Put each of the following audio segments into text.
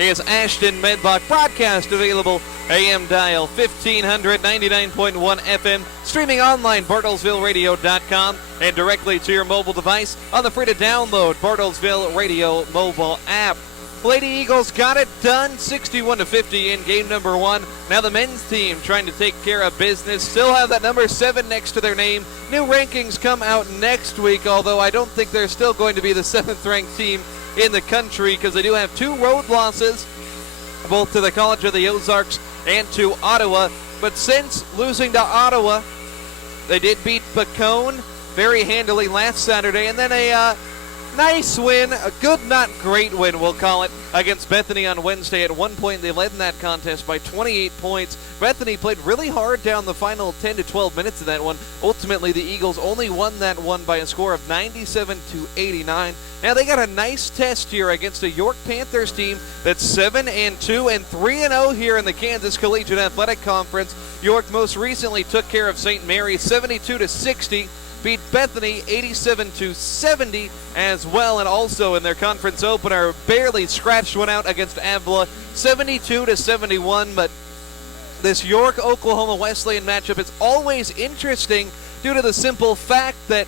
is Ashton Medlock. Broadcast available AM dial 1500, 99.1 FM, streaming online, bartlesvilleradio.com, and directly to your mobile device on the free-to-download Bartlesville Radio mobile app. Lady Eagles got it done, 61-50 in game number 1. Now the men's team trying to take care of business. Still have that number 7 next to their name. New rankings come out next week, although I don't think they're still going to be the 7th-ranked team in the country because they do have 2 road losses, both to the College of the Ozarks and to Ottawa. But since losing to Ottawa, they did beat Bacone very handily last Saturday, and then a nice win, a good, not great win, we'll call it, against Bethany on Wednesday. At one point, they led in that contest by 28 points. Bethany played really hard down the final 10 to 12 minutes of that one. Ultimately, the Eagles only won that one by a score of 97-89. Now, they got a nice test here against a York Panthers team that's 7-2 and 3-0 here in the Kansas Collegiate Athletic Conference. York most recently took care of St. Mary's 72-60. Beat Bethany 87-70 as well, and also in their conference opener barely scratched one out against Avila 72-71. But this York Oklahoma Wesleyan matchup is always interesting due to the simple fact that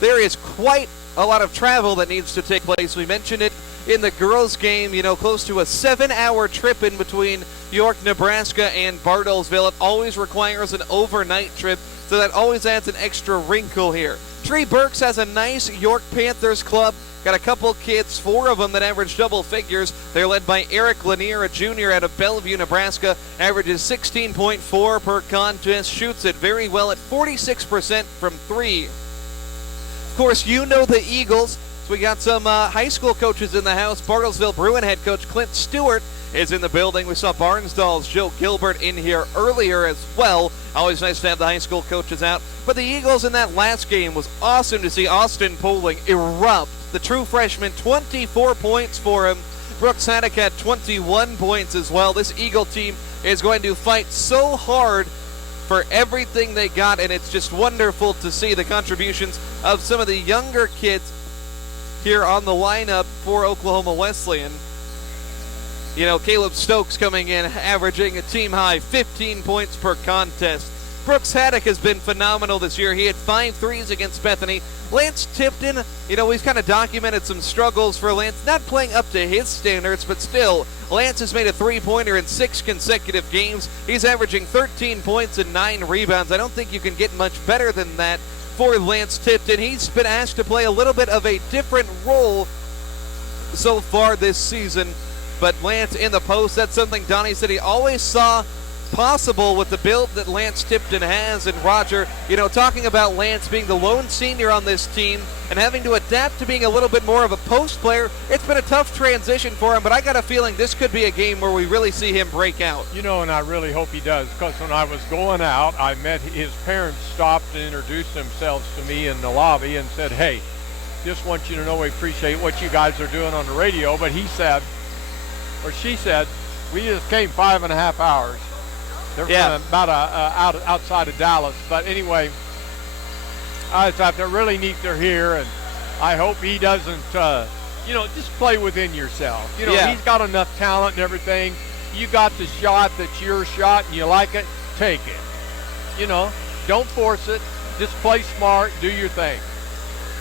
there is quite a lot of travel that needs to take place. We mentioned it in the girls' game, close to a 7-hour trip in between York, Nebraska, and Bartlesville. It always requires an overnight trip, so that always adds an extra wrinkle here. Tree Burks has a nice York Panthers club. Got a couple kids, 4 of them that average double figures. They're led by Eric Lanier, a junior out of Bellevue, Nebraska. Averages 16.4 per contest. Shoots it very well at 46% from 3. Of course, you know the Eagles. So we got some high school coaches in the house. Bartlesville Bruin head coach Clint Stewart is in the building. We saw Barnsdall's Joe Gilbert in here earlier as well. Always nice to have the high school coaches out. But the Eagles in that last game was awesome to see Austin Poling erupt. The true freshman, 24 points for him. Brooks Haddock had 21 points as well. This Eagle team is going to fight so hard for everything they got, and it's just wonderful to see the contributions of some of the younger kids here on the lineup for Oklahoma Wesleyan. Caleb Stokes coming in, averaging a team-high 15 points per contest. Brooks Haddock has been phenomenal this year. He had 5 threes against Bethany. Lance Tipton, we've kind of documented some struggles for Lance, not playing up to his standards, but still, Lance has made a 3-pointer in 6 consecutive games. He's averaging 13 points and 9 rebounds. I don't think you can get much better than that for Lance Tipton. He's been asked to play a little bit of a different role so far this season. But Lance in the post, that's something Donnie said he always saw possible with the build that Lance Tipton has. And Roger, talking about Lance being the lone senior on this team and having to adapt to being a little bit more of a post player, it's been a tough transition for him, but I got a feeling this could be a game where we really see him break out. And I really hope he does, because when I was going out, I met his parents, stopped and introduced themselves to me in the lobby and said, hey, just want you to know we appreciate what you guys are doing on the radio. But she said, we just came 5.5 hours. They're from about outside of Dallas. But anyway, I thought they're really neat they're here, and I hope he doesn't, just play within yourself. He's got enough talent and everything. You got the shot that's your shot and you like it, take it. Don't force it. Just play smart, do your thing.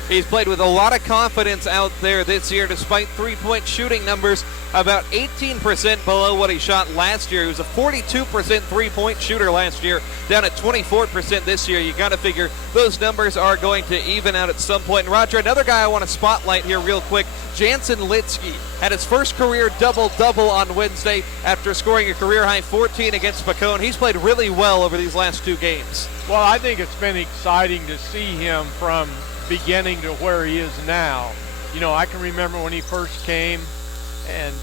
He's played with a lot of confidence out there this year, despite three-point shooting numbers about 18% below what he shot last year. He was a 42% three-point shooter last year, down at 24% this year. You got to figure those numbers are going to even out at some point. And Roger, another guy I want to spotlight here real quick, Jansen Litsky had his first career double-double on Wednesday after scoring a career-high 14 against Bacone. He's played really well over these last 2 games. Well, I think it's been exciting to see him from beginning to where he is now. I can remember when he first came, and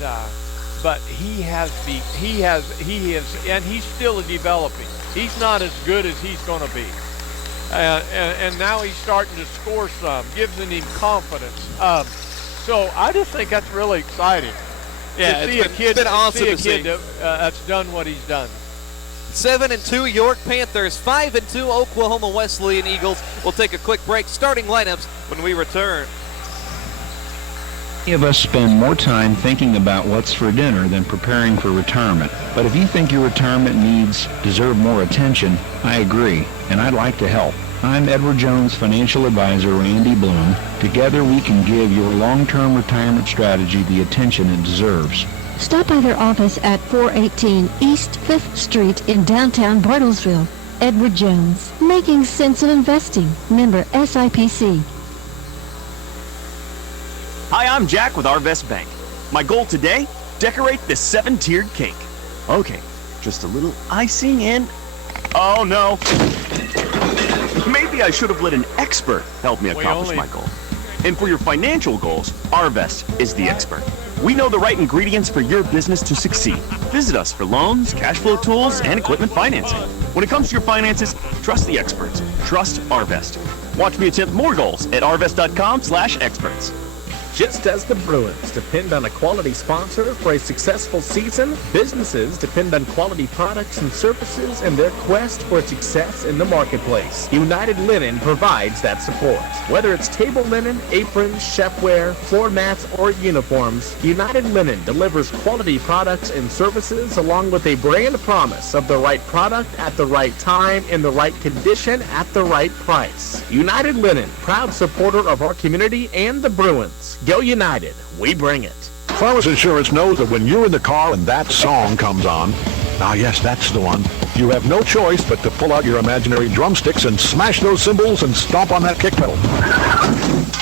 but he is, and he's still developing. He's not as good as he's going to be, and now he's starting to score some, giving him confidence. So I just think that's really exciting. Yeah, it's been awesome to see a kid that's done what he's done. 7-2 York Panthers, 5-2 Oklahoma Wesleyan Eagles. We'll take a quick break. Starting lineups when we return. Many of us spend more time thinking about what's for dinner than preparing for retirement. But if you think your retirement needs deserve more attention, I agree, and I'd like to help. I'm Edward Jones financial advisor Randy Bloom. Together we can give your long-term retirement strategy the attention it deserves. Stop by their office at 418 East 5th Street in downtown Bartlesville. Edward Jones, making sense of investing. Member SIPC. Hi, I'm Jack with Arvest Bank. My goal today, decorate this 7-tiered cake. Okay, just a little icing in. Oh no. Maybe I should have let an expert help me accomplish my goal. And for your financial goals, Arvest is the expert. We know the right ingredients for your business to succeed. Visit us for loans, cash flow tools, and equipment financing. When it comes to your finances, trust the experts. Trust Arvest. Watch me attempt more goals at arvest.com/experts. Just as the Bruins depend on a quality sponsor for a successful season, businesses depend on quality products and services in their quest for success in the marketplace. United Linen provides that support. Whether it's table linen, aprons, chefware, floor mats, or uniforms, United Linen delivers quality products and services along with a brand promise of the right product at the right time in the right condition at the right price. United Linen, proud supporter of our community and the Bruins. Go United, we bring it. Farmers Insurance knows that when you're in the car and that song comes on, yes, that's the one, you have no choice but to pull out your imaginary drumsticks and smash those cymbals and stomp on that kick pedal,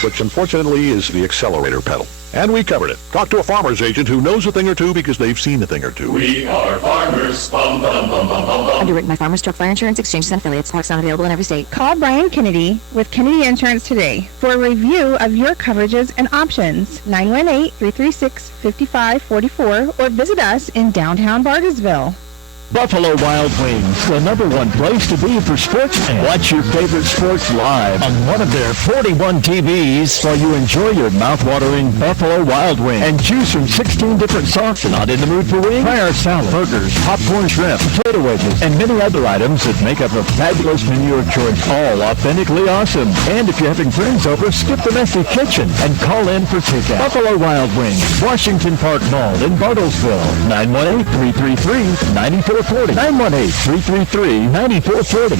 which unfortunately is the accelerator pedal. And we covered it. Talk to a farmer's agent who knows a thing or two because they've seen a thing or two. We are farmers. Bum, bum, bum, bum, bum, bum. Underwritten by Farmers Truck Fire Insurance Exchanges and Affiliates. Products not available in every state. Call Brian Kennedy with Kennedy Insurance today for a review of your coverages and options. 918-336-5544 or visit us in downtown Bartlesville. Buffalo Wild Wings, the #1 place to be for sports fans. Watch your favorite sports live on one of their 41 TVs while you enjoy your mouth-watering Buffalo Wild Wings and choose from 16 different sauces. Not in the mood for wings? Try our salad, burgers, popcorn shrimp, potato wedges, and many other items that make up a fabulous menu of choice, all authentically awesome. And if you're having friends over, skip the messy kitchen and call in for takeout. Buffalo Wild Wings, Washington Park Mall in Bartlesville, 918-333-9440. 918-333-9440.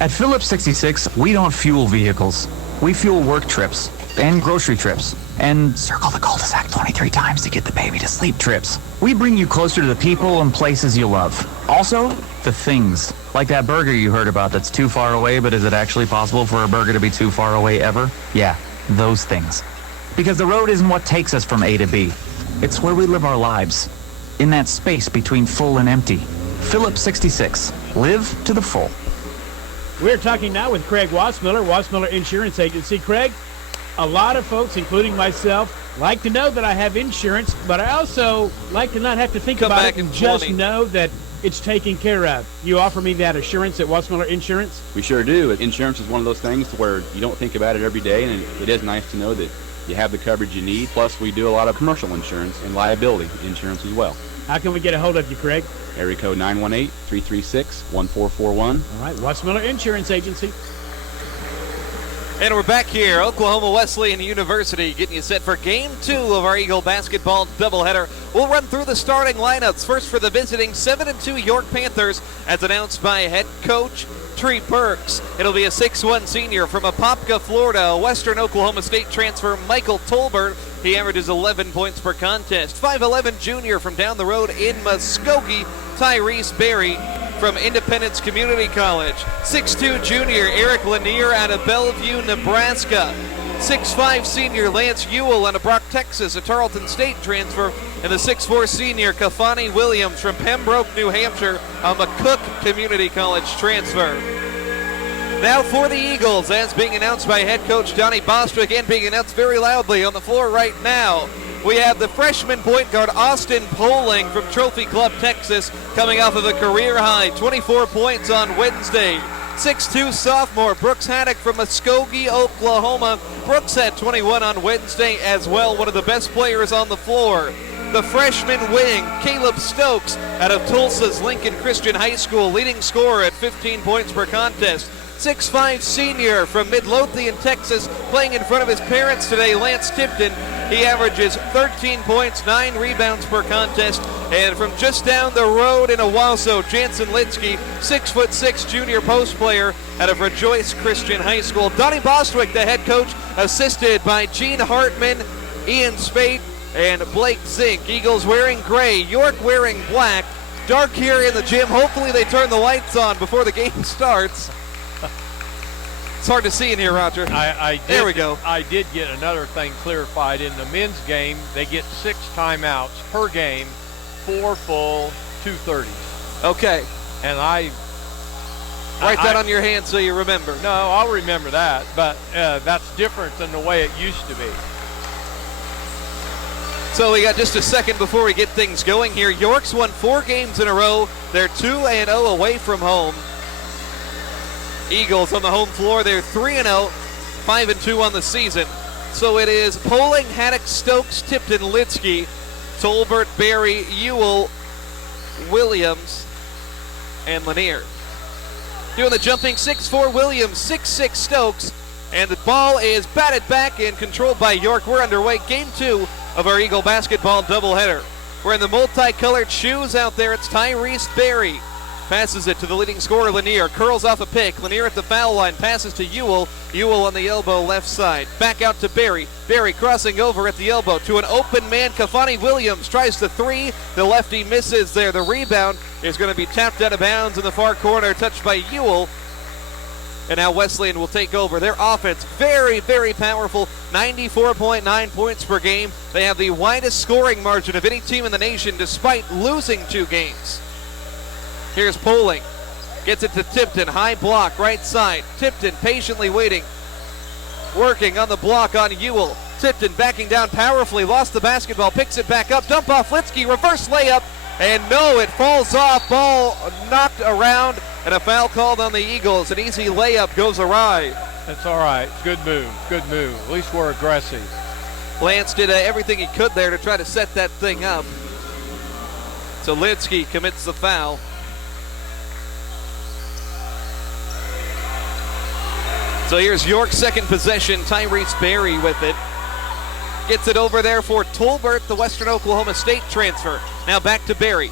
At Phillips 66, we don't fuel vehicles. We fuel work trips and grocery trips and circle the cul-de-sac 23 times to get the baby to sleep trips. We bring you closer to the people and places you love. Also, the things. Like that burger you heard about that's too far away, but is it actually possible for a burger to be too far away ever? Yeah, those things. Because the road isn't what takes us from A to B. It's where we live our lives. In that space between full and empty. Phillips 66. Live to the full. We're talking now with Craig Wassmiller, Wassmiller Insurance Agency. Craig, a lot of folks, including myself, like to know that I have insurance, but I also like to not have to think about it and just know that it's taken care of. You offer me that assurance at Wassmiller Insurance? We sure do. Insurance is one of those things to where you don't think about it every day, and it is nice to know that you have the coverage you need. Plus, we do a lot of commercial insurance and liability insurance as well. How can we get a hold of you, Craig? Area code 918-336-1441. All right, Wassmiller Insurance Agency. And we're back here, Oklahoma Wesleyan University, getting you set for Game 2 of our Eagle basketball doubleheader. We'll run through the starting lineups. First for the visiting 7-2 York Panthers, as announced by head coach Tree Perks. It'll be a 6'1 senior from Apopka, Florida, Western Oklahoma State transfer Michael Tolbert. He averages 11 points per contest. 5'11 junior from down the road in Muskogee, Tyrese Berry from Independence Community College. 6'2 junior Eric Lanier out of Bellevue, Nebraska. 6'5 senior Lance Ewell out of Brock, Texas, a Tarleton State transfer. And the 6'4 senior Kafani Williams from Pembroke, New Hampshire, a McCook Community College transfer. Now for the Eagles, as being announced by head coach Donnie Bostwick and being announced very loudly on the floor right now. We have the freshman point guard Austin Poling from Trophy Club, Texas, coming off of a career-high 24 points on Wednesday. 6'2 sophomore Brooks Haddock from Muskogee, Oklahoma. Brooks had 21 on Wednesday as well, one of the best players on the floor. The freshman wing, Caleb Stokes, out of Tulsa's Lincoln Christian High School, leading scorer at 15 points per contest. 6'5" senior from Midlothian, Texas, playing in front of his parents today, Lance Tipton. He averages 13 points, 9 rebounds per contest. And from just down the road in Owasso, Jansen Litsky, 6'6" junior post player out of Rejoice Christian High School. Donnie Bostwick, the head coach, assisted by Gene Hartman, Ian Spate, and Blake Zink. Eagles wearing gray, York wearing black. Dark here in the gym. Hopefully they turn the lights on before the game starts. It's hard to see in here, Roger. There we go. I did get another thing clarified. In the men's game, they get 6 timeouts per game, 4 full, 2 30s. Okay. And write that on your hand so you remember. No, I'll remember that, but that's different than the way it used to be. So we got just a second before we get things going here. York's won 4 games in a row. They're 2-0 away from home. Eagles on the home floor, they're 3-0, 5-2 on the season. So it is Poling, Haddock, Stokes, Tipton, Litsky, Tolbert, Berry, Ewell, Williams, and Lanier. Doing the jumping, 6'4" Williams, 6'6" Stokes, and the ball is batted back and controlled by York. We're underway, game 2 of our Eagle basketball doubleheader. We're in the multicolored shoes out there. It's Tyrese Berry. Passes it to the leading scorer, Lanier. Curls off a pick. Lanier at the foul line. Passes to Ewell. Ewell on the elbow, left side. Back out to Berry. Berry crossing over at the elbow to an open man. Kafani Williams tries the 3. The lefty misses there. The rebound is going to be tapped out of bounds in the far corner. Touched by Ewell. And now Wesleyan will take over. Their offense, very, very powerful. 94.9 points per game. They have the widest scoring margin of any team in the nation despite losing 2 games. Here's Poling. Gets it to Tipton. High block, right side. Tipton patiently waiting. Working on the block on Ewell. Tipton backing down powerfully. Lost the basketball. Picks it back up. Dump off Litsky. Reverse layup. And no, it falls off. Ball knocked around. And a foul called on the Eagles. An easy layup goes awry. That's all right. Good move. Good move. At least we're aggressive. Lance did everything he could there to try to set that thing up. So Litsky commits the foul. So here's York's second possession. Tyrese Berry with it. Gets it over there for Tolbert, the Western Oklahoma State transfer. Now back to Berry.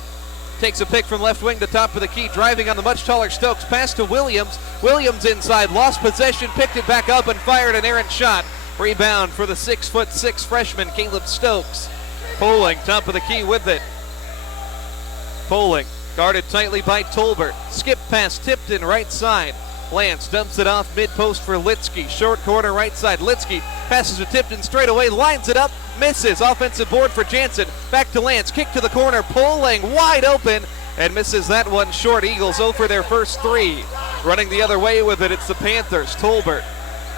Takes a pick from left wing to top of the key. Driving on the much taller Stokes. Pass to Williams. Williams inside. Lost possession. Picked it back up and fired an errant shot. Rebound for the 6'6" freshman Caleb Stokes. Poling, top of the key with it. Poling, guarded tightly by Tolbert. Skip past Tipton, right side. Lance dumps it off mid-post for Litsky. Short corner right side. Litsky passes to Tipton straight away, lines it up, misses. Offensive board for Jansen. Back to Lance. Kick to the corner. Poling wide open and misses that one short. Eagles 0 for their first 3. Running the other way with it, it's the Panthers. Tolbert.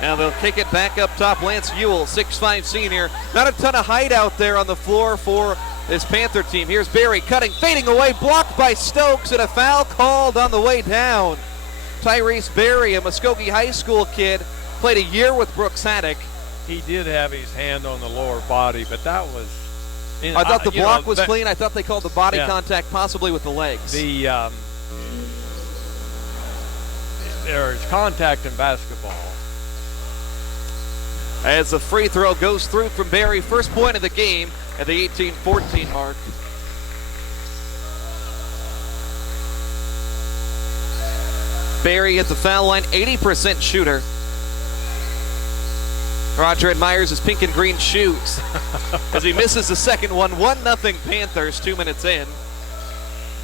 Now they'll kick it back up top. Lance Ewell, 6'5" senior. Not a ton of height out there on the floor for this Panther team. Here's Berry cutting, fading away, blocked by Stokes, and a foul called on the way down. Tyrese Berry, a Muskogee High School kid, played a year with Brooks Haddock. He did have his hand on the lower body, but that was... I thought the block was clean. I thought they called the body contact possibly with the legs. There's contact in basketball. As the free throw goes through from Berry, first point of the game at the 18-14 mark. Berry at the foul line, 80% shooter. Roger admires his pink and green shoes as he misses the second one. 1-0 Panthers, 2 minutes in.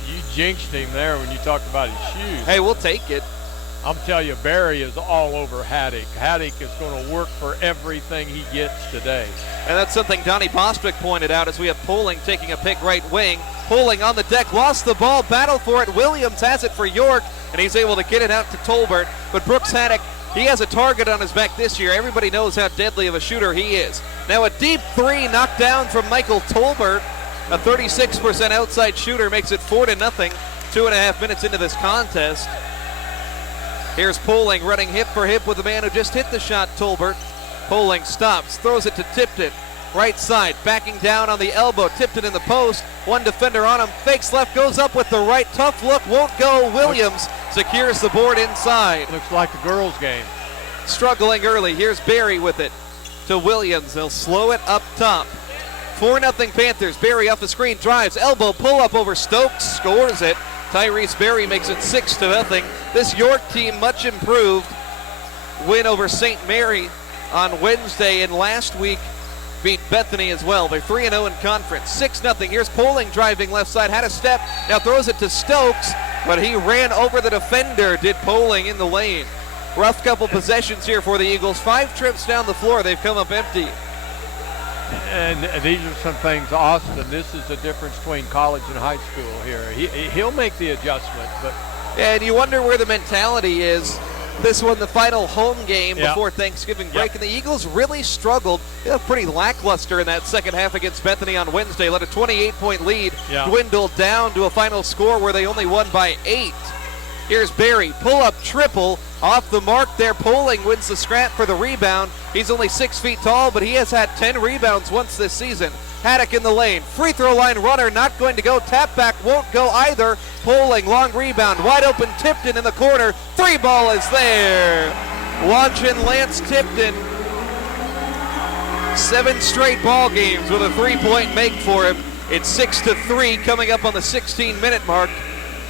You jinxed him there when you talked about his shoes. Hey, we'll take it. I'm telling you, Berry is all over Haddock. Haddock is going to work for everything he gets today. And that's something Donnie Bostwick pointed out as we have Poling taking a pick right wing. Poling on the deck, lost the ball, battled for it. Williams has it for York, and he's able to get it out to Tolbert. But Brooks Haddock, he has a target on his back this year. Everybody knows how deadly of a shooter he is. Now a deep 3 knocked down from Michael Tolbert. A 36% outside shooter makes it 4-0. 2.5 minutes into this contest. Here's Poling running hip for hip with the man who just hit the shot, Tolbert. Poling stops, throws it to Tipton. Right side, backing down on the elbow. Tipton in the post. One defender on him. Fakes left, goes up with the right. Tough look, won't go. Williams secures the board inside. Looks like the girls' game. Struggling early. Here's Barry with it to Williams. They'll slow it up top. 4-0 Panthers. Barry off the screen, drives, elbow, pull up over Stokes, scores it. Tyrese Barry makes it 6-0. This York team much improved. Win over St. Mary on Wednesday, and last week beat Bethany as well. They're 3-0 in conference. 6-0. Here's Poling driving left side, had a step, now throws it to Stokes, but he ran over the defender, did Poling in the lane. Rough couple possessions here for the Eagles. 5 trips down the floor, they've come up empty. And these are some things, Austin, this is the difference between college and high school here. He'll make the adjustment, but... And you wonder where the mentality is. This one, the final home game before Thanksgiving break, and the Eagles really struggled. They were pretty lackluster in that second half against Bethany on Wednesday. Let a 28-point lead dwindle down to a final score where they only won by 8. Here's Barry, pull-up triple, off the mark there. Poling wins the scrap for the rebound. He's only 6 feet tall, but he has had 10 rebounds once this season. Haddock in the lane, free throw line runner, not going to go. Tap back won't go either. Poling, long rebound, wide open. Tipton in the corner. 3 ball is there. Watching Lance Tipton. 7 straight ball games with a 3-point make for him. It's 6-3 coming up on the 16-minute mark.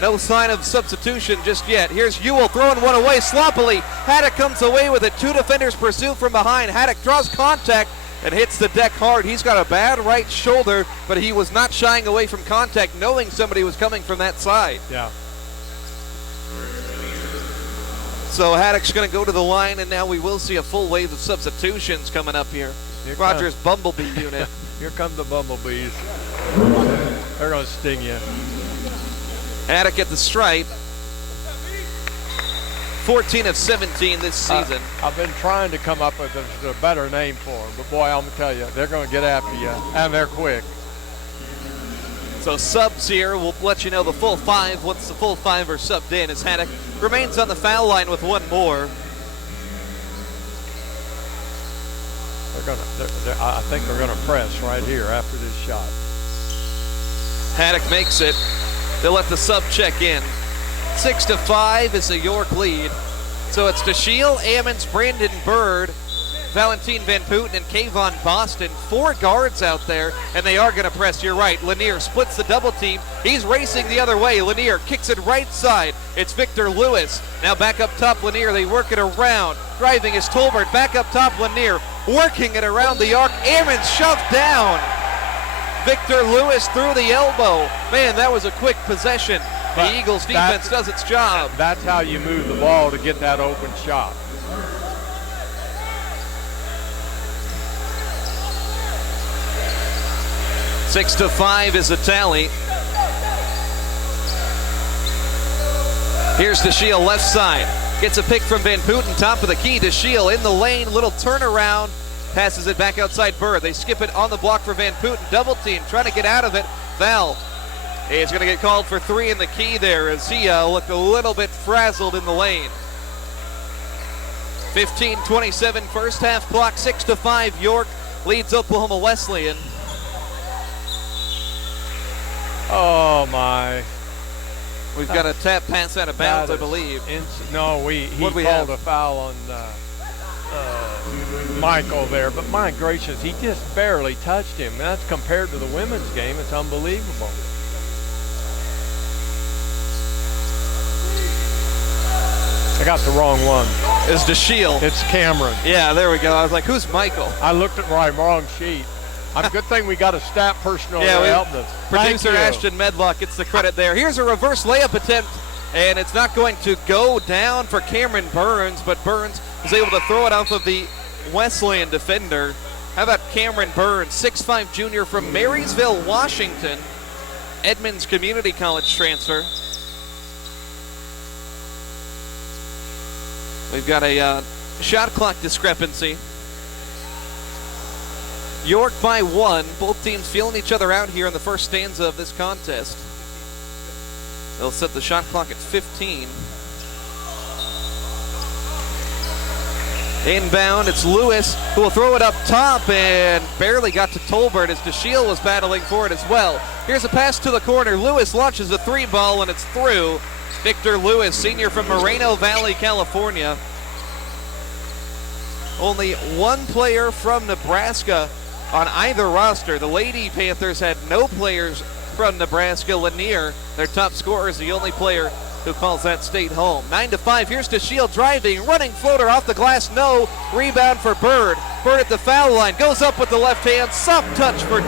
No sign of substitution just yet. Here's Ewell throwing one away sloppily. Haddock comes away with it. 2 defenders pursue from behind. Haddock draws contact and hits the deck hard. He's got a bad right shoulder, but he was not shying away from contact, knowing somebody was coming from that side. Yeah. So Haddock's going to go to the line, and now we will see a full wave of substitutions coming up here. Rogers Bumblebee unit. Here come the Bumblebees. They're going to sting you. Haddock at the stripe. 14 of 17 this season. I've been trying to come up with a better name for them, but boy, I'm going to tell you, they're going to get after you, and they're quick. So subs here, we'll let you know the full 5 once the full 5 are subbed in, as Haddock remains on the foul line with 1 more. I think they're going to press right here after this shot. Haddock makes it. They'll let the sub check in. 6-5 is the York lead. So it's DeShiel, Ammons, Brandon Bird, Valentine Van Putten, and Kayvon Boston. 4 guards out there, and they are going to press. You're right. Lanier splits the double team. He's racing the other way. Lanier kicks it right side. It's Victor Lewis. Now back up top, Lanier. They work it around. Driving is Tolbert. Back up top, Lanier. Working it around the arc. Ammons shoved down. Victor Lewis through the elbow. Man, that was a quick possession. The Eagles defense does its job. That's how you move the ball to get that open shot. Six to 5 is the tally. Here's DeShiel left side. Gets a pick from Van Putten, top of the key. DeShiel in the lane, little turnaround. Passes it back outside Bird. They skip it on the block for Van Putten. Double team, trying to get out of it. Val is going to get called for 3 in the key there as he looked a little bit frazzled in the lane. 15:27 first half clock. 6-5 York leads Oklahoma Wesleyan. Oh my. We've got a tap pass out of bounds, I believe. No, he called a foul on Michael there, but my gracious, he just barely touched him. That's compared to the women's game, it's unbelievable. I got the wrong one. It's DeShiel. It's Cameron. Yeah, there we go. I was like, who's Michael? I looked at my wrong sheet. Good thing we got a stat person over there helping us. Producer Ashton Medlock gets the credit there. Here's a reverse layup attempt, and it's not going to go down for Cameron Burns, but Burns is able to throw it off of the Wesleyan defender. How about Cameron Burns, 6'5 junior from Marysville, Washington, Edmonds Community College transfer. We've got a shot clock discrepancy. York by 1. Both teams feeling each other out here in the first stanza of this contest. They'll set the shot clock at 15. Inbound, it's Lewis who will throw it up top and barely got to Tolbert as DeShiel was battling for it as well. Here's a pass to the corner. Lewis launches a 3 ball and it's through. Victor Lewis, senior from Moreno Valley, California. Only one player from Nebraska on either roster. The Lady Panthers had no players from Nebraska. Lanier, their top scorer, is the only player who calls that state home. 9-5, here's DeShield driving, running floater off the glass, no. Rebound for Bird. Bird at the foul line, goes up with the left hand, soft touch for 2.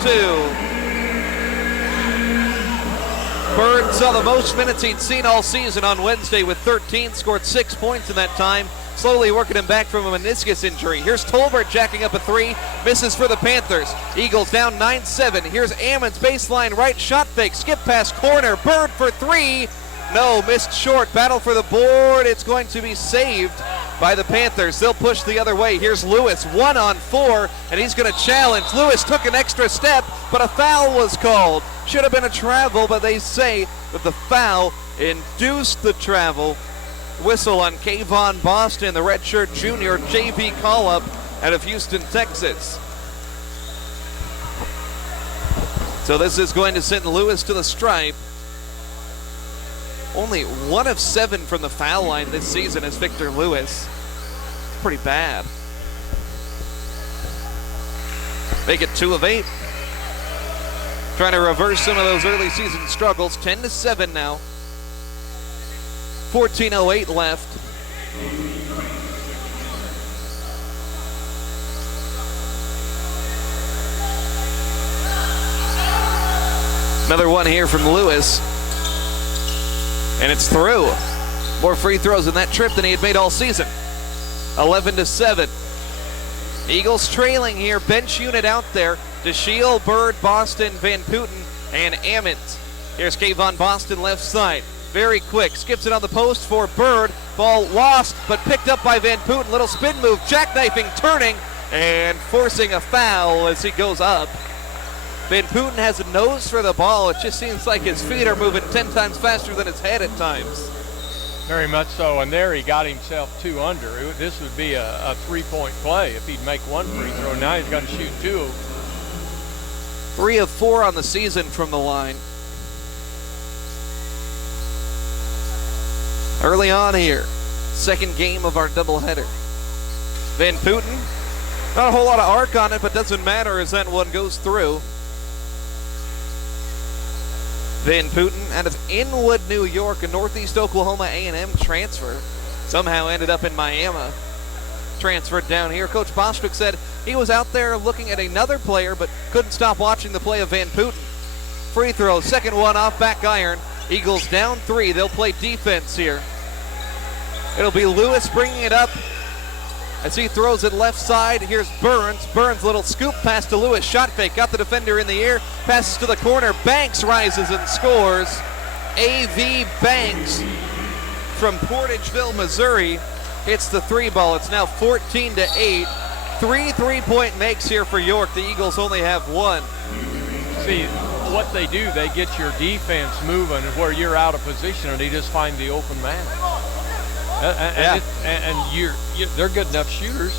Bird saw the most minutes he'd seen all season on Wednesday with 13, scored 6 points in that time. Slowly working him back from a meniscus injury. Here's Tolbert jacking up a 3, misses for the Panthers. Eagles down 9-7. Here's Ammons, baseline right, shot fake, skip pass, corner, Bird for 3. No, missed short, battle for the board. It's going to be saved by the Panthers. They'll push the other way. Here's Lewis, 1-on-4, and he's going to challenge. Lewis took an extra step, but a foul was called. Should have been a travel, but they say that the foul induced the travel. Whistle on Kayvon Boston, the redshirt junior JV call-up out of Houston, Texas. So this is going to send Lewis to the stripe. Only 1 of 7 from the foul line this season is Victor Lewis. Pretty bad. Make it 2 of 8. Trying to reverse some of those early season struggles. 10-7 now. 14:08 left. Another one here from Lewis. And it's through. More free throws in that trip than he had made all season. 11-7. Eagles trailing here. Bench unit out there. DeShield, Bird, Boston, Van Putten, and Ammons. Here's Kayvon Boston left side. Very quick. Skips it on the post for Bird. Ball lost, but picked up by Van Putten. Little spin move. Jackknifing, turning, and forcing a foul as he goes up. Van Putten has a nose for the ball. It just seems like his feet are moving 10 times faster than his head at times. Very much so, and there he got himself 2 under. This would be a 3-point play if he'd make 1 free throw. Now he's going to shoot 2. 3 of 4 on the season from the line. Early on here, second game of our doubleheader. Van Putten, not a whole lot of arc on it, but doesn't matter as that one goes through. Van Putten out of Inwood, New York, a Northeast Oklahoma A&M transfer. Somehow ended up in Miami. Transferred down here. Coach Bostwick said he was out there looking at another player, but couldn't stop watching the play of Van Putten. Free throw, second one off back iron. Eagles down 3. They'll play defense here. It'll be Lewis bringing it up as he throws it left side. Here's Burns. Burns, little scoop pass to Lewis. Shot fake. Got the defender in the air. Passes to the corner. Banks rises and scores. A.V. Banks from Portageville, Missouri hits the 3 ball. It's now 14-8. 3 3-point makes here for York. The Eagles only have 1. See, what they do, they get your defense moving where you're out of position, and they just find the open man. They're good enough shooters.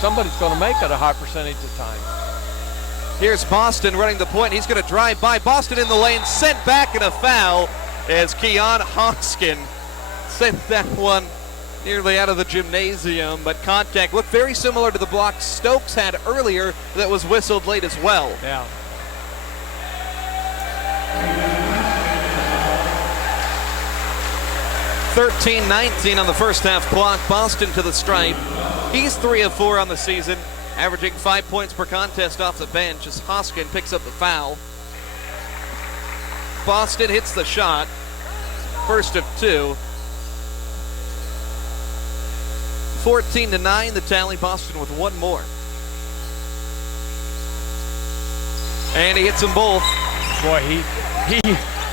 Somebody's going to make it a high percentage of time. Here's Boston running the point. He's going to drive by. Boston in the lane, sent back and a foul as Keon Hoskin sent that one nearly out of the gymnasium, but contact looked very similar to the block Stokes had earlier that was whistled late as well. Yeah. $13-19 on the first half clock. Boston to the stripe. He's 3 of 4 on the season, averaging 5 points per contest off the bench as Hoskin picks up the foul. Boston hits the shot. First of 2. 14-9 the tally. Boston with 1 more. And he hits them both. Boy,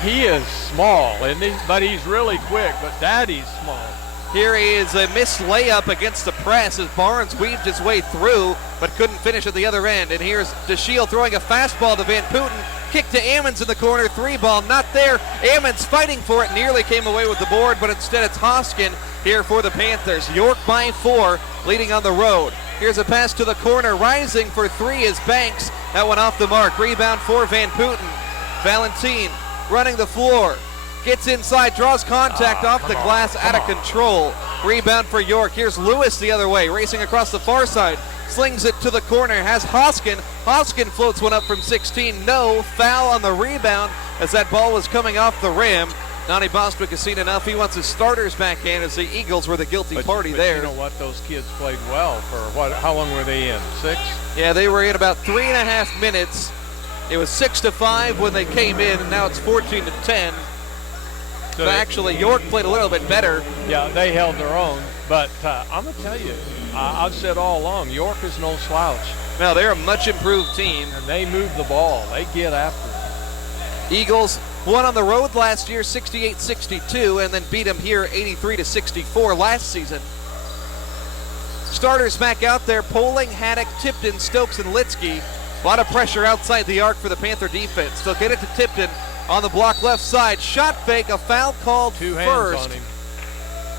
he is small, isn't he? But he's really quick, but daddy's small. Here is a missed layup against the press as Barnes weaved his way through, but couldn't finish at the other end. And here's DeShield throwing a fastball to Van Putten. Kick to Ammons in the corner, 3 ball, not there. Ammons fighting for it, nearly came away with the board, but instead it's Hoskin here for the Panthers. York by 4, leading on the road. Here's a pass to the corner, rising for 3 is Banks. That one off the mark. Rebound for Van Putten. Valentine running the floor. Gets inside, draws contact off the glass, out of control. Rebound for York. Here's Lewis the other way, racing across the far side. Slings it to the corner, has Hoskin. Hoskin floats one up from 16. No, foul on the rebound as that ball was coming off the rim. Donnie Bostwick has seen enough. He wants his starters back in as the Eagles were the guilty party there. You know what? Those kids played well for how long were they in? 6? Yeah, they were in about 3.5 minutes. It was 6-5 when they came in, and now it's 14-10. So actually, York played a little bit better. Yeah, they held their own. But I'm going to tell you, I've said all along, York is no slouch. No, they're a much improved team. And they move the ball. They get after it. Eagles won on the road last year, 68-62, and then beat them here 83-64 last season. Starters back out there: Poling, Haddock, Tipton, Stokes, and Litsky. A lot of pressure outside the arc for the Panther defense. They'll get it to Tipton on the block left side. Shot fake, a foul called first. 2 hands on him.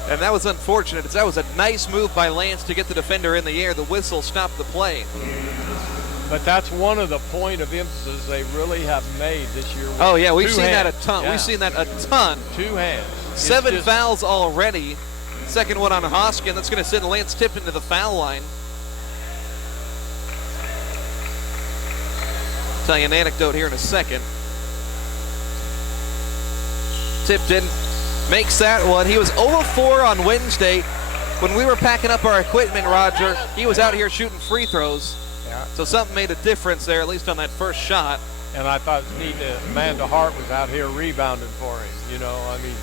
And that was unfortunate. That was a nice move by Lance to get the defender in the air. The whistle stopped the play. But that's one of the point of emphasis they really have made this year. Oh, yeah, we've seen hands. that a ton. Yeah. We've seen that a ton. 2 hands. 7 fouls already. Second one on Hoskin. That's going to send Lance Tipton to the foul line. I'll tell you an anecdote here in a second. Tipton makes that one. He was 0-4 on Wednesday. When we were packing up our equipment, Roger, he was out here shooting free throws. Yeah. So something made a difference there, at least on that first shot. And I thought it was neat that Amanda Hart was out here rebounding for him. You know, I mean,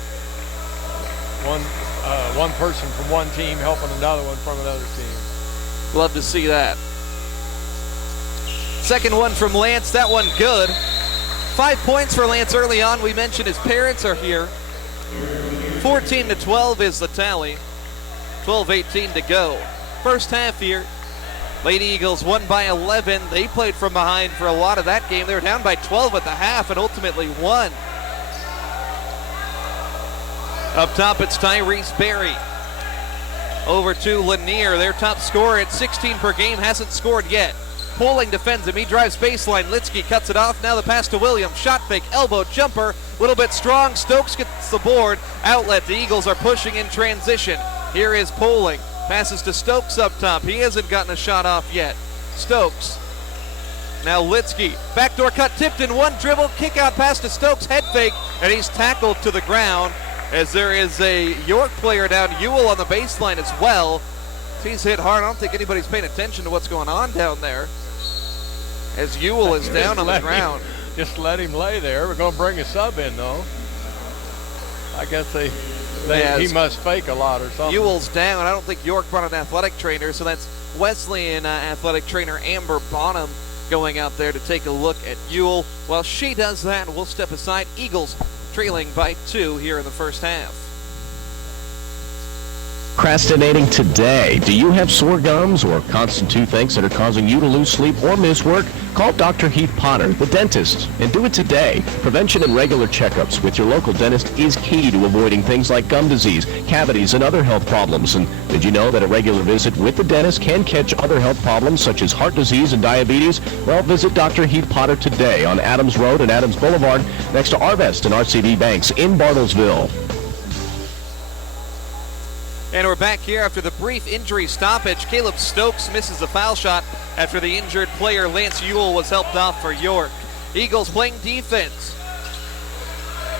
one person from one team helping another one from another team. Love to see that. Second one from Lance, that one good. 5 points for Lance early on. We mentioned his parents are here. 14-12 is the tally. 12-18 to go. First half here. Lady Eagles won by 11. They played from behind for a lot of that game. They were down by 12 at the half and ultimately won. Up top, it's Tyrese Berry. Over to Lanier, their top scorer at 16 per game, hasn't scored yet. Poling defends him. He drives baseline. Litsky cuts it off. Now the pass to Williams. Shot fake, elbow, jumper. A little bit strong. Stokes gets the board. Outlet. The Eagles are pushing in transition. Here is Poling. Passes to Stokes up top. He hasn't gotten a shot off yet. Stokes. Now Litsky. Backdoor cut. Tipton. One dribble. Kick out pass to Stokes. Head fake. And he's tackled to the ground as there is a York player down. Ewell on the baseline as well. He's hit hard. I don't think anybody's paying attention to what's going on down there as Ewell is down on the ground. Just let him lay there. We're going to bring a sub in, though. I guess he must fake a lot or something. Ewell's down. I don't think York brought an athletic trainer, so that's Wesleyan athletic trainer Amber Bonham going out there to take a look at Ewell. While she does that, we'll step aside. Eagles trailing by 2 here in the first half. Procrastinating today. Do you have sore gums or constant toothaches that are causing you to lose sleep or miss work? Call Dr. Heath Potter, the dentist, and do it today. Prevention and regular checkups with your local dentist is key to avoiding things like gum disease, cavities, and other health problems. And did you know that a regular visit with the dentist can catch other health problems such as heart disease and diabetes? Well, visit Dr. Heath Potter today on Adams Road and Adams Boulevard next to Arvest and RCB Banks in Bartlesville. And we're back here after the brief injury stoppage. Caleb Stokes misses a foul shot after the injured player Lance Ewell was helped off for York. Eagles playing defense.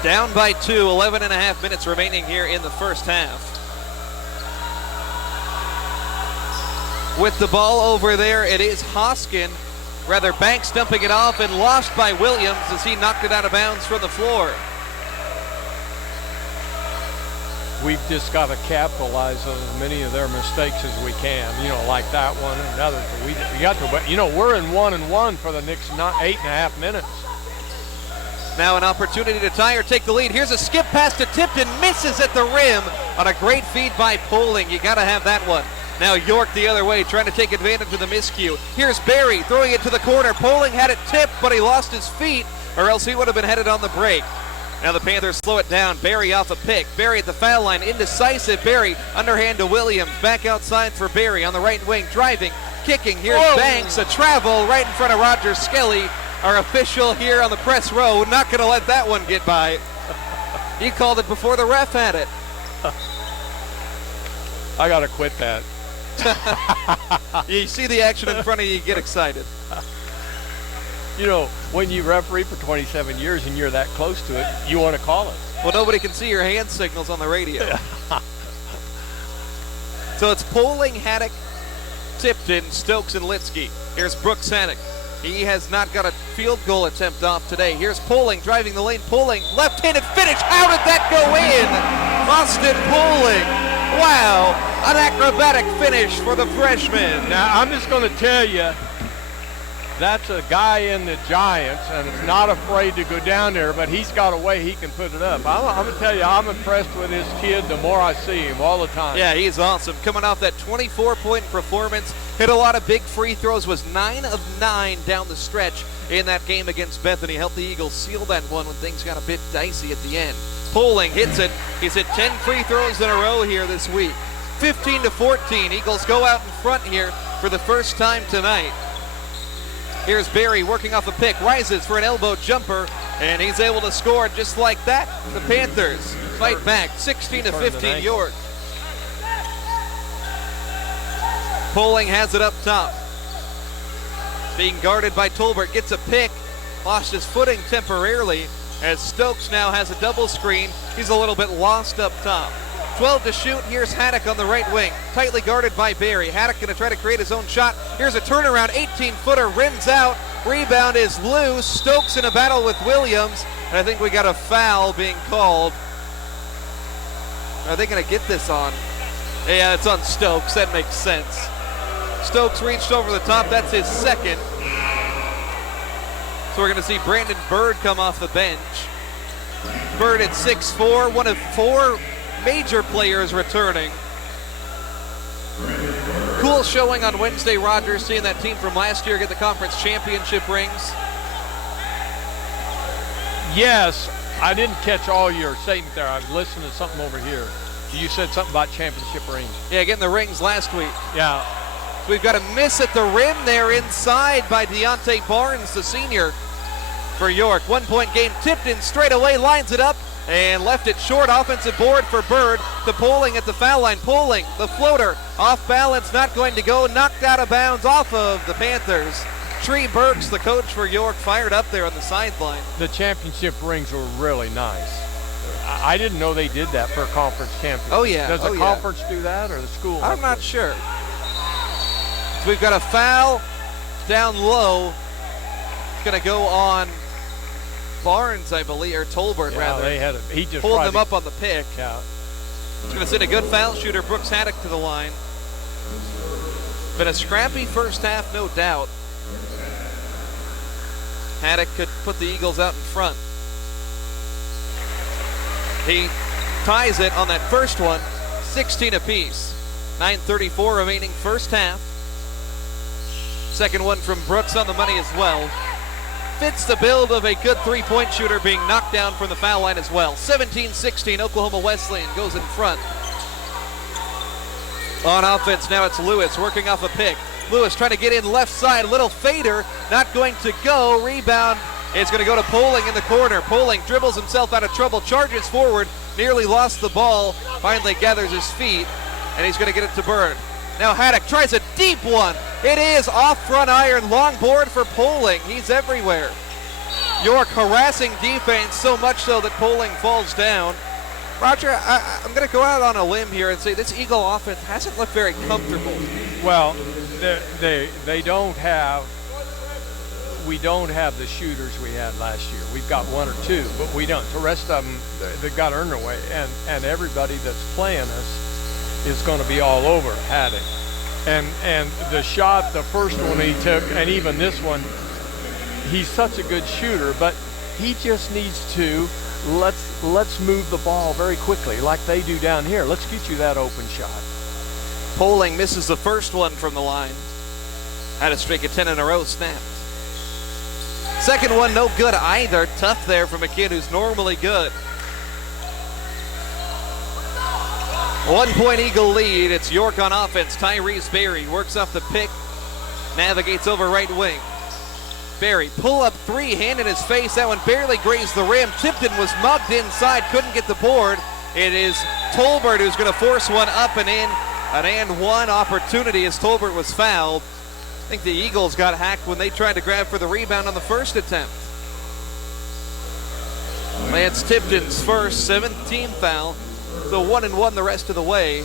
Down by 2, 11.5 minutes remaining here in the first half. With the ball over there, it is Hoskin. Rather, Banks dumping it off and lost by Williams as he knocked it out of bounds from the floor. We've just got to capitalize on as many of their mistakes as we can, you know, like that one and others. We got to, but, you know, we're in 1-1 for the next 8.5 minutes. Now an opportunity to tie or take the lead. Here's a skip pass to Tipton, misses at the rim on a great feed by Poling. You got to have that one. Now York the other way, trying to take advantage of the miscue. Here's Berry throwing it to the corner. Poling had it tipped, but he lost his feet, or else he would have been headed on the break. Now the Panthers slow it down. Berry off a pick. Berry at the foul line. Indecisive. Berry underhand to Williams. Back outside for Berry on the right wing. Driving. Kicking. Here's Banks. A travel right in front of Roger Skelly. Our official here on the press row. Not going to let that one get by. You called it before the ref had it. I got to quit that. You see the action in front of you, you get excited. You know, when you referee for 27 years and you're that close to it, you want to call it. Well, nobody can see your hand signals on the radio. So it's Poling, Haddock, Tipton, Stokes, and Litsky. Here's Brooks Haddock. He has not got a field goal attempt off today. Here's Poling driving the lane. Poling, left-handed finish. How did that go in? Austin Poling. Wow, an acrobatic finish for the freshman. Now, I'm just going to tell you, that's a guy in the Giants, and is not afraid to go down there, but he's got a way he can put it up. I'm going to tell you, I'm impressed with this kid the more I see him all the time. Yeah, he's awesome. Coming off that 24-point performance, hit a lot of big free throws, was 9 of 9 down the stretch in that game against Bethany. Helped the Eagles seal that one when things got a bit dicey at the end. Poling hits it. He's hit 10 free throws in a row here this week. 15-14. Eagles go out in front here for the first time tonight. Here's Barry working off a pick, rises for an elbow jumper, and he's able to score just like that. The Panthers fight back, 16-15 York. Poling has it up top. Being guarded by Tolbert, gets a pick, lost his footing temporarily as Stokes now has a double screen. He's a little bit lost up top. 12 to shoot. Here's Haddock on the right wing. Tightly guarded by Barry. Haddock going to try to create his own shot. Here's a turnaround. 18-footer. Rims out. Rebound is loose. Stokes in a battle with Williams. And I think we got a foul being called. Are they going to get this on? Yeah, it's on Stokes. That makes sense. Stokes reached over the top. That's his second. So we're going to see Brandon Bird come off the bench. Bird at 6'4", one of 4 major players returning. Cool showing on Wednesday, Rogers, seeing that team from last year get the conference championship rings. Yes, I didn't catch all your statement there. I was listening to something over here. You said something about championship rings. Yeah, getting the rings last week. Yeah. We've got a miss at the rim there inside by Deontay Barnes, the senior for York. 1-point game. Tipton straight away lines it up and left it short. Offensive board for Bird. The Poling at the foul line. Poling, the floater, off balance, not going to go. Knocked out of bounds off of the Panthers. Tree Burks, the coach for York, fired up there on the sideline. The championship rings were really nice. I didn't know they did that for a conference championship. Oh, yeah. Does the conference do that or the school? I'm not sure. So we've got a foul down low. It's going to go on Barnes, I believe, or Tolbert, rather. They had he just pulled them up on the pick. Yeah. It's going to send a good foul shooter, Brooks Haddock, to the line. Been a scrappy first half, no doubt. Haddock could put the Eagles out in front. He ties it on that first one, 16 apiece. 9:34 remaining first half. Second one from Brooks on the money as well. Fits the build of a good three-point shooter being knocked down from the foul line as well. 17-16, Oklahoma Wesleyan goes in front. On offense now it's Lewis working off a pick. Lewis trying to get in left side, little fader, not going to go. Rebound is going to go to Poling in the corner. Poling dribbles himself out of trouble, charges forward, nearly lost the ball, finally gathers his feet, and he's going to get it to Bird. Now Haddock tries a deep one. It is off front iron, long board for Poling. He's everywhere. York harassing defense so much so that Poling falls down. Roger, I'm going to go out on a limb here and say this Eagle offense hasn't looked very comfortable. Well, they don't have. We don't have the shooters we had last year. We've got one or two, but we don't. The rest of them, they've got to earn their way, and everybody that's playing us is going to be all over Haddock. And the shot, the first one he took, and even this one, he's such a good shooter, but he just needs to let's move the ball very quickly like they do down here. Let's get you that open shot. Poling misses the first one from the line. Had a streak of 10 in a row snapped. Second one no good either. Tough there from a kid who's normally good. 1-point Eagle lead. It's York on offense. Tyrese Berry works off the pick. Navigates over right wing. Barry, pull up three, hand in his face. That one barely grazed the rim. Tipton was mugged inside, couldn't get the board. It is Tolbert who's going to force one up and in. An and one opportunity as Tolbert was fouled. I think the Eagles got hacked when they tried to grab for the rebound on the first attempt. Lance Tipton's first, 17th foul. So 1 and 1 the rest of the way.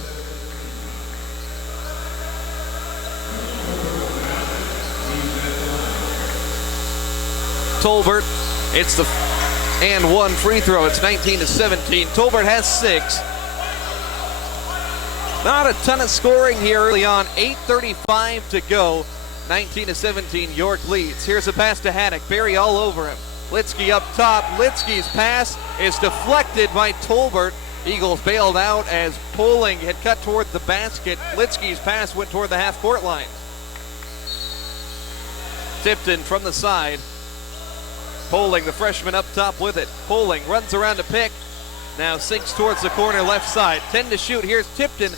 Tolbert, it's the and one free throw. It's 19-17. Tolbert has 6. Not a ton of scoring here early on. 8:35 to go. 19-17, York leads. Here's a pass to Haddock. Barry all over him. Litsky up top. Litsky's pass is deflected by Tolbert. Eagles bailed out as Poling had cut toward the basket. Litsky's pass went toward the half-court line. Tipton from the side. Poling, the freshman, up top with it. Poling runs around to pick. Now sinks towards the corner left side. 10 to shoot. Here's Tipton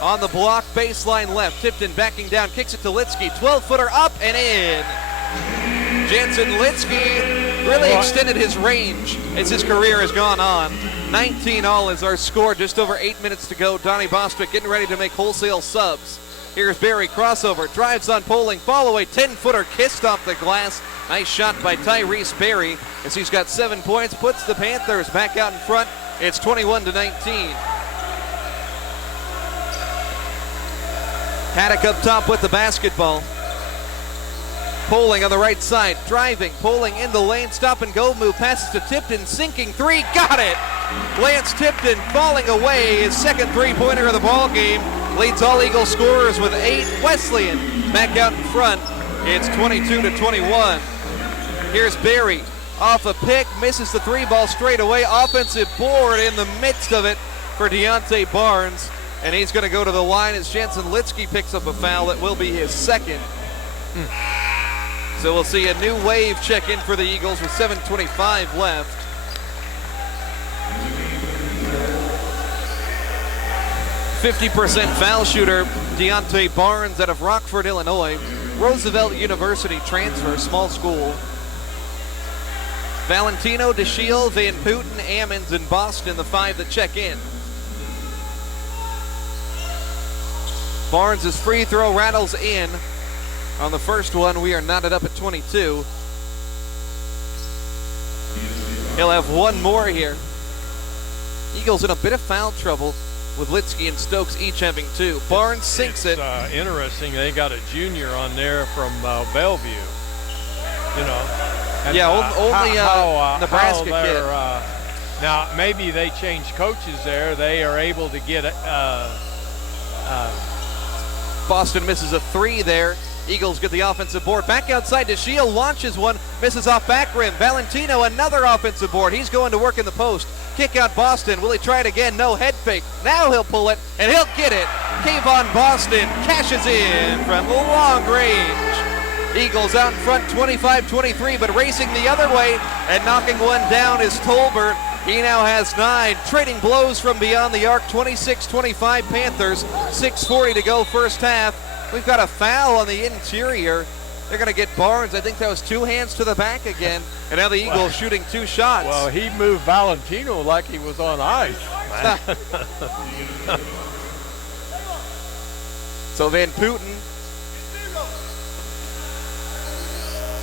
on the block, baseline left. Tipton backing down, kicks it to Litsky. 12-footer up and in. Jansen Litsky really extended his range as his career has gone on. 19 all is our score. Just over 8 minutes to go. Donnie Bostwick getting ready to make wholesale subs. Here's Barry, crossover, drives on Poling, fall away, 10-footer kissed off the glass. Nice shot by Tyrese Barry as he's got 7 points, puts the Panthers back out in front. It's 21-19. Haddock up top with the basketball. Poling on the right side, driving, Poling in the lane, stop and go move, passes to Tipton, sinking three, got it! Lance Tipton falling away, his second three-pointer of the ball game, leads all Eagle scorers with 8. Wesleyan back out in front. It's 22-21. Here's Barry off a pick, misses the three ball straight away. Offensive board in the midst of it for Deontay Barnes, and he's going to go to the line as Jansen Litsky picks up a foul that will be his second. So we'll see a new wave check in for the Eagles with 7:25 left. .50% foul shooter Deontay Barnes out of Rockford, Illinois. Roosevelt University transfer, small school. Valentino, DeShiel, Van Putten, Ammons, and Boston, the 5 that check in. Barnes' free throw rattles in. On the first one, we are knotted up at 22. He'll have one more here. Eagles in a bit of foul trouble with Litsky and Stokes each having 2. Barnes sinks it. Interesting, they got a junior on there from Bellevue. You know. And, only Nebraska kid. Now, maybe they changed coaches there. They are able to get Boston misses a 3 there. Eagles get the offensive board. Back outside, DeShiel launches one, misses off back rim. Valentino, another offensive board. He's going to work in the post. Kick out Boston. Will he try it again? No, head fake. Now he'll pull it, and he'll get it. Kayvon Boston cashes in from long range. Eagles out in front 25-23, but racing the other way and knocking one down is Tolbert. He now has 9, trading blows from beyond the arc. 26-25 Panthers, 6:40 to go first half. We've got a foul on the interior. They're going to get Barnes. I think that was 2 hands to the back again. And now the Eagles shooting 2 shots. Well, he moved Valentino like he was on ice. So Van Putten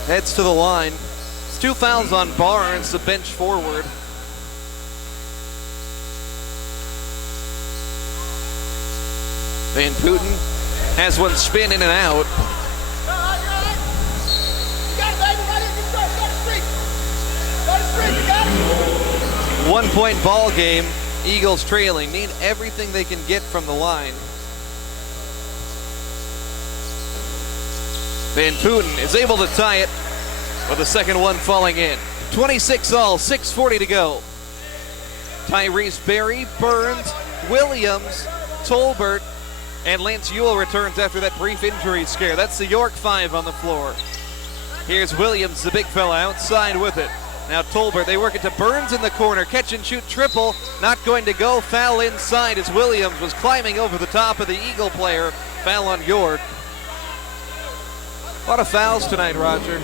heads to the line. It's 2 fouls on Barnes, the bench forward. Van Putten has one spin in and out. 1-point ball game. Eagles trailing. Need everything they can get from the line. Van Putten is able to tie it with the second one falling in. 26 all, 6:40 to go. Tyrese Barry, Burns, Williams, Tolbert, and Lance Ewell returns after that brief injury scare. That's the York 5 on the floor. Here's Williams, the big fella, outside with it. Now Tolbert, they work it to Burns in the corner. Catch and shoot triple, not going to go. Foul inside as Williams was climbing over the top of the Eagle player. Foul on York. A lot of fouls tonight, Roger.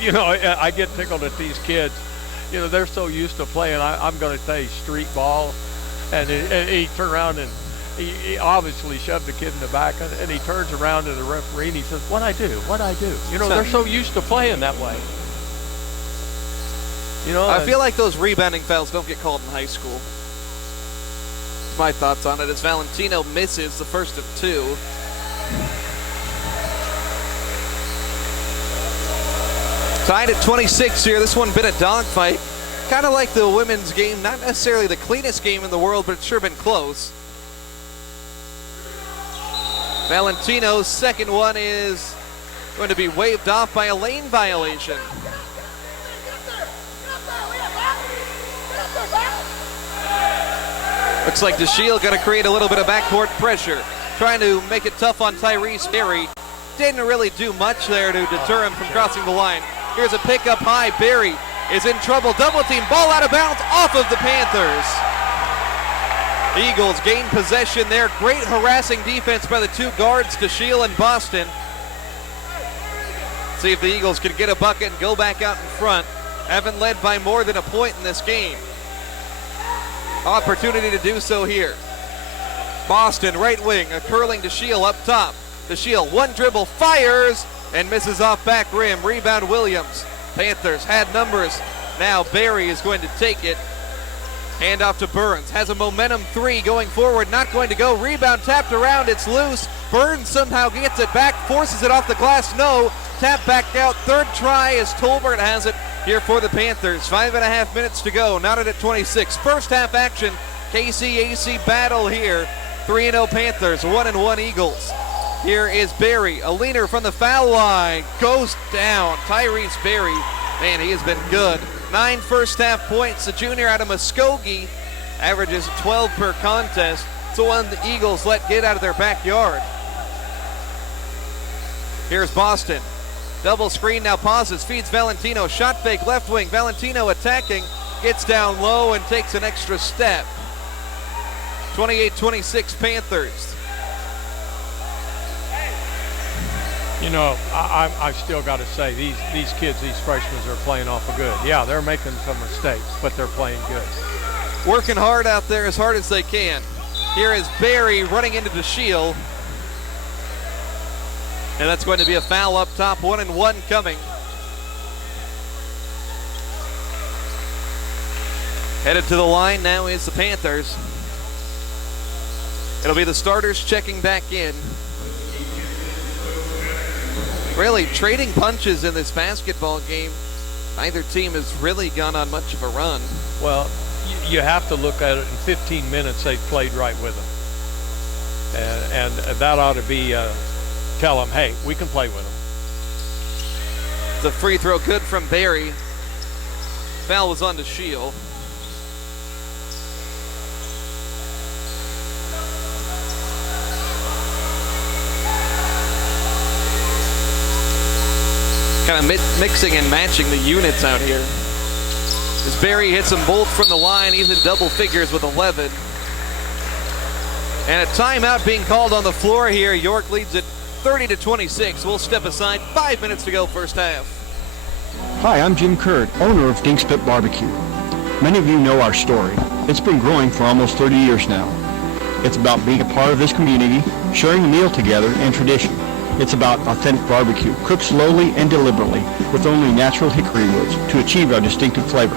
you know, I get tickled at these kids. You know, they're so used to playing, I'm going to say street ball. And he turned around and he obviously shoved the kid in the back. And he turns around to the referee and he says, "What'd I do? What'd I do?" You know, they're so used to playing that way. You know, I feel like those rebounding fouls don't get called in high school. My thoughts on it as Valentino misses the first of two. Tied at 26 here. This one been a dogfight. Kind of like the women's game. Not necessarily the cleanest game in the world, but it's sure been close. Valentino's second one is going to be waved off by a lane violation. Looks like DeShield going to create a little bit of backcourt pressure, trying to make it tough on Tyrese Berry. Didn't really do much there to deter him from crossing the line. Here's a pick up high. Berry is in trouble. Double team, ball out of bounds off of the Panthers. The Eagles gain possession there. Great harassing defense by the two guards, DeShield and Boston. See if the Eagles can get a bucket and go back out in front. Haven't led by more than a point in this game. Opportunity to do so here. Boston, right wing, a curling DeShield up top. DeShield, one dribble, fires, and misses off back rim. Rebound Williams. Panthers had numbers. Now Berry is going to take it. Hand off to Burns. Has a momentum three going forward. Not going to go. Rebound tapped around. It's loose. Burns somehow gets it back. Forces it off the glass. No. Tap back out. Third try as Tolbert has it here for the Panthers. 5.5 minutes to go. Knotted at 26. First half action. KC-AC battle here. 3-0 Panthers. 1-1 Eagles. Here is Berry, a leaner from the foul line, goes down. Tyrese Berry, man, he has been good. 9 first half points. The junior out of Muskogee averages 12 per contest. It's the one the Eagles let get out of their backyard. Here's Boston. Double screen now pauses, feeds Valentino. Shot fake left wing. Valentino attacking, gets down low and takes an extra step. 28-26 Panthers. You know, I've still got to say, these kids, these freshmen are playing awful good. Yeah, they're making some mistakes, but they're playing good. Working hard out there as hard as they can. Here is Berry running into DeShield. And that's going to be a foul up top. 1-1 coming. Headed to the line now is the Panthers. It'll be the starters checking back in. Really trading punches in this basketball game. Neither team has really gone on much of a run. Well, you have to look at it in 15 minutes they've played right with them. And that ought to be, tell them, hey, we can play with them. The free throw good from Berry. Foul was on DeShield. Kind of mixing and matching the units out here. As Berry hits them both from the line, he's in double figures with 11. And a timeout being called on the floor here. York leads it 30-26. We'll step aside. 5 minutes to go first half. Hi, I'm Jim Kurt, owner of Dink's Pit Barbecue. Many of you know our story. It's been growing for almost 30 years now. It's about being a part of this community, sharing a meal together, and tradition. It's about authentic barbecue, cooked slowly and deliberately with only natural hickory woods to achieve our distinctive flavor.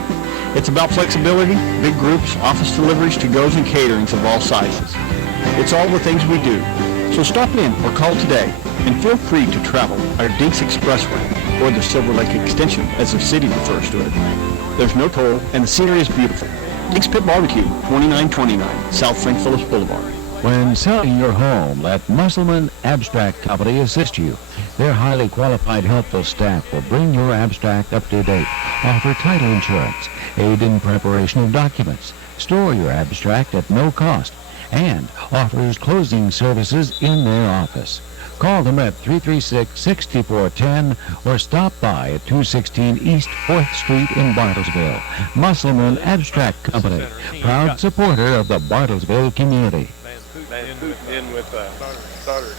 It's about flexibility, big groups, office deliveries, to-goes, and caterings of all sizes. It's all the things we do. So stop in or call today and feel free to travel our Dinks Expressway or the Silver Lake Extension as the city refers to it. There's no toll and the scenery is beautiful. Dink's Pit Barbecue, 2929 South Frank Phillips Boulevard. When selling your home, let Musselman Abstract Company assist you. Their highly qualified, helpful staff will bring your abstract up to date, offer title insurance, aid in preparation of documents, store your abstract at no cost, and offers closing services in their office. Call them at 336-6410 or stop by at 216 East 4th Street in Bartlesville. Musselman Abstract Company, proud supporter of the Bartlesville community. In with starters.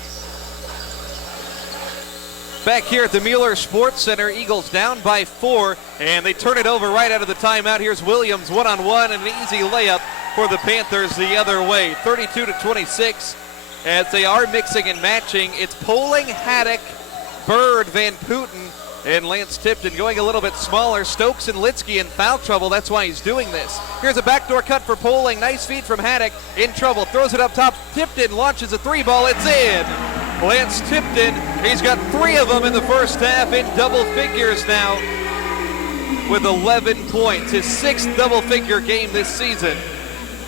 Back here at the Mueller Sports Center, Eagles down by 4, and they turn it over right out of the timeout. Here's Williams one-on-one, and an easy layup for the Panthers the other way. 32-26, as they are mixing and matching. It's Poling, Haddock, Bird, Van Putten, and Lance Tipton going a little bit smaller. Stokes and Litsky in foul trouble. That's why he's doing this. Here's a backdoor cut for Poling. Nice feed from Haddock. In trouble. Throws it up top. Tipton launches a 3-ball. It's in. Lance Tipton, he's got 3 of them in the first half, in double figures now with 11 points. His 6th double-figure game this season.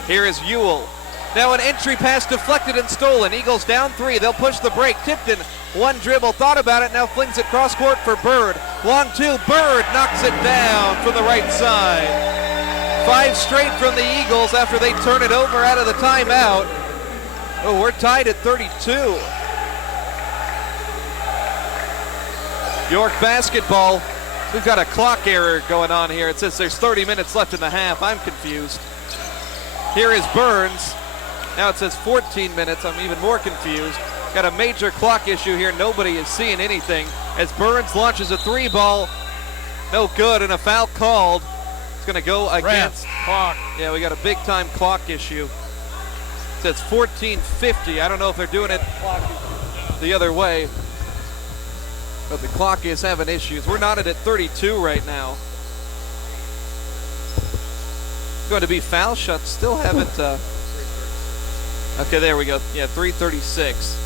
Here is Ewell. Now an entry pass deflected and stolen. Eagles down 3. They'll push the break. Tipton, one dribble, thought about it, now flings it cross court for Bird. Long 2, Bird knocks it down from the right side. 5 straight from the Eagles after they turn it over out of the timeout. Oh, we're tied at 32. York basketball. We've got a clock error going on here. It says there's 30 minutes left in the half. I'm confused. Here is Burns. Now it says 14 minutes. I'm even more confused. Got a major clock issue here. Nobody is seeing anything as Burns launches a 3-ball. No good, and a foul called. It's going to go against clock. Yeah, we got a big-time clock issue. It says 14:50. I don't know if they're doing it the other way, but the clock is having issues. We're knotted at 32 right now. It's going to be foul shots. Still haven't. Okay, there we go. Yeah, 3:36.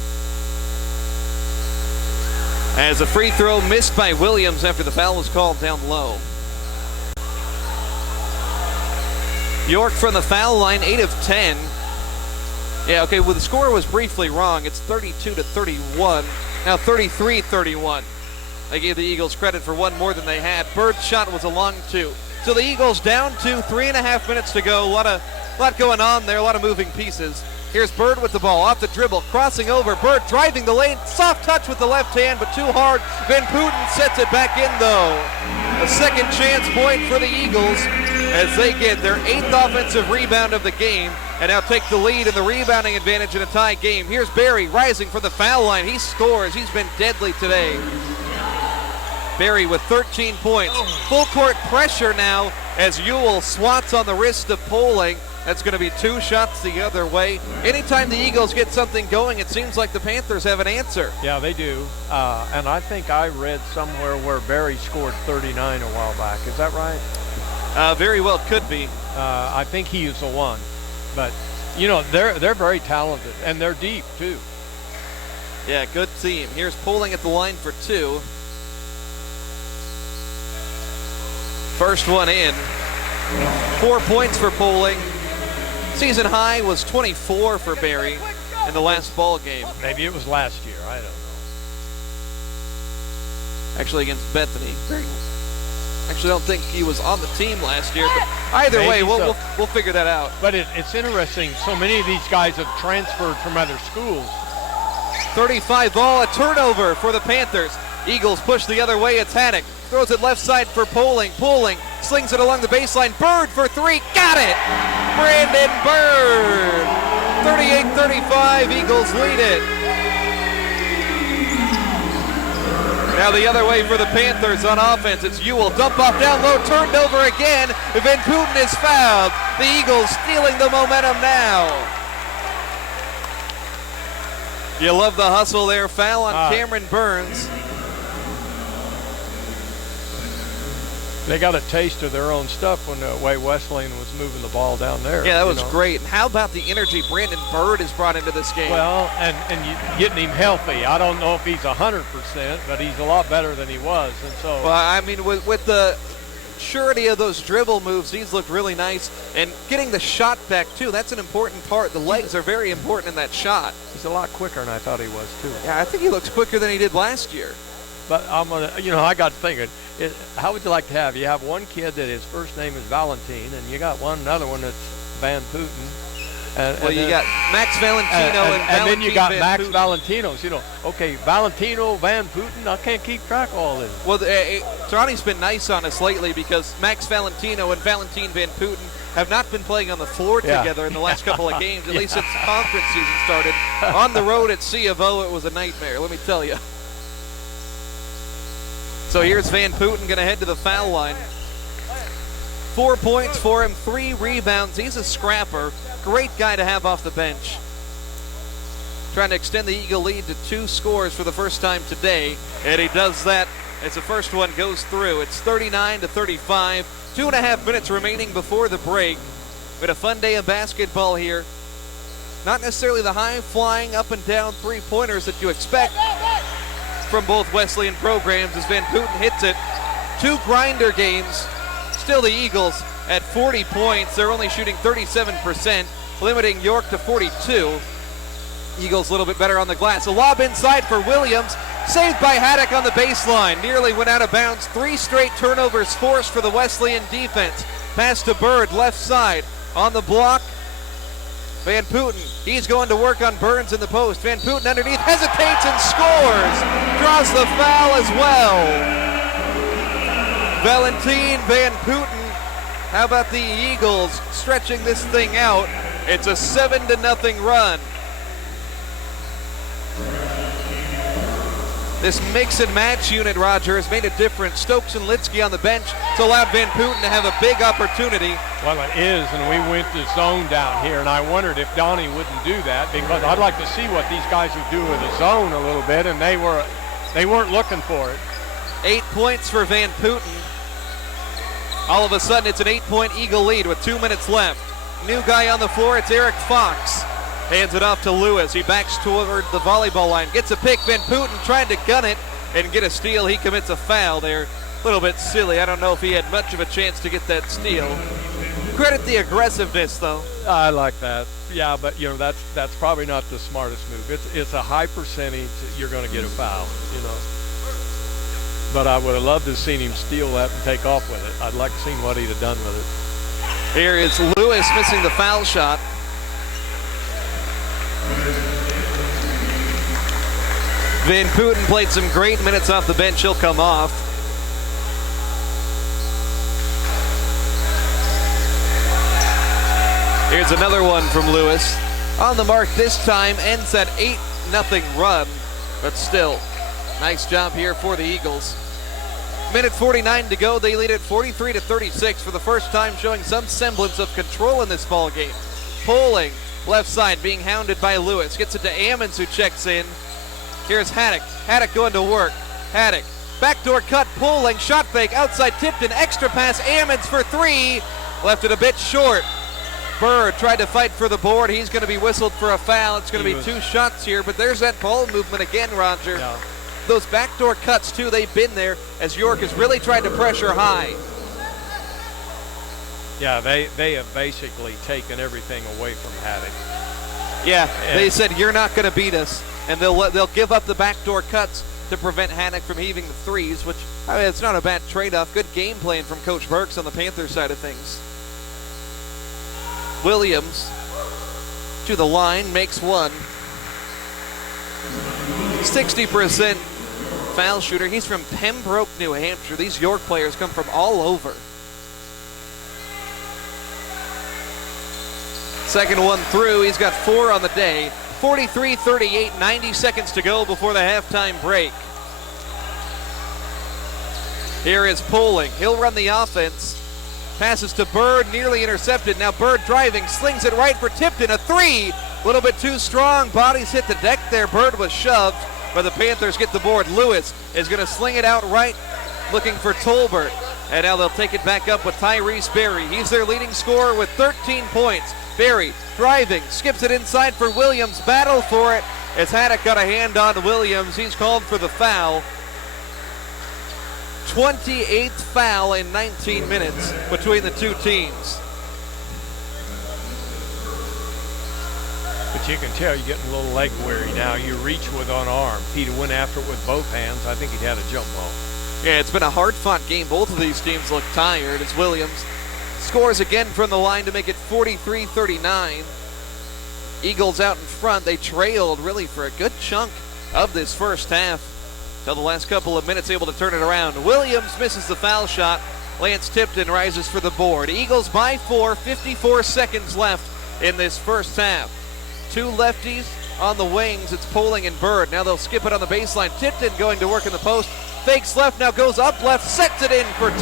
As a free throw missed by Williams after the foul was called down low. York from the foul line, 8 of 10. Yeah, okay, well, the score was briefly wrong. It's 32-31. Now 33-31. I gave the Eagles credit for one more than they had. Bird's shot was a long 2. So the Eagles down 2, 3.5 minutes to go. A lot going on there, a lot of moving pieces. Here's Bird with the ball, off the dribble, crossing over. Bird driving the lane, soft touch with the left hand, but too hard. Van Putten sets it back in, though. A second chance point for the Eagles as they get their 8th offensive rebound of the game and now take the lead in the rebounding advantage in a tie game. Here's Barry rising for the foul line. He scores. He's been deadly today. Barry with 13 points. Full court pressure now as Ewell swats on the wrist of Poling. That's going to be 2 shots the other way. Anytime the Eagles get something going, it seems like the Panthers have an answer. Yeah, they do. And I think I read somewhere where Barry scored 39 a while back. Is that right? Very well could be. I think he is the one. But, you know, they're very talented, and they're deep, too. Yeah, good team. Here's Poling at the line for 2. First one in. 4 points for Poling. Season high was 24 for Barry in the last ball game. Maybe it was last year. I don't know. Actually, against Bethany. Actually, I don't think he was on the team last year. But either way, we'll figure that out. But it's interesting. So many of these guys have transferred from other schools. 35 ball, a turnover for the Panthers. Eagles push the other way. It's Haddock. Throws it left side for Poling. Poling slings it along the baseline. Bird for 3. Got it! Brandon Bird. 38-35. Eagles lead it. Now the other way for the Panthers on offense. It's Ewell. Dump off down low. Turned over again. Van Putten is fouled. The Eagles stealing the momentum now. You love the hustle there. Foul on Cameron Burns. They got a taste of their own stuff when the way Wesleyan was moving the ball down there. Yeah, that was great. And how about the energy Brandon Bird has brought into this game? Well, and getting him healthy. I don't know if he's 100%, but he's a lot better than he was. And so, well, I mean, with the surety of those dribble moves, he's looked really nice. And getting the shot back, too, that's an important part. The legs are very important in that shot. He's a lot quicker than I thought he was, too. Yeah, I think he looks quicker than he did last year. But I'm going to, I got thinking, how would you like to have? You have one kid that his first name is Valentine, and you got another one that's Van Putten. And you got Max Valentino and then you got Van Max Putten. Valentinos. Okay, Valentino, Van Putten. I can't keep track of all this. Well, Johnny's been nice on us lately because Max Valentino and Valentine Van Putten have not been playing on the floor together in the last couple of games, at least since the conference season started. On the road at C of O, it was a nightmare, let me tell you. So here's Van Putten going to head to the foul line. 4 points for him, 3 rebounds. He's a scrapper. Great guy to have off the bench. Trying to extend the Eagle lead to 2 scores for the first time today. And he does that as the first one goes through. It's 39-35. 2.5 minutes remaining before the break. We had a fun day of basketball here. Not necessarily the high-flying up and down three-pointers that you expect from both Wesleyan programs as Van Putten hits it. 2 grinder games. Still the Eagles at 40 points. They're only shooting 37%, limiting York to 42. Eagles a little bit better on the glass. A lob inside for Williams. Saved by Haddock on the baseline. Nearly went out of bounds. 3 straight turnovers forced for the Wesleyan defense. Pass to Bird, left side. On the block, Van Putten. He's going to work on Burns in the post. Van Putten underneath, hesitates and scores. Draws the foul as well. Valentin Van Putten. How about the Eagles stretching this thing out? It's a 7-0 run. This mix and match unit, Roger, has made a difference. Stokes and Litsky on the bench to allow Van Putten to have a big opportunity. Well, it is, and we went to zone down here, and I wondered if Donnie wouldn't do that because I'd like to see what these guys would do with the zone a little bit, and they weren't looking for it. 8 points for Van Putten. All of a sudden, it's an 8-point Eagle lead with 2 minutes left. New guy on the floor, it's Eric Fox. Hands it off to Lewis. He backs toward the volleyball line. Gets a pick. Van Putten trying to gun it and get a steal. He commits a foul there. A little bit silly. I don't know if he had much of a chance to get that steal. Credit the aggressiveness, though. I like that. Yeah, but you know that's probably not the smartest move. It's a high percentage you're going to get a foul. You know. But I would have loved to have seen him steal that and take off with it. I'd like to see what he'd have done with it. Here is Lewis missing the foul shot. Van Putten played some great minutes off the bench. He'll come off. Here's another one from Lewis. On the mark this time, ends that 8-0 run. But still, nice job here for the Eagles. Minute 49 to go. They lead at 43-36 for the first time, showing some semblance of control in this ball game. Poling, left side, being hounded by Lewis. Gets it to Ammons, who checks in. Here's Haddock. Haddock going to work. Haddock. Backdoor cut. Poling. Shot fake. Outside Tipton. Extra pass. Ammons for 3. Left it a bit short. Bird tried to fight for the board. He's going to be whistled for a foul. It's going to be 2 shots here, but there's that ball movement again, Roger. Yeah. Those backdoor cuts, too, they've been there as York has really tried to pressure high. Yeah, they have basically taken everything away from Haddock. Yeah, they said, you're not going to beat us. And they'll give up the backdoor cuts to prevent Haddock from heaving the threes, which, I mean, it's not a bad trade-off. Good game plan from Coach Burks on the Panther side of things. Williams to the line, makes one. 60% foul shooter. He's from Pembroke, New Hampshire. These York players come from all over. Second one through. He's got 4 on the day. 43-38, 90 seconds to go before the halftime break. Here is Poling. He'll run the offense. Passes to Bird, nearly intercepted. Now Bird driving, slings it right for Tipton. A 3, a little bit too strong. Bodies hit the deck there. Bird was shoved, but the Panthers get the board. Lewis is going to sling it out right, looking for Tolbert. And now they'll take it back up with Tyrese Berry. He's their leading scorer with 13 points. Berry driving, skips it inside for Williams. Battle for it as Haddock got a hand on Williams. He's called for the foul. 28th foul in 19 minutes between the two teams. But you can tell you're getting a little leg weary now. You reach with one arm. If he'd went after it with both hands, I think he'd had a jump ball. Yeah, it's been a hard-fought game. Both of these teams look tired as Williams scores again from the line to make it 43-39. Eagles out in front. They trailed really for a good chunk of this first half. Till the last couple of minutes, able to turn it around. Williams misses the foul shot. Lance Tipton rises for the board. Eagles by 4, 54 seconds left in this first half. 2 lefties on the wings. It's Poling and Bird. Now they'll skip it on the baseline. Tipton going to work in the post. fakes left, now goes up left, sets it in for 2.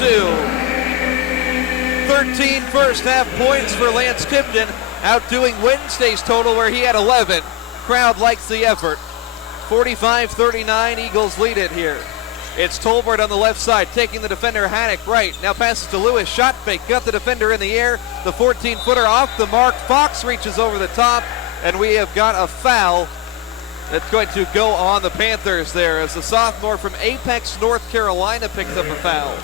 13 first half points for Lance Tipton, outdoing Wednesday's total where he had 11. Crowd likes the effort. 45-39, Eagles lead it here. It's Tolbert on the left side, taking the defender Haddock right. Now passes to Lewis, shot fake, got the defender in the air. The 14-footer off the mark. Fox reaches over the top, and we have got a foul that's going to go on the Panthers there as the sophomore from Apex, North Carolina picks up a foul.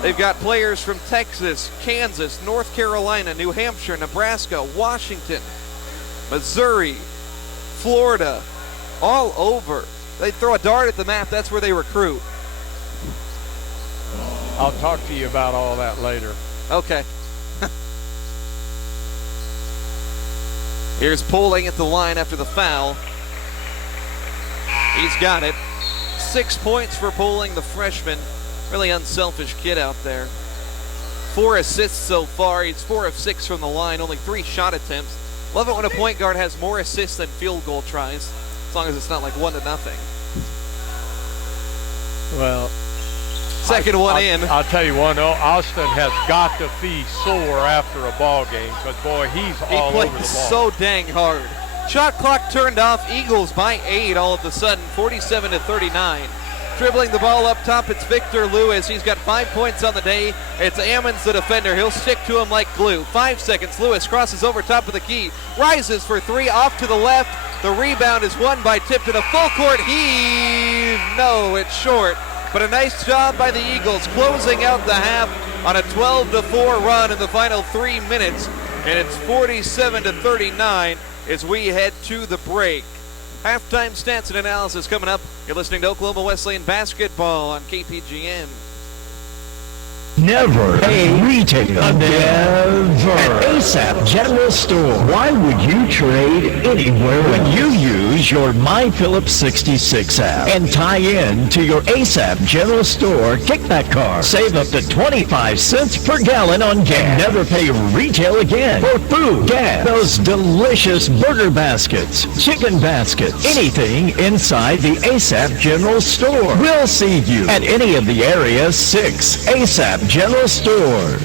They've got players from Texas, Kansas, North Carolina, New Hampshire, Nebraska, Washington, Missouri, Florida, all over. They throw a dart at the map, that's where they recruit. I'll talk to you about all that later. Okay. Here's Poling at the line after the foul. He's got it. 6 points for Poling, the freshman. Really unselfish kid out there. 4 assists so far. He's 4 of 6 from the line, only 3 shot attempts. Love it when a point guard has more assists than field goal tries, as long as it's not like 1-0. Well, second one in. I'll tell you one, Austin has got to be sore after a ball game, because boy, he's all over the ball. He plays so dang hard. Shot clock turned off. Eagles by 8 all of a sudden, 47-39. Dribbling the ball up top, it's Victor Lewis. He's got 5 points on the day. It's Ammons, the defender. He'll stick to him like glue. 5 seconds. Lewis crosses over top of the key. Rises for 3 off to the left. The rebound is won by Tipton. A full court heave. No, it's short. But a nice job by the Eagles closing out the half on a 12-4 run in the final 3 minutes. And it's 47-39 as we head to the break. Halftime stats and analysis coming up. You're listening to Oklahoma Wesleyan basketball on KPGN. Never pay retail. Never. At ASAP General Store. Why would you trade anywhere when you use your MyPhillips 66 app and tie in to your ASAP General Store kickback card? Save up to 25 cents per gallon on gas. And never pay retail again for food, gas, those delicious burger baskets, chicken baskets, anything inside the ASAP General Store. We'll see you at any of the area's 6 ASAP General Store.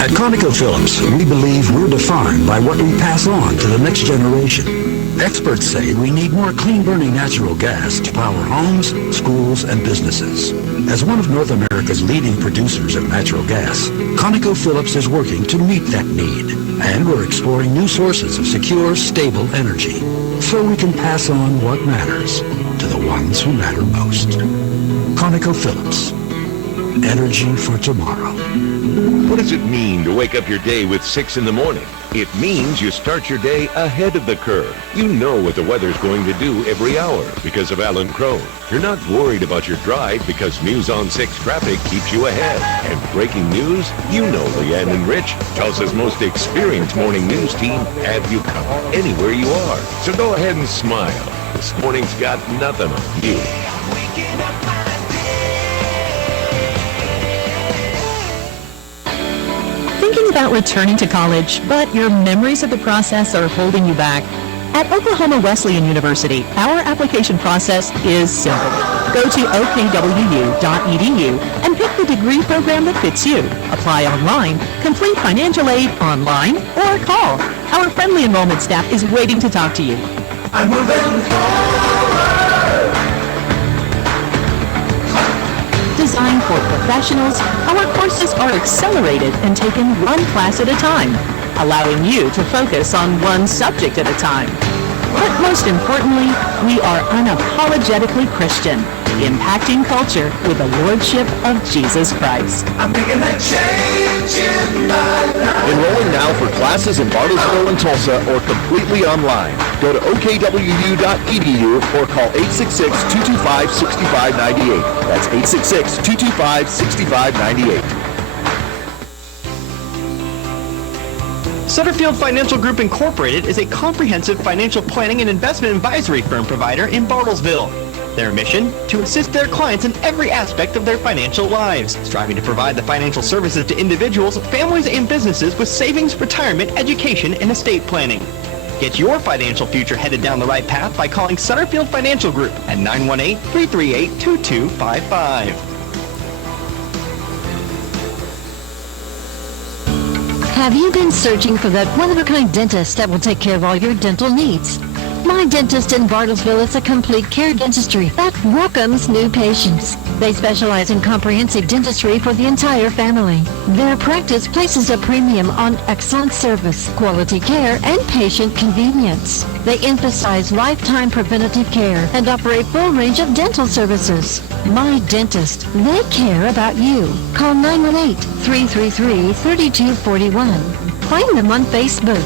At ConocoPhillips, we believe we're defined by what we pass on to the next generation. Experts say we need more clean-burning natural gas to power homes, schools, and businesses. As one of North America's leading producers of natural gas, ConocoPhillips is working to meet that need. And we're exploring new sources of secure, stable energy, so we can pass on what matters to the ones who matter most. ConocoPhillips. Energy for tomorrow. What does it mean to wake up your day with 6 in the morning? It means you start your day ahead of the curve. You know what the weather's going to do every hour because of Alan Crone. You're not worried about your drive because News on 6 traffic keeps you ahead. And breaking news, you know Leanne and Rich, Tulsa's most experienced morning news team, have you covered anywhere you are. So go ahead and smile. This morning's got nothing on you. Thinking about returning to college, but your memories of the process are holding you back? At Oklahoma Wesleyan University, our application process is simple. Go to OKWU.edu and pick the degree program that fits you. Apply online, complete financial aid online, or call. Our friendly enrollment staff is waiting to talk to you. I'm moving forward. Designed for professionals, our courses are accelerated and taken one class at a time, allowing you to focus on one subject at a time. But most importantly, we are unapologetically Christian, impacting culture with the Lordship of Jesus Christ. I'm making that change in my life. Enrolling now for classes in Bartlesville and Tulsa or completely online. Go to OKWU.edu or call 866-225-6598. That's 866-225-6598. Sutterfield Financial Group Incorporated is a comprehensive financial planning and investment advisory firm provider in Bartlesville. Their mission? To assist their clients in every aspect of their financial lives, striving to provide the financial services to individuals, families, and businesses with savings, retirement, education, and estate planning. Get your financial future headed down the right path by calling Sutterfield Financial Group at 918-338-2255. Have you been searching for that one-of-a-kind dentist that will take care of all your dental needs? My Dentist in Bartlesville is a complete care dentistry that welcomes new patients. They specialize in comprehensive dentistry for the entire family. Their practice places a premium on excellent service, quality care, and patient convenience. They emphasize lifetime preventative care and operate full range of dental services. My Dentist, they care about you. Call 918-333-3241. Find them on Facebook.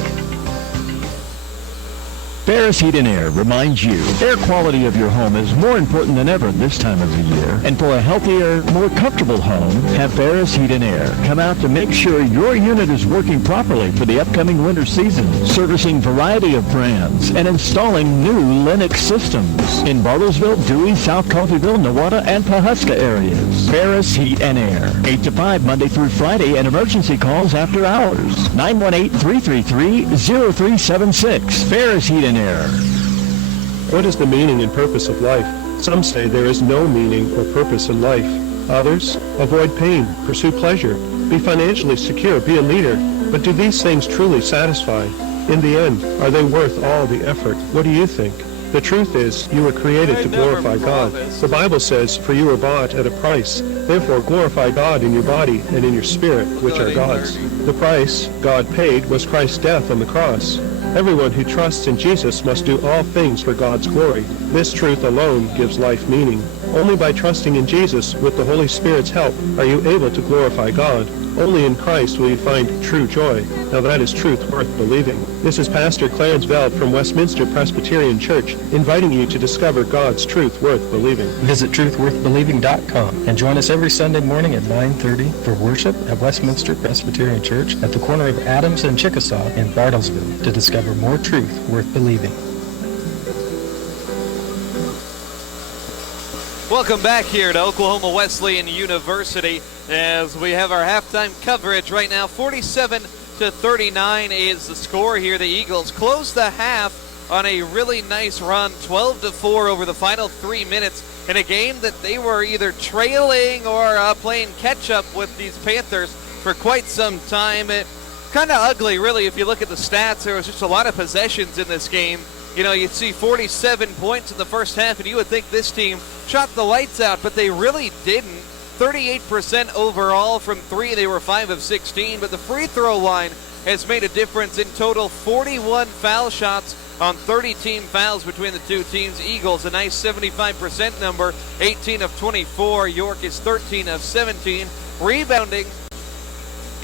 Ferris Heat and Air reminds you, air quality of your home is more important than ever this time of the year. And for a healthier, more comfortable home, have Ferris Heat and Air come out to make sure your unit is working properly for the upcoming winter season, servicing variety of brands and installing new Lennox systems in Bartlesville, Dewey, South Coffeyville, Newata, and Pahuska areas. Ferris Heat and Air, 8 to 5 Monday through Friday, and emergency calls after hours. 918-333-0376. Ferris Heat and Air. What is the meaning and purpose of life? Some say there is no meaning or purpose in life. Others, avoid pain, pursue pleasure, be financially secure, be a leader. But do these things truly satisfy? In the end, are they worth all the effort? What do you think? The truth is, you were created to glorify God. The Bible says, for you were bought at a price. Therefore, glorify God in your body and in your spirit, which are God's. The price God paid was Christ's death on the cross. Everyone who trusts in Jesus must do all things for God's glory. This truth alone gives life meaning. Only by trusting in Jesus with the Holy Spirit's help are you able to glorify God. Only in Christ will you find true joy. Now that is truth worth believing. This is Pastor Clarence Veld from Westminster Presbyterian Church, inviting you to discover God's truth worth believing. Visit truthworthbelieving.com and join us every Sunday morning at 9:30 for worship at Westminster Presbyterian Church at the corner of Adams and Chickasaw in Bartlesville to discover more truth worth believing. Welcome back here to Oklahoma Wesleyan University as we have our halftime coverage right now. 47-39 is the score here. The Eagles close the half on a really nice run, 12-4 over the final 3 minutes in a game that they were either trailing or playing catch-up with these Panthers for quite some time. It kind of ugly, really, if you look at the stats. There was just a lot of possessions in this game. You know, you'd see 47 points in the first half, and you would think this team shot the lights out, but they really didn't. 38% overall from three. They were 5 of 16, but the free throw line has made a difference. In total, 41 foul shots on 30 team fouls between the two teams. Eagles, a nice 75% number, 18 of 24. York is 13 of 17. Rebounding,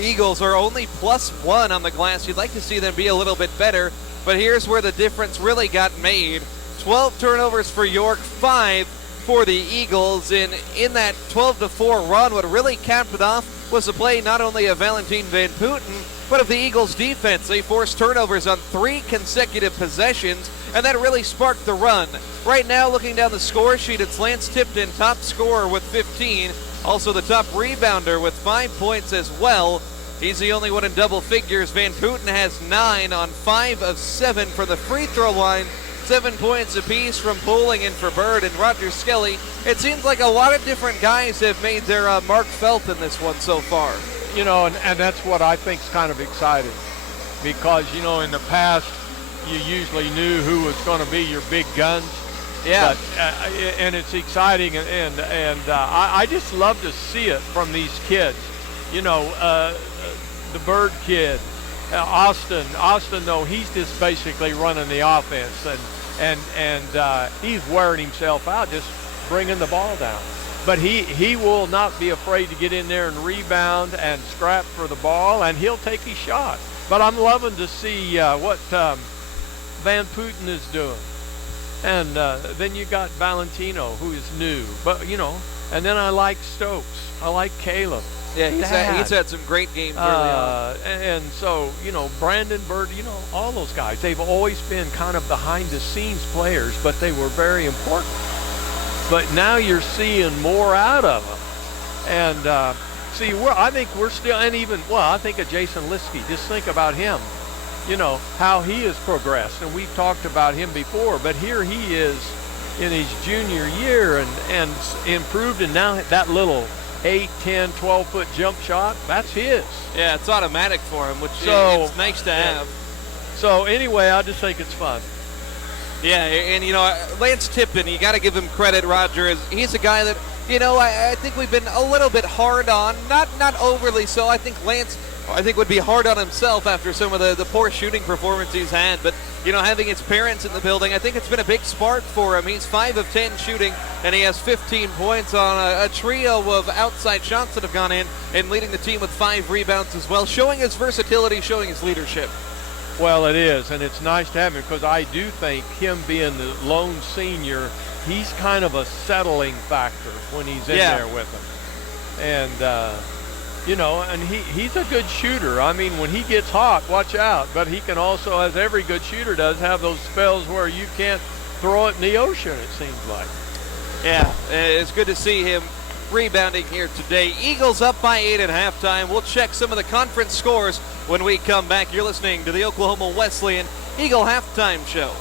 Eagles are only +1 on the glass. You'd like to see them be a little bit better, but here's where the difference really got made. 12 turnovers for York, 5 for the Eagles. And in that 12-4 run, what really capped it off was the play not only of Valentine Van Putten, but of the Eagles' defense. They forced turnovers on 3 consecutive possessions, and that really sparked the run. Right now, looking down the score sheet, it's Lance Tipton, top scorer with 15. Also the top rebounder with 5 points as well. He's the only one in double figures. Van Putten has 9 on 5 of 7 from the free throw line. 7 points apiece from Poling and for Bird and Roger Skelly. It seems like a lot of different guys have made their mark felt in this one so far. You know, and that's what I think is kind of exciting, because, you know, in the past, you usually knew who was going to be your big guns. Yeah. But, and it's exciting, and I just love to see it from these kids. You know, the Bird kid, Austin, though, he's just basically running the offense, and he's wearing himself out just bringing the ball down. But he will not be afraid to get in there and rebound and scrap for the ball, and he'll take his shot. But I'm loving to see what Van Putten is doing. And then you got Valentino, who is new. But, you know, and then I like Stokes. I like Caleb. Yeah, he's had some great games early on. And so, you know, Brandon Bird, you know, all those guys, they've always been kind of behind-the-scenes players, but they were very important. but now you're seeing more out of them. And see, I think we're still, and even, well, I think of Jason Liskey. Just think about him, you know, how he has progressed. And we've talked about him before, but here he is in his junior year and improved, and now that little 8, 10, 12-foot jump shot, that's his. Yeah, it's automatic for him, which it's nice to have. So anyway, I just think it's fun. Yeah, and you know, Lance Tippin, you got to give him credit, Roger. He's a guy that, you know, I think we've been a little bit hard on, not overly so. I think Lance, would be hard on himself after some of the poor shooting performance he's had. But, you know, having his parents in the building, I think it's been a big spark for him. He's 5 of 10 shooting, and he has 15 points on a trio of outside shots that have gone in, and leading the team with 5 rebounds as well, showing his versatility, showing his leadership. Well, it is, and it's nice to have him because I do think him being the lone senior, he's kind of a settling factor when he's in there with them. And, you know, and he's a good shooter. I mean, when he gets hot, watch out. But he can also, as every good shooter does, have those spells where you can't throw it in the ocean, it seems like. Yeah, it's good to see him rebounding here today. Eagles up by 8 at halftime. We'll check some of the conference scores when we come back. You're listening to the Oklahoma Wesleyan Eagle Halftime Show.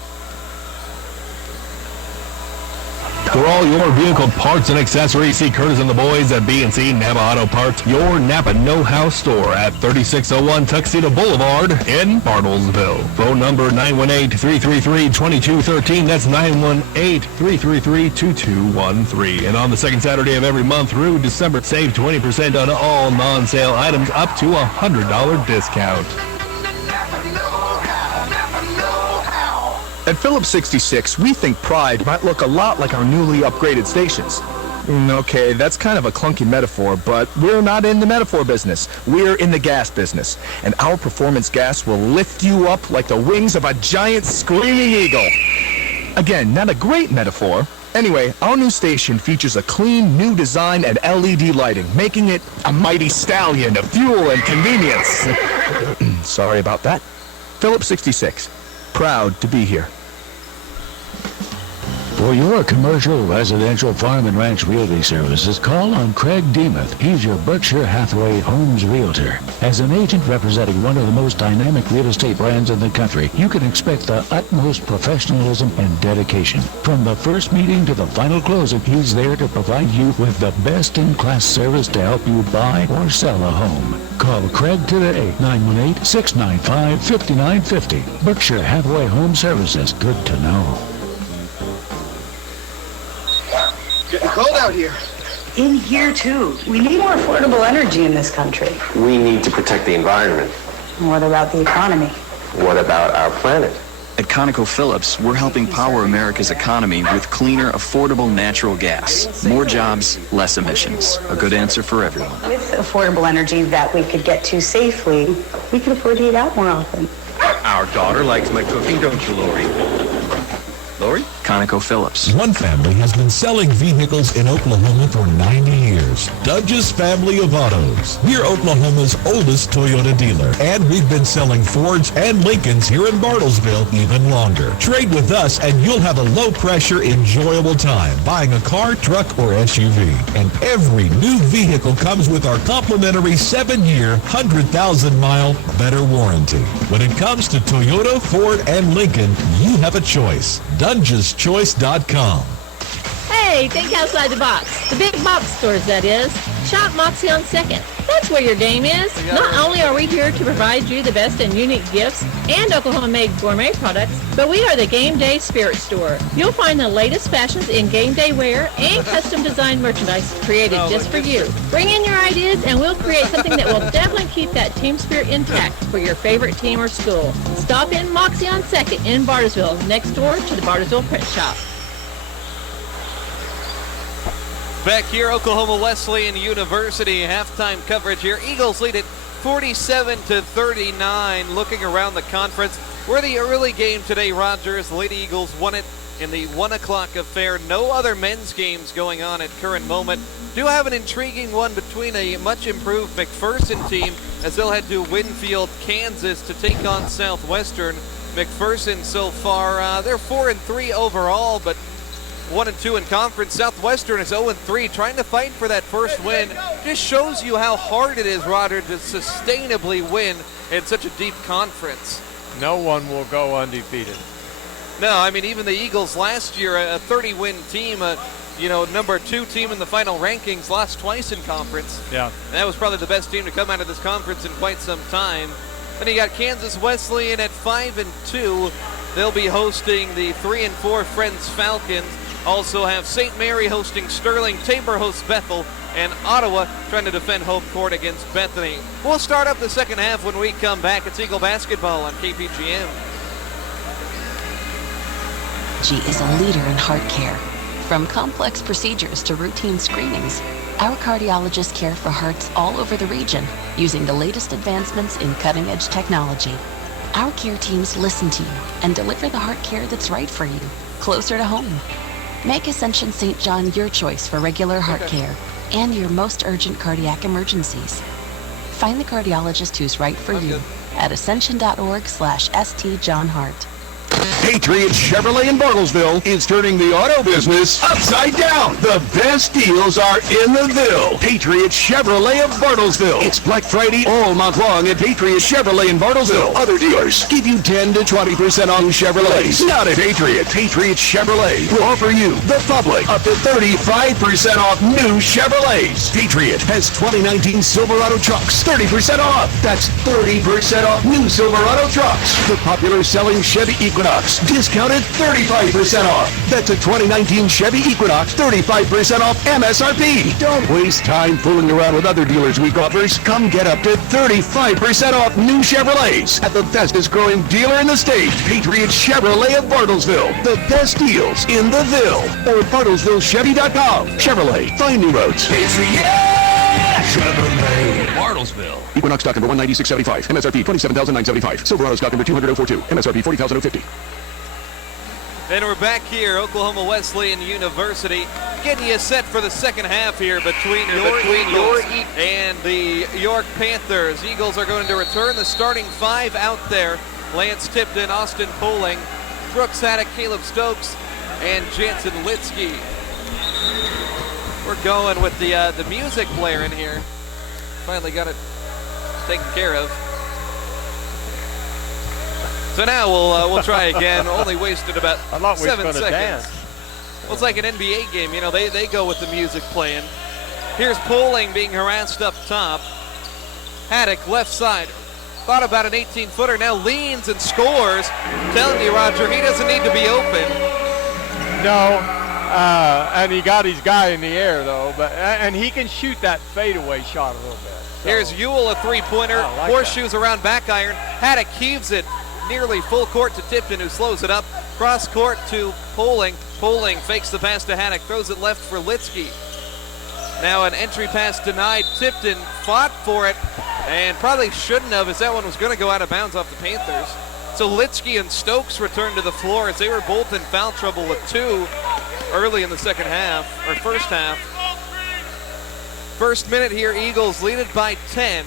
For all your vehicle parts and accessories, see Curtis and the boys at B&C Napa Auto Parts, your Napa know-how store at 3601 Tuxedo Boulevard in Bartlesville. Phone number 918-333-2213. That's 918-333-2213. And on the second Saturday of every month through December, save 20% on all non-sale items up to $100 discount. At Phillips 66, we think pride might look a lot like our newly upgraded stations. Okay, that's kind of a clunky metaphor, but we're not in the metaphor business. We're in the gas business, and our performance gas will lift you up like the wings of a giant screaming eagle. Again, not a great metaphor. Anyway, our new station features a clean new design and LED lighting, making it a mighty stallion of fuel and convenience. Sorry about that. Phillips 66, proud to be here. For your commercial, residential, farm, and ranch realty services, call on Craig Demuth. He's your Berkshire Hathaway Homes Realtor. As an agent representing one of the most dynamic real estate brands in the country, you can expect the utmost professionalism and dedication. From the first meeting to the final closing, he's there to provide you with the best-in-class service to help you buy or sell a home. Call Craig today, 918-695-5950. Berkshire Hathaway Home Services. Good to know. Getting cold out here. In here, too. We need more affordable energy in this country. We need to protect the environment. What about the economy? What about our planet? At ConocoPhillips, we're helping power America's economy with cleaner, affordable natural gas. More jobs, less emissions. A good answer for everyone. With affordable energy that we could get to safely, we could afford to eat out more often. Our daughter likes my cooking, don't you, Lori? Lori? ConocoPhillips. One family has been selling vehicles in Oklahoma for 90 years. Dudge's Family of Autos. We're Oklahoma's oldest Toyota dealer, and we've been selling Fords and Lincolns here in Bartlesville even longer. Trade with us and you'll have a low-pressure, enjoyable time buying a car, truck, or SUV. And every new vehicle comes with our complimentary 7-year, 100,000-mile better warranty. When it comes to Toyota, Ford, and Lincoln, you have a choice. DungeonsChoice.com. Hey, think outside the box. The big box stores, that is. Shop Moxie on 2nd. That's where your game is. Not only are we here to provide you the best and unique gifts and Oklahoma-made gourmet products, but we are the Game Day Spirit Store. You'll find the latest fashions in game day wear and custom designed merchandise created just for you. Bring in your ideas and we'll create something that will definitely keep that team spirit intact for your favorite team or school. Stop in Moxie on 2nd in Bartlesville, next door to the Bartlesville Print Shop. Back here, Oklahoma Wesleyan University halftime coverage here. Eagles lead it 47-39. Looking around the conference, we're the early game today, Rogers. The Lady Eagles won it in the 1 o'clock affair. No other men's games going on at current moment. Do have an intriguing one between a much improved McPherson team as they'll head to Winfield, Kansas to take on Southwestern. McPherson so far, they're 4-3 overall, but 1-2 in conference. Southwestern is 0-3, trying to fight for that first win. Just shows you how hard it is, Roger, to sustainably win in such a deep conference. No one will go undefeated. No, I mean, even the Eagles last year, a 30-win team, number 2 team in the final rankings, lost twice in conference. Yeah. And that was probably the best team to come out of this conference in quite some time. Then you got Kansas Wesleyan at 5-2. They'll be hosting the 3-4 Friends Falcons. Also have St. Mary hosting Sterling, Tabor hosts Bethel, and Ottawa trying to defend home court against Bethany. We'll start up the second half when we come back. It's Eagle basketball on KPGM. G is a leader in heart care. From complex procedures to routine screenings, our cardiologists care for hearts all over the region using the latest advancements in cutting-edge technology. Our care teams listen to you and deliver the heart care that's right for you, closer to home. Make Ascension St. John your choice for regular heart care and your most urgent cardiac emergencies. Find the cardiologist who's right for you at ascension.org/St. John Hart. Patriot Chevrolet in Bartlesville is turning the auto business upside down. The best deals are in the Ville. Patriot Chevrolet of Bartlesville. It's Black Friday all month long at Patriot Chevrolet in Bartlesville. Other dealers give you 10 to 20% on Chevrolets. Not at Patriot. Patriot Chevrolet will offer you, the public, up to 35% off new Chevrolets. Patriot has 2019 Silverado trucks, 30% off. That's 30% off new Silverado trucks. The popular selling Chevy Equinox, discounted 35% off. That's a 2019 Chevy Equinox, 35% off MSRP. Don't waste time fooling around with other dealers' week offers. Come get up to 35% off new Chevrolets at the fastest growing dealer in the state, Patriot Chevrolet of Bartlesville. The best deals in the Ville. Or BartlesvilleChevy.com. Chevrolet, find new roads. Patriot Chevrolet. Bartlesville. Equinox stock number 196.75. MSRP 27,975. Silverado stock number 200,042. MSRP 40,050. And we're back here, Oklahoma Wesleyan University, getting you set for the second half here between your Eagles and the York Panthers. Eagles are going to return the starting 5 out there. Lance Tipton, Austin Poling, Brooks Haddock, Caleb Stokes, and Jansen Litsky. We're going with the music player in here. Finally got it taken care of. So now we'll try again. Only wasted about 7 seconds. Dance. Well, it's like an NBA game. You know, they go with the music playing. Here's Poling being harassed up top. Haddock, left side. Thought about an 18-footer. Now leans and scores. I'm telling you, Roger, he doesn't need to be open. No, and he got his guy in the air, though. And he can shoot that fadeaway shot a little bit. So. Here's Ewell, a three-pointer. Like horseshoes around back iron. Haddock heaves it nearly full court to Tipton, who slows it up. Cross court to Poling. Poling fakes the pass to Haddock, throws it left for Litsky. Now an entry pass denied. Tipton fought for it and probably shouldn't have, as that one was going to go out of bounds off the Panthers. So Litsky and Stokes return to the floor as they were both in foul trouble with 2 early in the first half. First minute here, Eagles lead it by 10.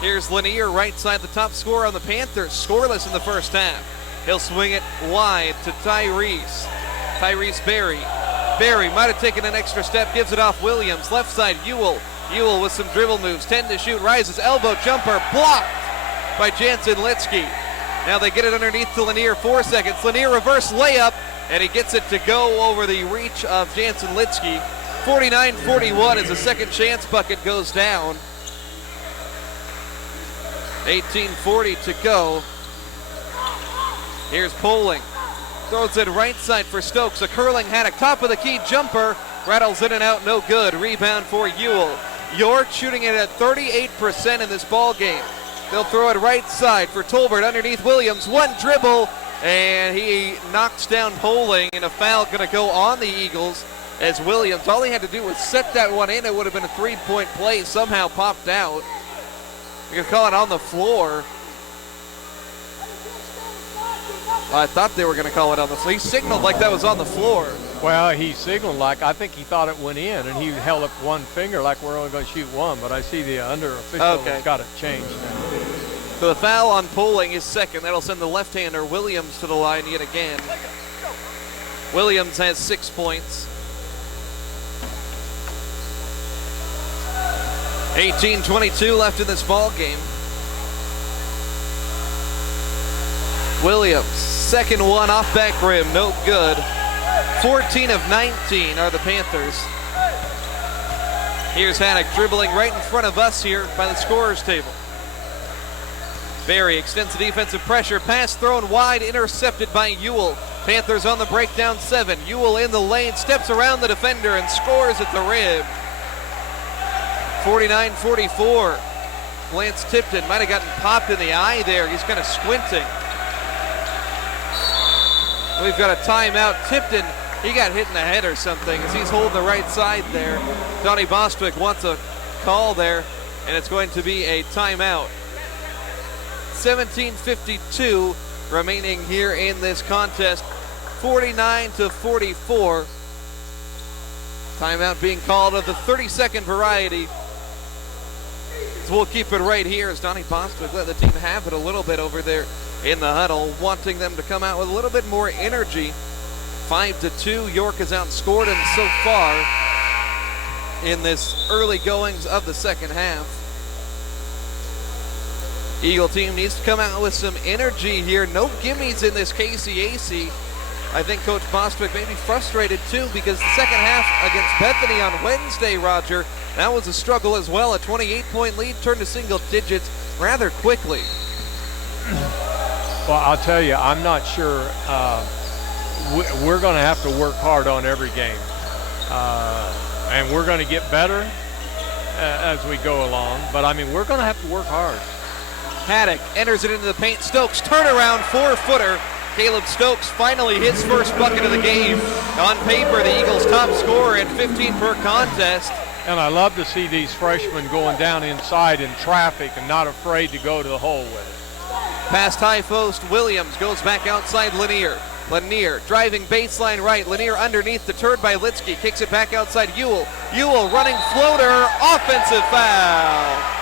Here's Lanier, right side, the top scorer on the Panthers, scoreless in the first half. He'll swing it wide to Tyrese Berry. Berry might have taken an extra step, gives it off Williams. Left side, Ewell. Ewell with some dribble moves, 10 to shoot, rises, elbow jumper, blocked by Jansen Litsky. Now they get it underneath to Lanier, 4 seconds. Lanier reverse layup, and he gets it to go over the reach of Jansen Litsky. 49-41 as the second chance bucket goes down. 18:40 to go. Here's Poling. Throws it right side for Stokes. A curling Haddock. Top of the key jumper. Rattles in and out. No good. Rebound for Ewell. York shooting it at 38% in this ball game. They'll throw it right side for Tolbert underneath Williams. One dribble, and he knocks down Poling, and a foul going to go on the Eagles as Williams. All he had to do was set that one in. It would have been a three-point play. Somehow popped out. You're going to call it on the floor. I thought they were going to call it on the floor. He signaled like that was on the floor. Well, he signaled like, I think he thought it went in, and he held up one finger like we're only going to shoot one, but I see the under official has got it changed now. So the foul on Poling is second. That'll send the left-hander Williams to the line yet again. Williams has 6 points. 18:22 left in this ball game. Williams, second one off back rim, no good. 14 of 19 are the Panthers. Here's Haddock dribbling right in front of us here by the scorer's table. Berry extends the defensive pressure, pass thrown wide, intercepted by Ewell. Panthers on the breakdown 7. Ewell in the lane, steps around the defender and scores at the rim. 49-44. Lance Tipton might have gotten popped in the eye there. He's kind of squinting. We've got a timeout. Tipton, he got hit in the head or something as he's holding the right side there. Donnie Bostwick wants a call there, and it's going to be a timeout. 17:52 remaining here in this contest. 49-44. Timeout being called of the 30-second variety. So we'll keep it right here as Donnie Bostwick let the team have it a little bit over there in the huddle, wanting them to come out with a little bit more energy. 5-2, York has outscored them so far in this early goings of the second half. Eagle team needs to come out with some energy here. No gimmies in this KCAC. I think Coach Bostwick may be frustrated too because the second half against Bethany on Wednesday, Roger, that was a struggle as well. A 28-point lead turned to single digits rather quickly. Well, I'll tell you, I'm not sure. We're going to have to work hard on every game. And we're going to get better as we go along. But, I mean, we're going to have to work hard. Haddock enters it into the paint. Stokes, turnaround, 4-footer. Caleb Stokes finally his first bucket of the game. On paper, the Eagles' top scorer at 15 per contest. And I love to see these freshmen going down inside in traffic and not afraid to go to the hole with it. Past high post, Williams goes back outside Lanier. Lanier driving baseline right. Lanier underneath, deterred by Litsky. Kicks it back outside Ewell. Ewell running floater, offensive foul.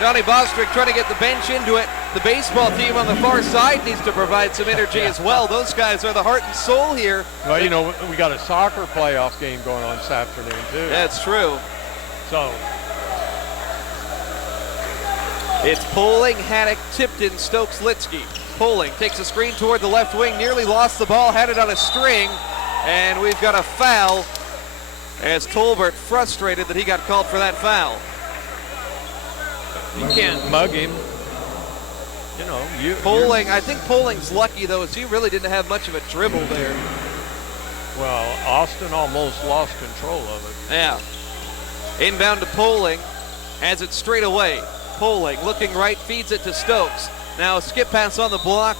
Donnie Bostwick trying to get the bench into it. The baseball team on the far side needs to provide some energy as well. Those guys are the heart and soul here. Well, you know, we got a soccer playoff game going on this afternoon, too. That's true. So it's Poling, Haddock, Tipton, Stokes, Litsky. Poling takes a screen toward the left wing, nearly lost the ball, had it on a string, and we've got a foul as Tolbert frustrated that he got called for that foul. You can't mug him. You know, Poling, I think Poling's lucky though, as he really didn't have much of a dribble there. Well, Austin almost lost control of it. Yeah. Inbound to Poling, has it straight away. Poling looking right, feeds it to Stokes. Now a skip pass on the block,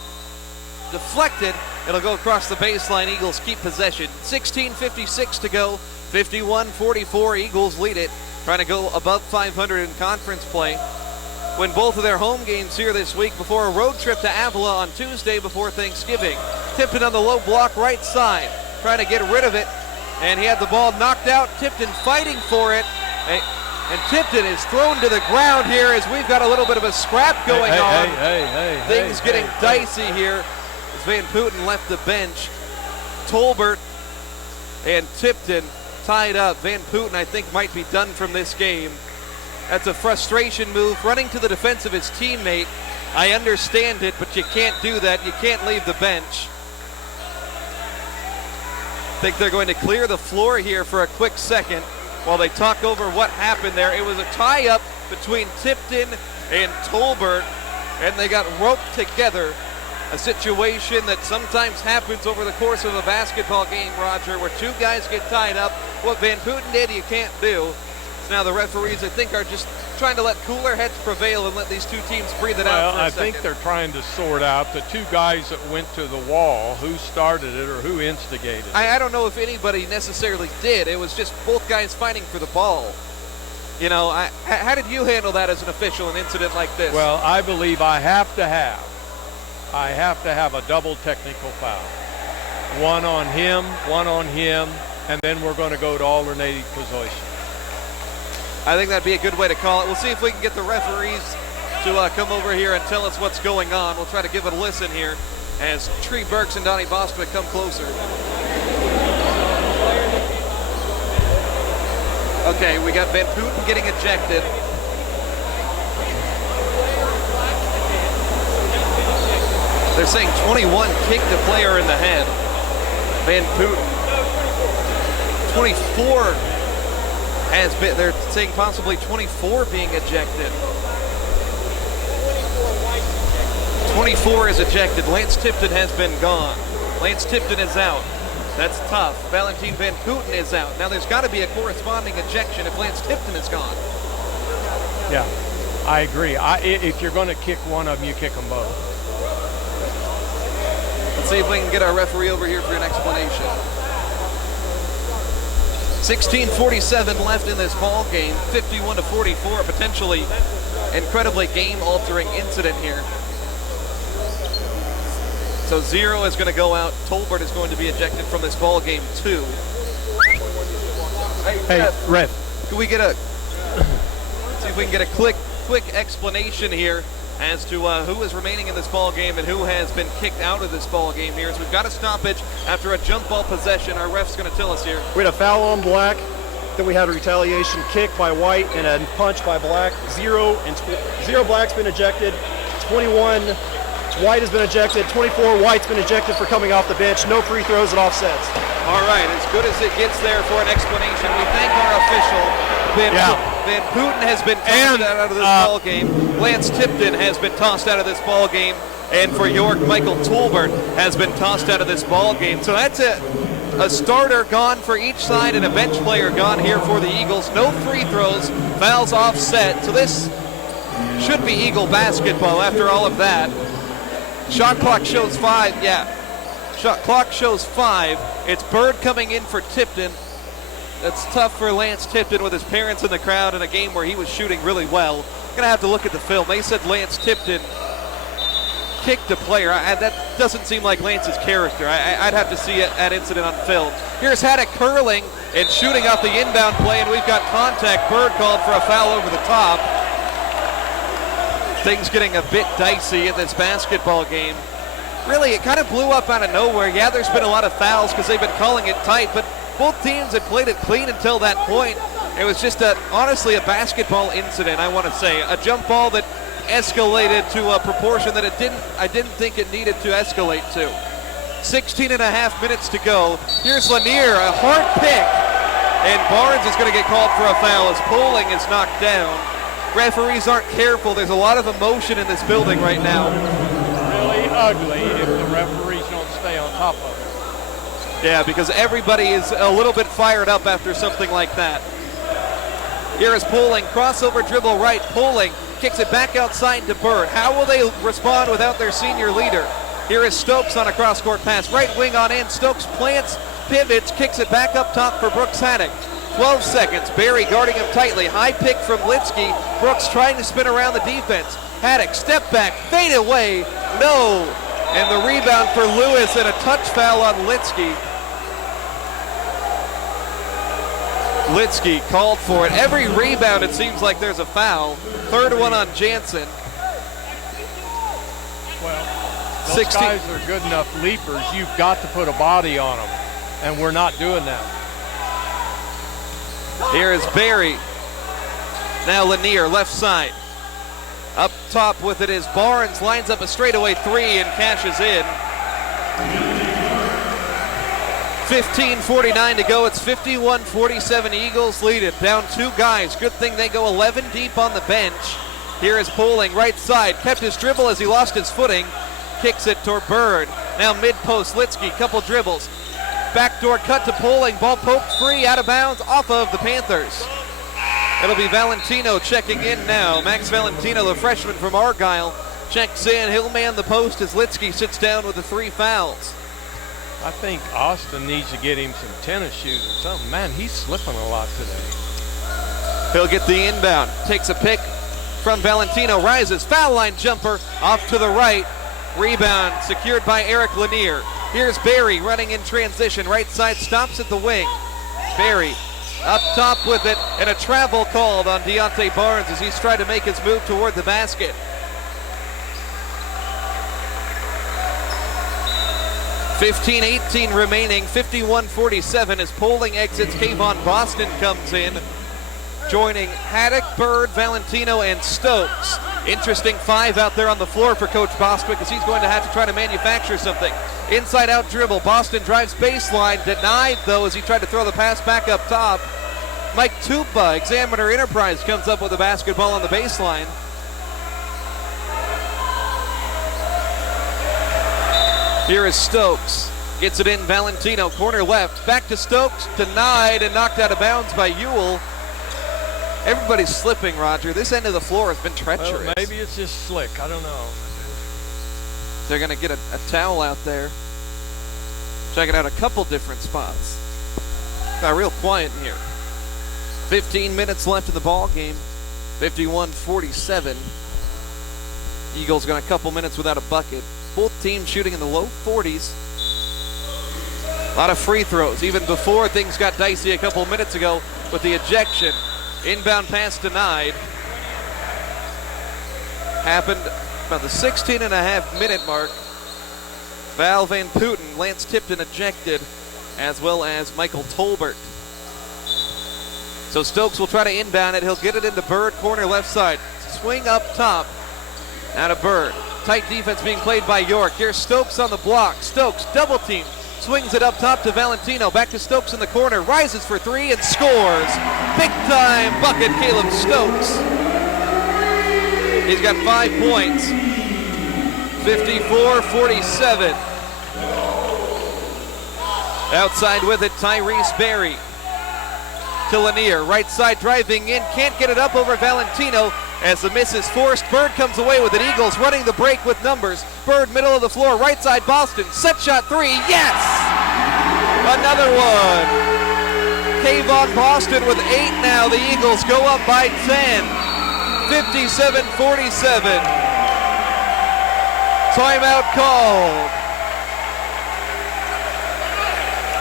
deflected. It'll go across the baseline. Eagles keep possession. 16:56 to go. 51-44. Eagles lead it. Trying to go above 500 in conference play. Win both of their home games here this week before a road trip to Avila on Tuesday before Thanksgiving. Tipton on the low block right side, trying to get rid of it, and he had the ball knocked out. Tipton fighting for it, and Tipton is thrown to the ground here as we've got a little bit of a scrap going on. Things getting dicey here as Van Putten left the bench. Tolbert and Tipton tied up. Van Putten, I think, might be done from this game. That's a frustration move, running to the defense of his teammate. I understand it, but you can't do that. You can't leave the bench. I think they're going to clear the floor here for a quick second while they talk over what happened there. It was a tie-up between Tipton and Tolbert, and they got roped together. A situation that sometimes happens over the course of a basketball game, Roger, where two guys get tied up. What Van Putten did, you can't do. So now the referees, I think, are just trying to let cooler heads prevail and let these two teams breathe it out for a second. I think they're trying to sort out the two guys that went to the wall, who started it or who instigated it. I don't know if anybody necessarily did. It was just both guys fighting for the ball. You know, how did you handle that as an official, an incident like this? Well, I believe I have to have a double technical foul. One on him, and then we're going to go to alternating possession. I think that'd be a good way to call it. We'll see if we can get the referees to come over here and tell us what's going on. We'll try to give it a listen here as Tree Burks and Donnie Bostwick come closer. Okay, we got Van Putten getting ejected. They're saying 21 kicked a player in the head. Van Putten. 24 has been, they're saying possibly 24 being ejected. 24 is ejected. Lance Tipton has been gone. Lance Tipton is out. That's tough. Valentin Van Putten is out. Now there's got to be a corresponding ejection if Lance Tipton is gone. Yeah, I agree. If you're going to kick one of them, you kick them both. Let's see if we can get our referee over here for an explanation. 16:47 left in this ball game. 51-44, potentially incredibly game-altering incident here. So 0 is going to go out. Tolbert is going to be ejected from this ball game too. Hey, Ref. Can we get a? See if we can get a quick explanation here as to who is remaining in this ball game and who has been kicked out of this ball game here. So we've got a stoppage after a jump ball possession. Our ref's going to tell us here. We had a foul on Black, then we had a retaliation kick by White and a punch by Black. 0 Black's been ejected. 21 White has been ejected. 24 White's been ejected for coming off the bench. No free throws and offsets. All right, as good as it gets there for an explanation, we thank our official. Van Putten has been tossed out of this ball game. Lance Tipton has been tossed out of this ball game, and for York, Michael Tolbert has been tossed out of this ball game. So that's a starter gone for each side and a bench player gone here for the Eagles. No free throws, fouls offset. So this should be Eagle basketball after all of that. Shot clock shows 5. Yeah, shot clock shows 5. It's Bird coming in for Tipton. That's tough for Lance Tipton with his parents in the crowd in a game where he was shooting really well. Gonna have to look at the film. They said Lance Tipton kicked a player. That doesn't seem like Lance's character. I'd have to see that incident on film. Here's Haddock curling and shooting off the inbound play, and we've got contact. Bird called for a foul over the top. Things getting a bit dicey in this basketball game. Really, it kind of blew up out of nowhere. Yeah, there's been a lot of fouls because they've been calling it tight, but both teams had played it clean until that point. It was just honestly a basketball incident, I want to say. A jump ball that escalated to a proportion that I didn't think it needed to escalate to. 16 and a half minutes to go. Here's Lanier, a hard pick, and Barnes is going to get called for a foul as Poling is knocked down. Referees aren't careful. There's a lot of emotion in this building right now. Really ugly if the referees don't stay on top of it. Yeah, because everybody is a little bit fired up after something like that. Here is Poling, crossover dribble right. Poling kicks it back outside to Bird. How will they respond without their senior leader? Here is Stokes on a cross-court pass. Right wing on in. Stokes plants, pivots, kicks it back up top for Brooks Haddock. 12 seconds. Barry guarding him tightly. High pick from Litsky. Brooks trying to spin around the defense. Haddock, step back, fade away. No. And the rebound for Lewis and a touch foul on Litsky. Litsky called for it. Every rebound, it seems like there's a foul. Third one on Jansen. Well, those guys are good enough leapers. You've got to put a body on them, and we're not doing that. Here is Barry. Now Lanier, left side. Up top with it is Barnes. Lines up a straightaway 3 and cashes in. 15:49 to go. It's 51-47. Eagles lead it. Down 2 guys. Good thing they go 11 deep on the bench. Here is Poling, right side. Kept his dribble as he lost his footing. Kicks it toward Bird. Now mid-post, Litsky, couple dribbles. Backdoor cut to Poling. Ball poked free, out of bounds, off of the Panthers. It'll be Valentino checking in now. Max Valentino, the freshman from Argyle, checks in. He'll man the post as Litsky sits down with the 3 fouls. I think Austin needs to get him some tennis shoes or something. Man, he's slipping a lot today. He'll get the inbound. Takes a pick from Valentino. Rises. Foul line jumper off to the right. Rebound secured by Eric Lanier. Here's Barry running in transition. Right side stops at the wing. Barry up top with it, and a travel called on Deontay Barnes as he's trying to make his move toward the basket. 15-18 remaining, 51-47 as Poling exits. Kayvon Boston comes in joining Haddock, Bird, Valentino, and Stokes. Interesting 5 out there on the floor for Coach Bostwick as he's going to have to try to manufacture something. Inside out dribble. Boston drives baseline. Denied, though, as he tried to throw the pass back up top. Mike Tupa, Examiner Enterprise, comes up with a basketball on the baseline. Here is Stokes. Gets it in. Valentino, corner left. Back to Stokes. Denied and knocked out of bounds by Ewell. Everybody's slipping, Roger. This end of the floor has been treacherous. Well, maybe it's just slick. I don't know. They're going to get a towel out there. Checking out a couple different spots. Got real quiet in here. 15 minutes left in the ball game. 51-47. Eagles got a couple minutes without a bucket. Both teams shooting in the low 40s. A lot of free throws, even before things got dicey a couple minutes ago with the ejection. Inbound pass denied. Happened about the 16.5-minute mark. Val Van Putten, Lance Tipton ejected, as well as Michael Tolbert. So Stokes will try to inbound it. He'll get it into Bird, corner left side. Swing up top. Out of Bird. Tight defense being played by York. Here's Stokes on the block. Stokes double team. Swings it up top to Valentino. Back to Stokes in the corner. Rises for 3 and scores. Big time bucket, Caleb Stokes. He's got 5 points. 54-47. Outside with it, Tyrese Berry. To Lanier. Right side driving in. Can't get it up over Valentino. As the miss is forced, Bird comes away with it. Eagles running the break with numbers. Bird, middle of the floor, right side Boston. Set shot 3, yes! Another one. Kayvon Boston with 8 now. The Eagles go up by 10. 57-47. Timeout called.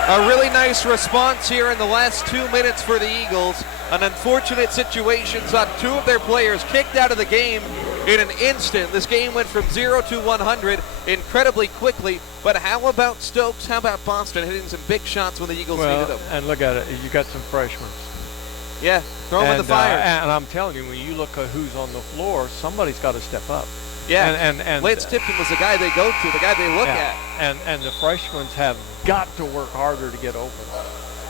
A really nice response here in the last 2 minutes for the Eagles. An unfortunate situation, saw 2 of their players kicked out of the game in an instant. This game went from 0 to 100 incredibly quickly. But how about Stokes? How about Boston hitting some big shots when the Eagles needed them? And look at it. You got some freshmen. Yeah, throw them in the fire. And I'm telling you, when you look at who's on the floor, somebody's got to step up. Yeah, and Lance Tipton was the guy they go to, the guy they look at. And the freshmen have got to work harder to get open.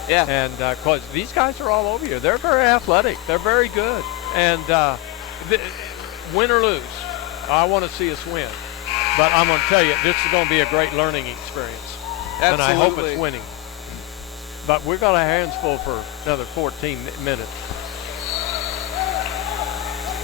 Yeah. And because these guys are all over you. They're very athletic. They're very good. And win or lose, I want to see us win. But I'm going to tell you, this is going to be a great learning experience. Absolutely. And I hope it's winning. But we've got our hands full for another 14 minutes.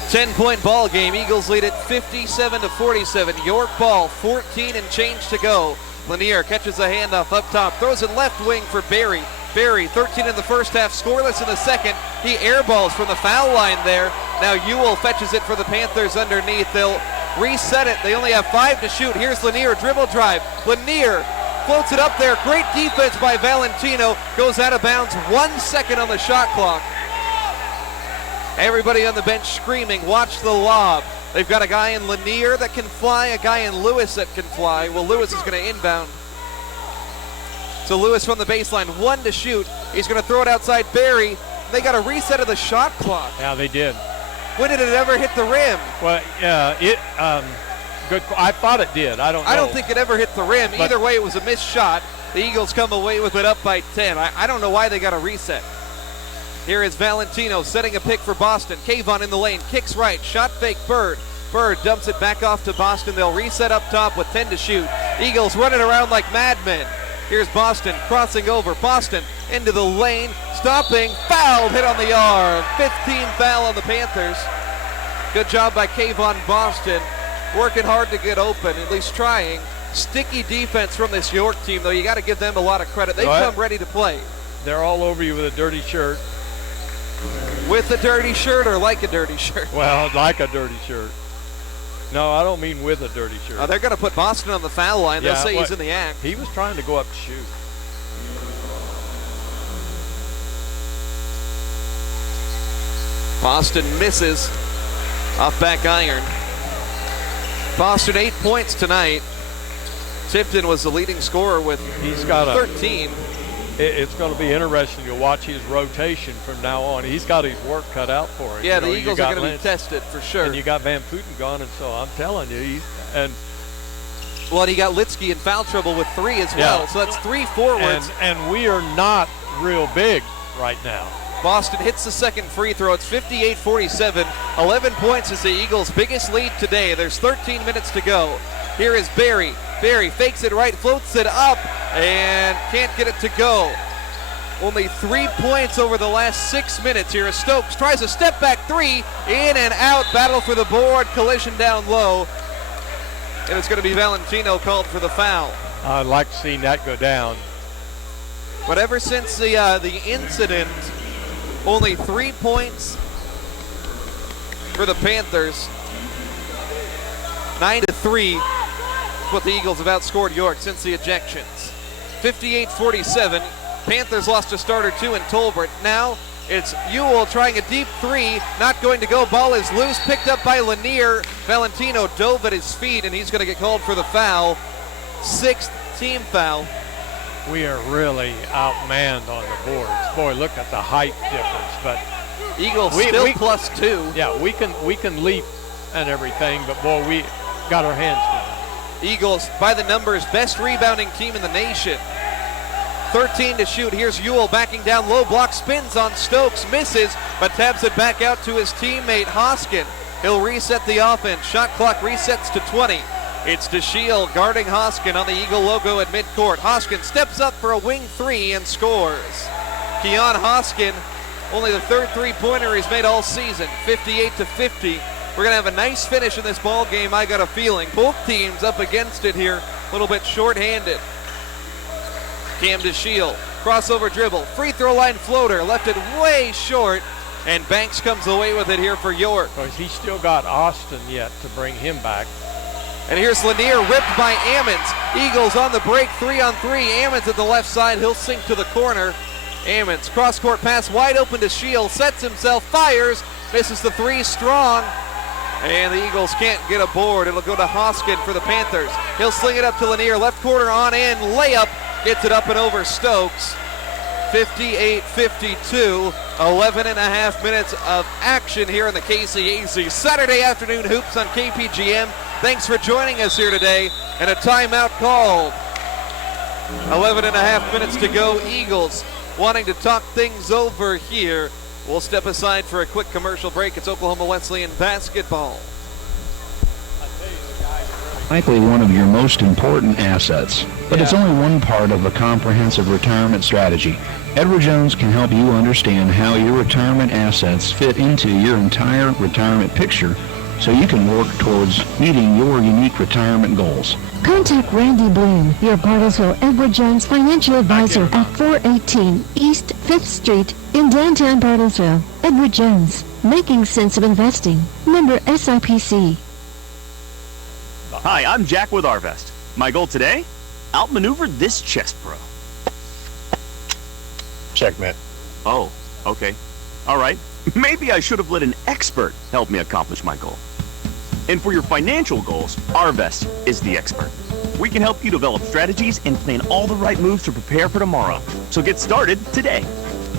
10-point ball game. Eagles lead it 57-47. York ball, 14 and change to go. Lanier catches a handoff up top, throws it left wing for Berry. Berry, 13 in the first half, scoreless in the second. He airballs from the foul line there. Now Ewell fetches it for the Panthers underneath. They'll reset it. They only have 5 to shoot. Here's Lanier, dribble drive. Lanier floats it up there. Great defense by Valentino. Goes out of bounds. 1 second on the shot clock. Everybody on the bench screaming, watch the lob. They've got a guy in Lanier that can fly, a guy in Lewis that can fly. Well, Lewis is going to inbound. So Lewis from the baseline, 1 to shoot. He's going to throw it outside Berry. They got a reset of the shot clock. Yeah, they did. When did it ever hit the rim? Well, good. I thought it did. I don't know. I don't think it ever hit the rim. But either way, it was a missed shot. The Eagles come away with it up by 10. I don't know why they got a reset. Here is Valentino setting a pick for Boston. Kayvon in the lane, kicks right, shot fake Bird. Bird dumps it back off to Boston. They'll reset up top with 10 to shoot. Eagles running around like madmen. Here's Boston crossing over. Boston into the lane, stopping, fouled, hit on the arm. 15 foul on the Panthers. Good job by Kayvon Boston. Working hard to get open, at least trying. Sticky defense from this York team, though. You got to give them a lot of credit. They've come ready to play. They're all over you with a dirty shirt. With a dirty shirt or like a dirty shirt? Well, like a dirty shirt. No, I don't mean with a dirty shirt. They're going to put Boston on the foul line. They'll say he's in the act. He was trying to go up to shoot. Boston misses off back iron. Boston 8 points tonight. Tipton was the leading scorer with 13. It's going to be interesting to watch his rotation from now on. He's got his work cut out for him. Yeah, the Eagles are going to be tested for sure. And you got Van Putten gone, and so I'm telling you, and he got Litsky in foul trouble with 3 as well. So that's 3 forwards. And we are not real big right now. Boston hits the second free throw. It's 58-47. 11 points is the Eagles' biggest lead today. There's 13 minutes to go. Here is Barry. Barry fakes it right, floats it up, and can't get it to go. Only 3 points over the last 6 minutes here as Stokes tries a step-back 3. In and out, battle for the board, collision down low. And it's going to be Valentino called for the foul. I'd like to see that go down. But ever since the incident, only 3 points for the Panthers. 9-3. What the Eagles have outscored York since the ejections. 58-47. Panthers lost a starter 2 in Tolbert. Now it's Ewell trying a deep 3. Not going to go. Ball is loose. Picked up by Lanier. Valentino dove at his feet, and he's going to get called for the foul. 6th team foul. We are really outmanned on the boards. Boy, look at the height difference. But Eagles still +2. Yeah, we can leap and everything, but boy, we got our hands full. Eagles, by the numbers, best rebounding team in the nation. 13 to shoot. Here's Ewell backing down low. Block spins on Stokes, misses, but taps it back out to his teammate Hoskin. He'll reset the offense. Shot clock resets to 20. It's DeShiel guarding Hoskin on the Eagle logo at midcourt. Hoskin steps up for a wing 3 and scores. Keon Hoskin, only the 3rd three-pointer he's made all season. 58-50. We're going to have a nice finish in this ball game, I got a feeling. Both teams up against it here, a little bit short-handed. Cam DeShiel, crossover dribble, free throw line floater, left it way short, and Banks comes away with it here for York. Because he's still got Austin yet to bring him back. And here's Lanier ripped by Ammons. Eagles on the break, 3-on-3. Ammons at the left side, he'll sink to the corner. Ammons, cross-court pass, wide open to DeShiel, sets himself, fires, misses the 3 strong. And the Eagles can't get a board. It'll go to Hoskin for the Panthers. He'll sling it up to Lanier. Left corner on in. Layup. Gets it up and over Stokes. 58-52. 11 and a half minutes of action here in the KCAC Saturday afternoon hoops on KPGM. Thanks for joining us here today. And a timeout called. 11 and a half minutes to go. Eagles wanting to talk things over here. We'll step aside for a quick commercial break. It's Oklahoma Wesleyan basketball. Likely one of your most important assets, but it's only one part of a comprehensive retirement strategy. Edward Jones can help you understand how your retirement assets fit into your entire retirement picture so you can work towards meeting your unique retirement goals. Contact Randy Bloom, your Bartlesville Edward Jones financial advisor at 418 East 5th Street in downtown Bartlesville. Edward Jones, making sense of investing. Member SIPC. Hi, I'm Jack with Arvest. My goal today? Outmaneuver this chess pro. Checkmate. Oh, okay. All right. Maybe I should have let an expert help me accomplish my goal. And for your financial goals, Arvest is the expert. We can help you develop strategies and plan all the right moves to prepare for tomorrow. So get started today.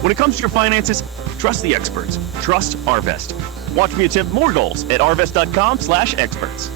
When it comes to your finances, trust the experts. Trust Arvest. Watch me attempt more goals at arvest.com/experts.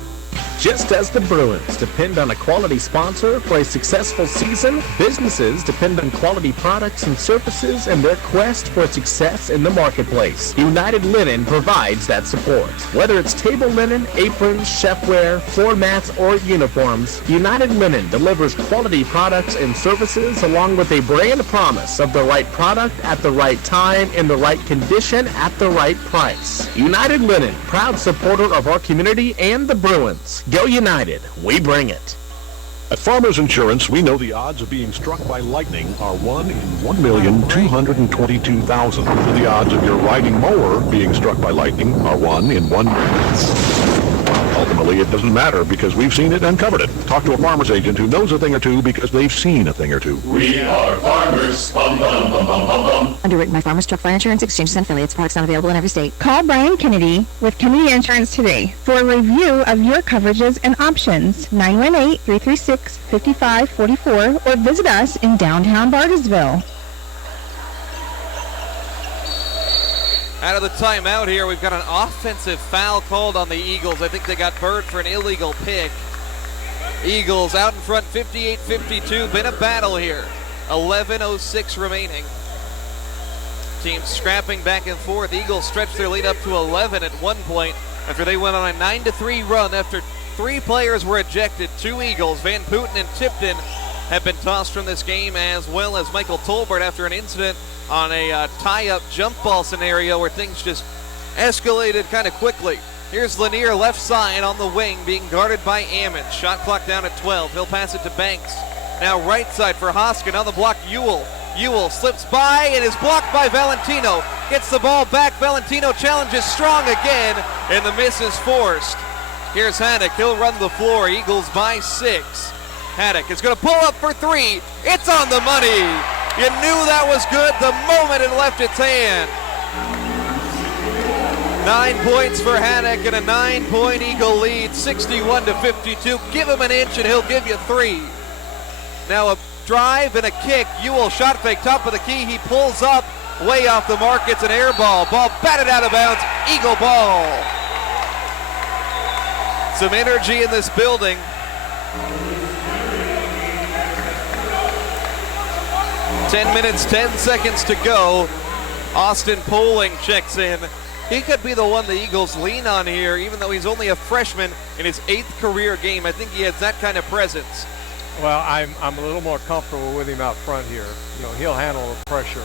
Just as the Bruins depend on a quality sponsor for a successful season, businesses depend on quality products and services in their quest for success in the marketplace. United Linen provides that support. Whether it's table linen, aprons, chefware, floor mats, or uniforms, United Linen delivers quality products and services along with a brand promise of the right product at the right time in the right condition at the right price. United Linen, proud supporter of our community and the Bruins. Go United, we bring it. At Farmers Insurance, we know the odds of being struck by lightning are 1 in 1,222,000. The odds of your riding mower being struck by lightning are 1 in 1 million. ultimately it doesn't matter because we've seen it and covered it. Talk to a farmer's agent who knows a thing or two because they've seen a thing or two. We are farmers. Bum, bum, bum, bum, bum, bum. Underwritten by Farmers Truck Fire Insurance Exchanges and Affiliates. Products not available in every state. Call Brian Kennedy with Kennedy Insurance today for a review of your coverages and options. 918-336-5544 or visit us in downtown Bartlesville. Out of the timeout here, we've got an offensive foul called on the Eagles. I think they got Bird for an illegal pick. Eagles out in front, 58-52. Been a battle here. 11:06 remaining. Teams scrapping back and forth. Eagles stretched their lead up to 11 at one point after they went on a 9-3 run after 3 players were ejected. 2 Eagles, Van Putten and Tipton, have been tossed from this game, as well as Michael Tolbert after an incident on a tie-up jump ball scenario where things just escalated kind of quickly. Here's Lanier left side on the wing being guarded by Ammons. Shot clock down at 12. He'll pass it to Banks. Now right side for Hoskin on the block. Ewell slips by and is blocked by Valentino. Gets the ball back. Valentino challenges strong again, and the miss is forced. Here's Haddock. He'll run the floor. Eagles by 6. Haddock is going to pull up for 3. It's on the money. You knew that was good the moment it left its hand. 9 points for Haddock and a 9-point Eagle lead, 61-52. Give him an inch and he'll give you 3. Now a drive and a kick. Ewell shot fake, top of the key. He pulls up, way off the mark. It's an air ball. Ball batted out of bounds. Eagle ball. Some energy in this building. Ten minutes, 10 seconds to go. Austin Poling checks in. He could be the one the Eagles lean on here, even though he's only a freshman in his 8th career game. I think he has that kind of presence. Well, I'm a little more comfortable with him out front here. You know, he'll handle the pressure.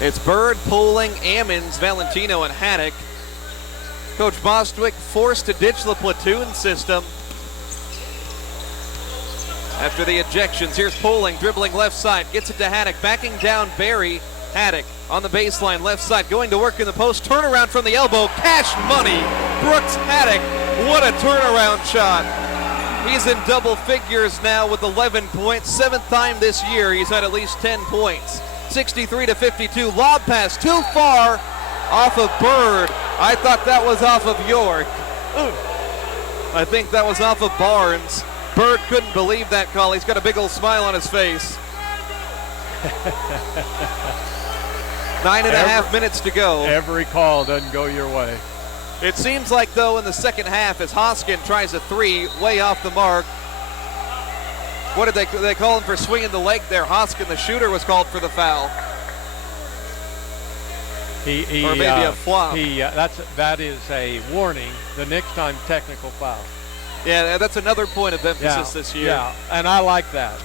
It's Bird, Poling, Ammons, Valentino, and Haddock. Coach Bostwick forced to ditch the platoon system after the ejections. Here's Poling dribbling left side, gets it to Haddock, backing down Barry. Haddock on the baseline, left side, going to work in the post, turnaround from the elbow, cash money. Brooks Haddock, what a turnaround shot. He's in double figures now with 11 points, 7th time this year he's had at least 10 points. 63-52, lob pass too far off of Bird. I thought that was off of York. I think that was off of Barnes. Bird couldn't believe that call. He's got a big old smile on his face. 9.5 minutes to go. Every call doesn't go your way. It seems like, though, in the second half, as Hoskin tries a 3, way off the mark. What did they call him for swinging the leg there? Hoskin, the shooter, was called for the foul. Or maybe a flop. That is a warning. The next time, technical foul. Yeah, that's another point of emphasis this year. Yeah, and I like that.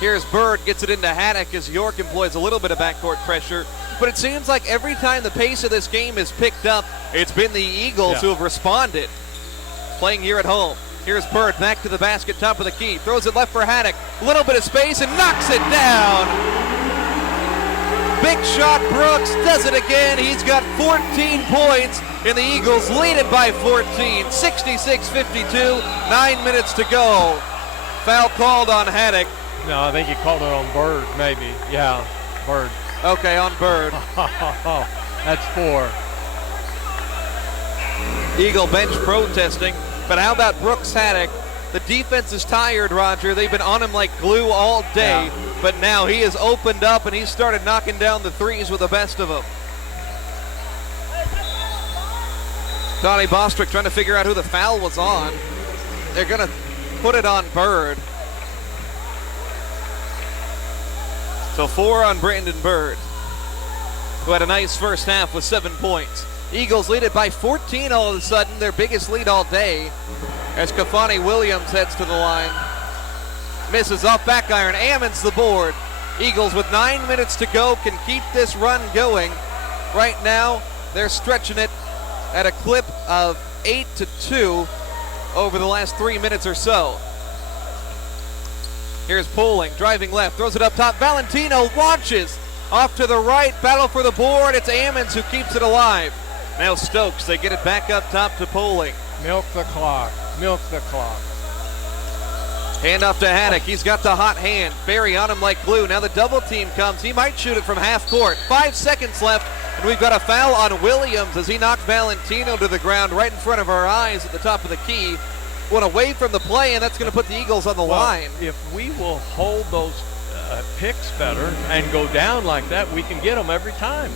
Here's Bird, gets it into Haddock as York employs a little bit of backcourt pressure. But it seems like every time the pace of this game is picked up, it's been the Eagles who have responded. Playing here at home. Here's Bird, back to the basket, top of the key. Throws it left for Haddock. A little bit of space and knocks it down. Big shot, Brooks does it again. He's got 14 points, and the Eagles lead it by 14. 66-52, 9 minutes to go. Foul called on Haddock. No, I think he called it on Bird, maybe. Yeah, Bird. Okay, on Bird. That's 4. Eagle bench protesting. But how about Brooks Haddock? The defense is tired, Roger. They've been on him like glue all day. Yeah. But now he has opened up and he's started knocking down the threes with the best of them. Donnie Bostwick trying to figure out who the foul was on. They're going to put it on Bird. So 4 on Brandon Bird, who had a nice first half with 7 points. Eagles lead it by 14 all of a sudden, their biggest lead all day, as Kafani Williams heads to the line. Misses off back iron, Ammons the board. Eagles with 9 minutes to go can keep this run going. Right now, they're stretching it at a clip of 8-2 over the last 3 minutes or so. Here's Poling, driving left, throws it up top. Valentino launches off to the right, battle for the board. It's Ammons who keeps it alive. Now Stokes, they get it back up top to Poling. Milk the clock. Milk the clock. Hand off to Haddock. He's got the hot hand. Barry on him like glue. Now the double team comes. He might shoot it from half court. 5 seconds left, and we've got a foul on Williams as he knocked Valentino to the ground right in front of our eyes at the top of the key. Went away from the play, and that's going to put the Eagles on the line. If we will hold those picks better and go down like that, we can get them every time.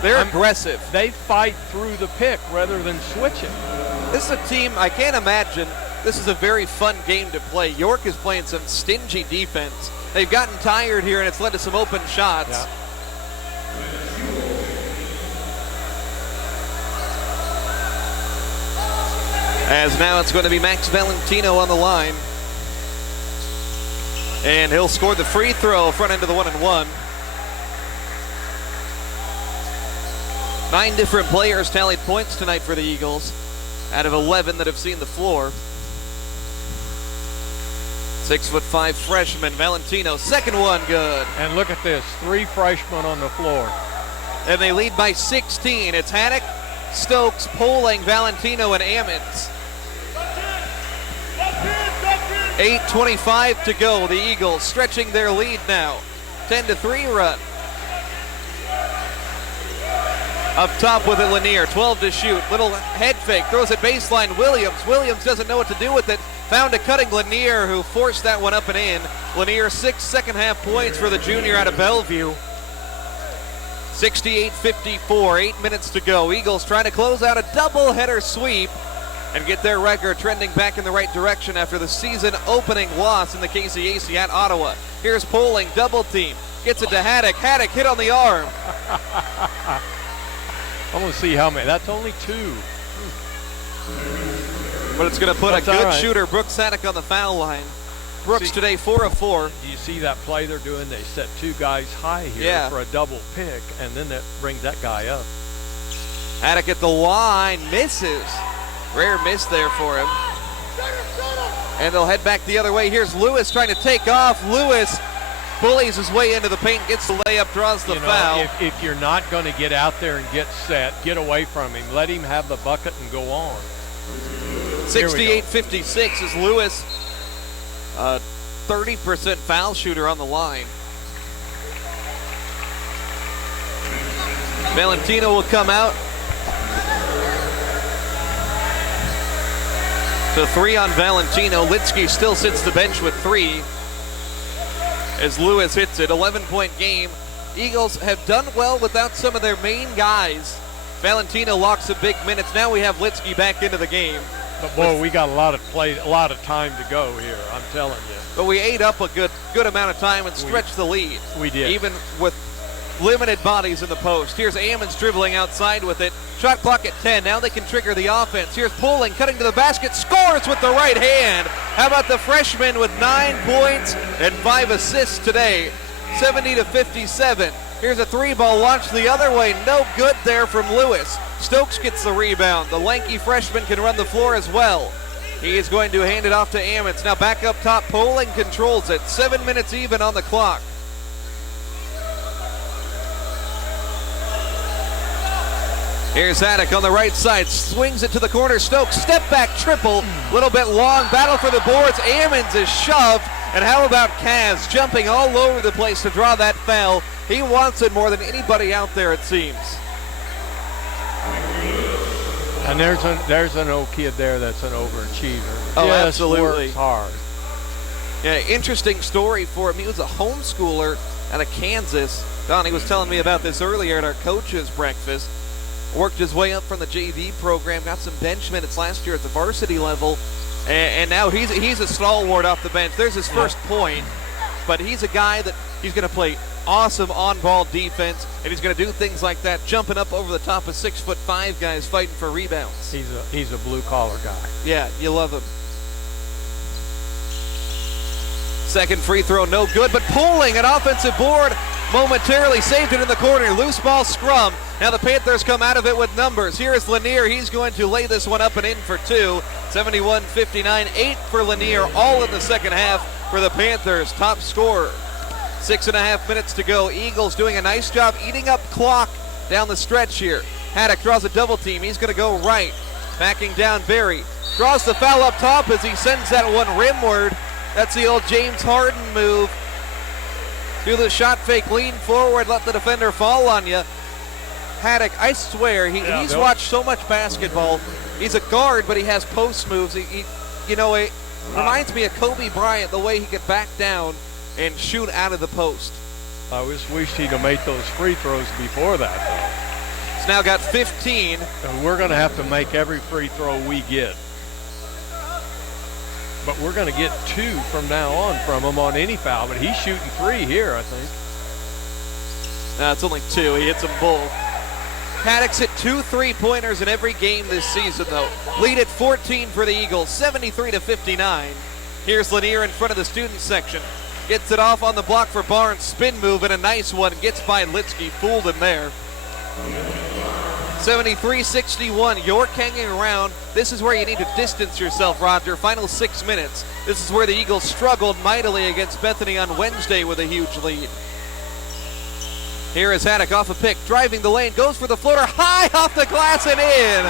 They're aggressive. They fight through the pick rather than switching. This is a team, I can't imagine, this is a very fun game to play. York is playing some stingy defense. They've gotten tired here, and it's led to some open shots. Yeah. As now it's going to be Max Valentino on the line. And he'll score the free throw front end of the 1-and-1. 9 different players tallied points tonight for the Eagles out of 11 that have seen the floor. 6'5" freshman Valentino, second one good. And look at this, 3 freshmen on the floor. And they lead by 16. It's Haddock, Stokes, Poling, Valentino, and Ammons. 8:25 to go. The Eagles stretching their lead now. 10-3 run. Up top with it, Lanier, 12 to shoot. Little head fake, throws it baseline. Williams doesn't know what to do with it. Found a cutting Lanier who forced that one up and in. Lanier 6 second half points for the junior out of Bellevue. 68-54, 8 minutes to go. Eagles trying to close out a double-header sweep and get their record trending back in the right direction after the season opening loss in the KCAC at Ottawa. Here's Poling, double team. Gets it to Haddock. Haddock hit on the arm. I want to see how many. That's only 2. But it's going to put a good shooter, Brooks Haddock, on the foul line. Brooks today 4 of 4. You see that play they're doing? They set 2 guys high here for a double pick, and then that brings that guy up. Haddock at the line, misses. Rare miss there for him. And they'll head back the other way. Here's Lewis trying to take off. Lewis bullies his way into the paint, gets the layup, draws the foul. If you're not going to get out there and get set, get away from him. Let him have the bucket and go on. 68-56 is Lewis, 30% foul shooter on the line. Valentino will come out. So 3 on Valentino. Litsky still sits the bench with 3 as Lewis hits it. 11-point game. Eagles have done well without some of their main guys. Valentino locks some big minutes. Now we have Litsky back into the game. But boy, we got a lot of time to go here, I'm telling you. But we ate up a good amount of time and stretched the lead. We did. Even with limited bodies in the post. Here's Ammons dribbling outside with it. Shot clock at 10. Now they can trigger the offense. Here's Poling cutting to the basket. Scores with the right hand. How about the freshman with 9 points and 5 assists today? 70-57. Here's a 3-ball launched the other way. No good there from Lewis. Stokes gets the rebound. The lanky freshman can run the floor as well. He is going to hand it off to Ammons. Now back up top. Poling controls it. 7 minutes even on the clock. Here's Haddock on the right side, swings it to the corner. Stokes, step back triple, little bit long, battle for the boards. Ammons is shoved, and how about Kaz jumping all over the place to draw that foul? He wants it more than anybody out there, it seems. And there's an old kid there that's an overachiever. Oh, Just absolutely. Works hard. Yeah, interesting story for him. He was a homeschooler out of Kansas. Donnie was telling me about this earlier at our coaches' breakfast. Worked his way up from the JV program, got some bench minutes last year at the varsity level, and now he's a stalwart off the bench. There's his first point, but he's a guy that he's going to play awesome on-ball defense, and he's going to do things like that, jumping up over the top of 6'5" guys fighting for rebounds. He's a blue-collar guy. Yeah, you love him. Second free throw, no good, but Poling an offensive board, momentarily saved it in the corner. Loose ball scrum. Now the Panthers come out of it with numbers. Here is Lanier. He's going to lay this one up and in for 2. 71-59, 8 for Lanier, all in the second half for the Panthers. Top scorer. 6.5 minutes to go. Eagles doing a nice job eating up clock down the stretch here. Haddock draws a double team. He's going to go right. Backing down Berry. Draws the foul up top as he sends that one rimward. That's the old James Harden move. Do the shot fake, lean forward, let the defender fall on you. Haddock, I swear, he's watched so much basketball. He's a guard, but he has post moves. It reminds me of Kobe Bryant, the way he could back down and shoot out of the post. I just wish he'd have made those free throws before that, though. He's now got 15. And we're going to have to make every free throw we get. But we're going to get 2 from now on from him on any foul. But he's shooting 3 here, I think. No, it's only 2. He hits them both. Haddock's hit 2 3-pointers in every game this season, though. Lead at 14 for the Eagles, 73-59. Here's Lanier in front of the student section. Gets it off on the block for Barnes. Spin move and a nice one. Gets by Litsky. Fooled him there. 73-61. York hanging around. This is where you need to distance yourself, Roger. Final 6 minutes. This is where the Eagles struggled mightily against Bethany on Wednesday with a huge lead. Here is Haddock off a pick, driving the lane, goes for the floater, high off the glass and in.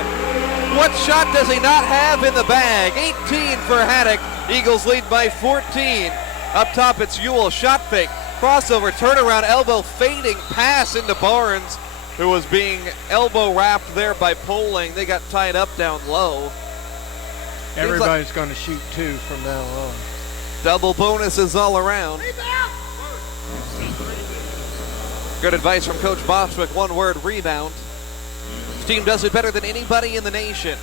What shot does he not have in the bag? 18 for Haddock. Eagles lead by 14. Up top, it's Ewell, shot fake, crossover, turnaround, elbow, fading pass into Barnes, who was being elbow wrapped there by Poling. They got tied up down low. Everybody's going to shoot 2 from now on. Double bonuses all around. Good advice from Coach Bostwick. One word, rebound. His team does it better than anybody in the nation.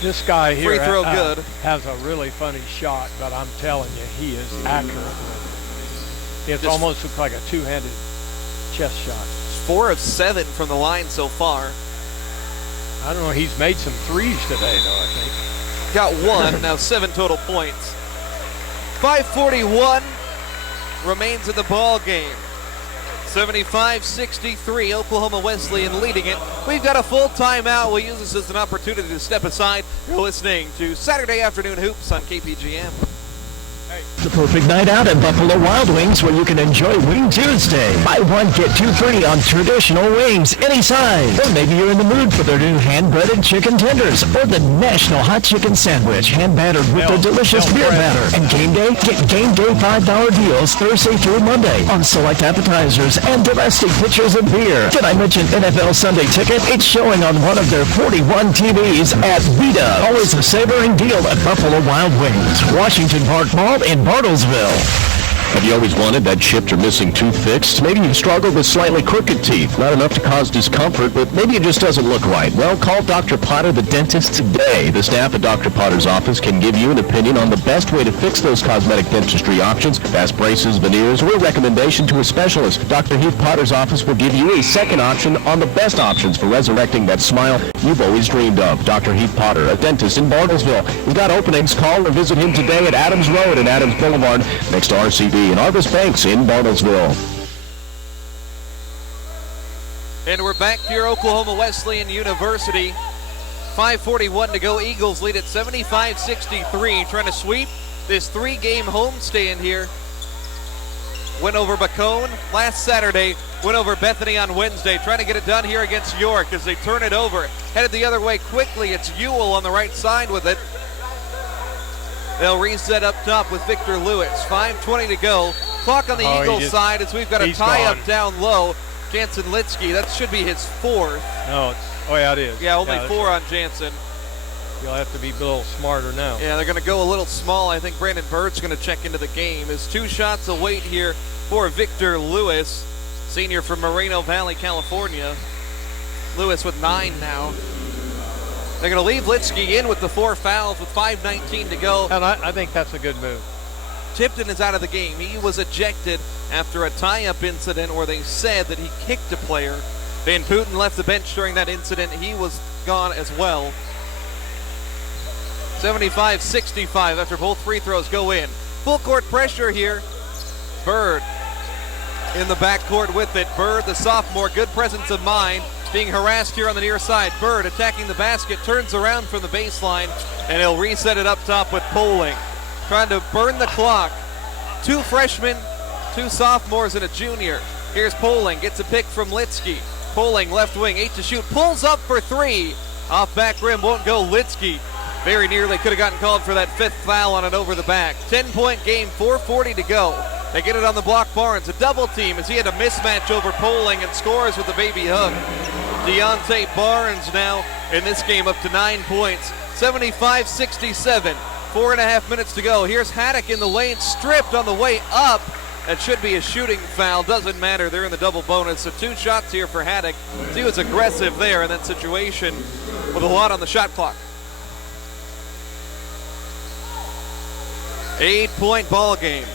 This guy here Free throw good. Has a really funny shot, but I'm telling you, he is accurate. It almost looks like a two-handed chest shot. 4 of 7 from the line so far. I don't know, he's made some threes today, though, I think. Got 1, now 7 total points. 5:41 remains in the ball game. 75-63, Oklahoma Wesleyan leading it. We've got a full timeout. We'll use this as an opportunity to step aside. You're listening to Saturday Afternoon Hoops on KPGM. The perfect night out at Buffalo Wild Wings, where you can enjoy Wing Tuesday. Buy 1, get 2 free on traditional wings, any size. Or maybe you're in the mood for their new hand-breaded chicken tenders or the National Hot Chicken Sandwich, hand-battered with the delicious beer batter. And game day, get game day $5 deals Thursday through Monday on select appetizers and domestic pitchers of beer. Did I mention NFL Sunday Ticket? It's showing on one of their 41 TVs at Vita. Always a savoring deal at Buffalo Wild Wings, Washington Park Mall in Bartlesville. Have you always wanted that chipped or missing tooth fixed? Maybe you've struggled with slightly crooked teeth. Not enough to cause discomfort, but maybe it just doesn't look right. Well, call Dr. Potter, the dentist, today. The staff at Dr. Potter's office can give you an opinion on the best way to fix those cosmetic dentistry options, fast braces, veneers, or a recommendation to a specialist. Dr. Heath Potter's office will give you a second option on the best options for resurrecting that smile you've always dreamed of. Dr. Heath Potter, a dentist in Bartlesville. We've got openings. Call or visit him today at Adams Road and Adams Boulevard next to RCB and Arvis Banks in Bartlesville. And we're back here, Oklahoma Wesleyan University. 5:41 to go. Eagles lead at 75-63, trying to sweep this 3-game homestand here. Win over Bacone last Saturday, win over Bethany on Wednesday, trying to get it done here against York as they turn it over. Headed the other way quickly, it's Ewell on the right side with it. They'll reset up top with Victor Lewis. 5:20 to go. Clock on the Eagles side as we've got a tie-up down low. Jansen Litsky, that should be his 4th. No, it is. Yeah, only 4 on Jansen. You'll have to be a little smarter now. Yeah, they're going to go a little small. I think Brandon Bird's going to check into the game. His 2 shots await here for Victor Lewis, senior from Moreno Valley, California. Lewis with 9 now. They're going to leave Litsky in with the 4 fouls with 5:19 to go. And I think that's a good move. Tipton is out of the game. He was ejected after a tie-up incident where they said that he kicked a player. Van Putten left the bench during that incident. He was gone as well. 75-65 after both free throws go in. Full court pressure here. Bird in the backcourt with it. Bird, the sophomore, good presence of mind. Being harassed here on the near side. Bird attacking the basket, turns around from the baseline, and he'll reset it up top with Poling. Trying to burn the clock. 2 freshmen, 2 sophomores, and a junior. Here's Poling, gets a pick from Litsky. Poling, left wing, 8 to shoot, pulls up for 3. Off back rim, won't go. Litsky very nearly could have gotten called for that 5th foul on it over the back. 10-point game, 4:40 to go. They get it on the block. Barnes, a double team as he had a mismatch over Poling and scores with the baby hook. Deontay Barnes now in this game up to 9 points. 75-67. 4.5 minutes to go. Here's Haddock in the lane, stripped on the way up. That should be a shooting foul. Doesn't matter. They're in the double bonus. So 2 shots here for Haddock. He was aggressive there in that situation with a lot on the shot clock. 8-point ball game.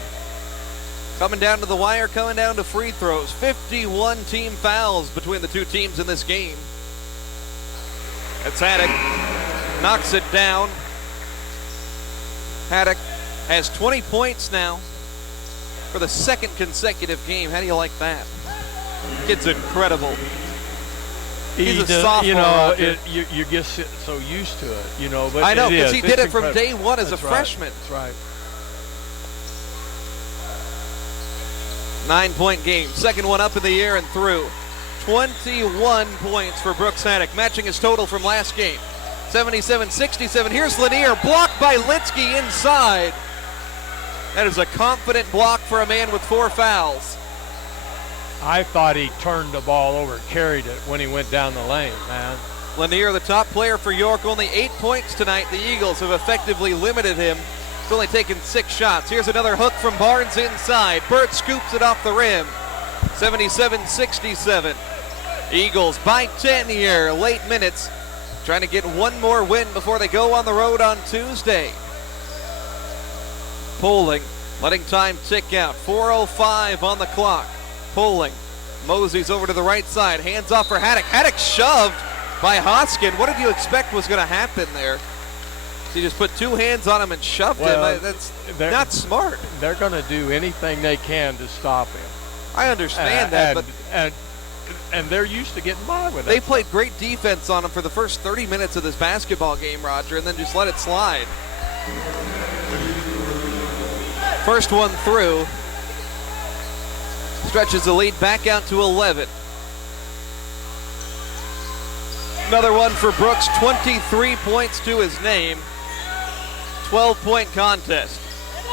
Coming down to the wire, coming down to free throws. 51 team fouls between the two teams in this game. That's Haddock. Knocks it down. Haddock has 20 points now for the 2nd consecutive game. How do you like that? Kid's incredible. He's a sophomore. You know, you get so used to it, you know. But I know, because he did it from incredible. day one as That's a right. freshman. That's right. 9-point game. Second one up in the air and through. 21 points for Brooks Haddock, matching his total from last game. 77-67. Here's Lanier, blocked by Litsky inside. That is a confident block for a man with 4 fouls. I thought he turned the ball over and carried it when he went down the lane, man. Lanier, the top player for York, only 8 points tonight. The Eagles have effectively limited him. He's only taken 6 shots. Here's another hook from Barnes inside. Burt scoops it off the rim. 77-67. Eagles by 10 here, late minutes. Trying to get one more win before they go on the road on Tuesday. Poling, letting time tick out. 4:05 on the clock. Poling, Mosey's over to the right side. Hands off for Haddock. Haddock shoved by Hoskin. What did you expect was going to happen there? He just put 2 hands on him and shoved him. That's not smart. They're going to do anything they can to stop him. I understand that, but and they're used to getting by with it. They played great defense on him for the first 30 minutes of this basketball game, Roger, and then just let it slide. First one through. Stretches the lead back out to 11. Another one for Brooks, 23 points to his name. 12-point contest.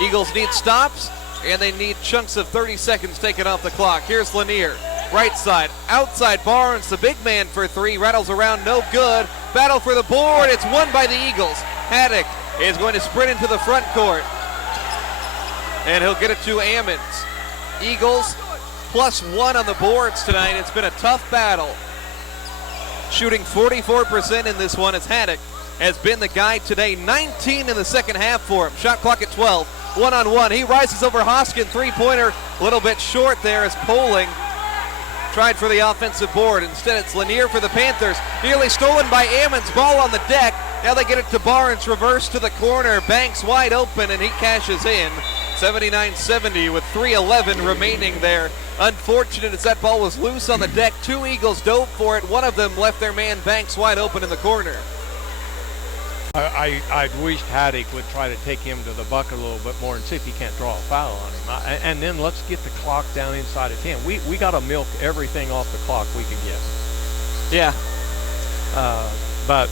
Eagles need stops, and they need chunks of 30 seconds taken off the clock. Here's Lanier. Right side, outside Barnes, the big man for 3, rattles around, no good. Battle for the board, it's won by the Eagles. Haddock is going to sprint into the front court. And he'll get it to Ammons. Eagles +1 on the boards tonight. It's been a tough battle. Shooting 44% in this one as Haddock has been the guy today. 19 in the second half for him. Shot clock at 12. 1-on-1. He rises over Hoskin. 3-pointer a little bit short there as Poling tried for the offensive board. Instead, it's Lanier for the Panthers. Nearly stolen by Ammons. Ball on the deck. Now they get it to Barnes. Reverse to the corner. Banks wide open, and he cashes in. 79-70 with 3:11 remaining there. Unfortunate as that ball was loose on the deck. 2 Eagles dove for it. One of them left their man Banks wide open in the corner. I'd wished Haddock would try to take him to the bucket a little bit more and see if he can't draw a foul on him. And then let's get the clock down inside of 10. We got to milk everything off the clock we can get. Yeah. But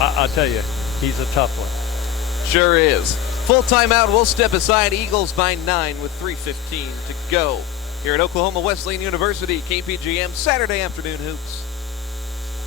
I'll tell you, he's a tough one. Sure is. Full timeout. We'll step aside. Eagles by 9 with 3:15 to go. Here at Oklahoma Wesleyan University, KPGM Saturday afternoon hoops.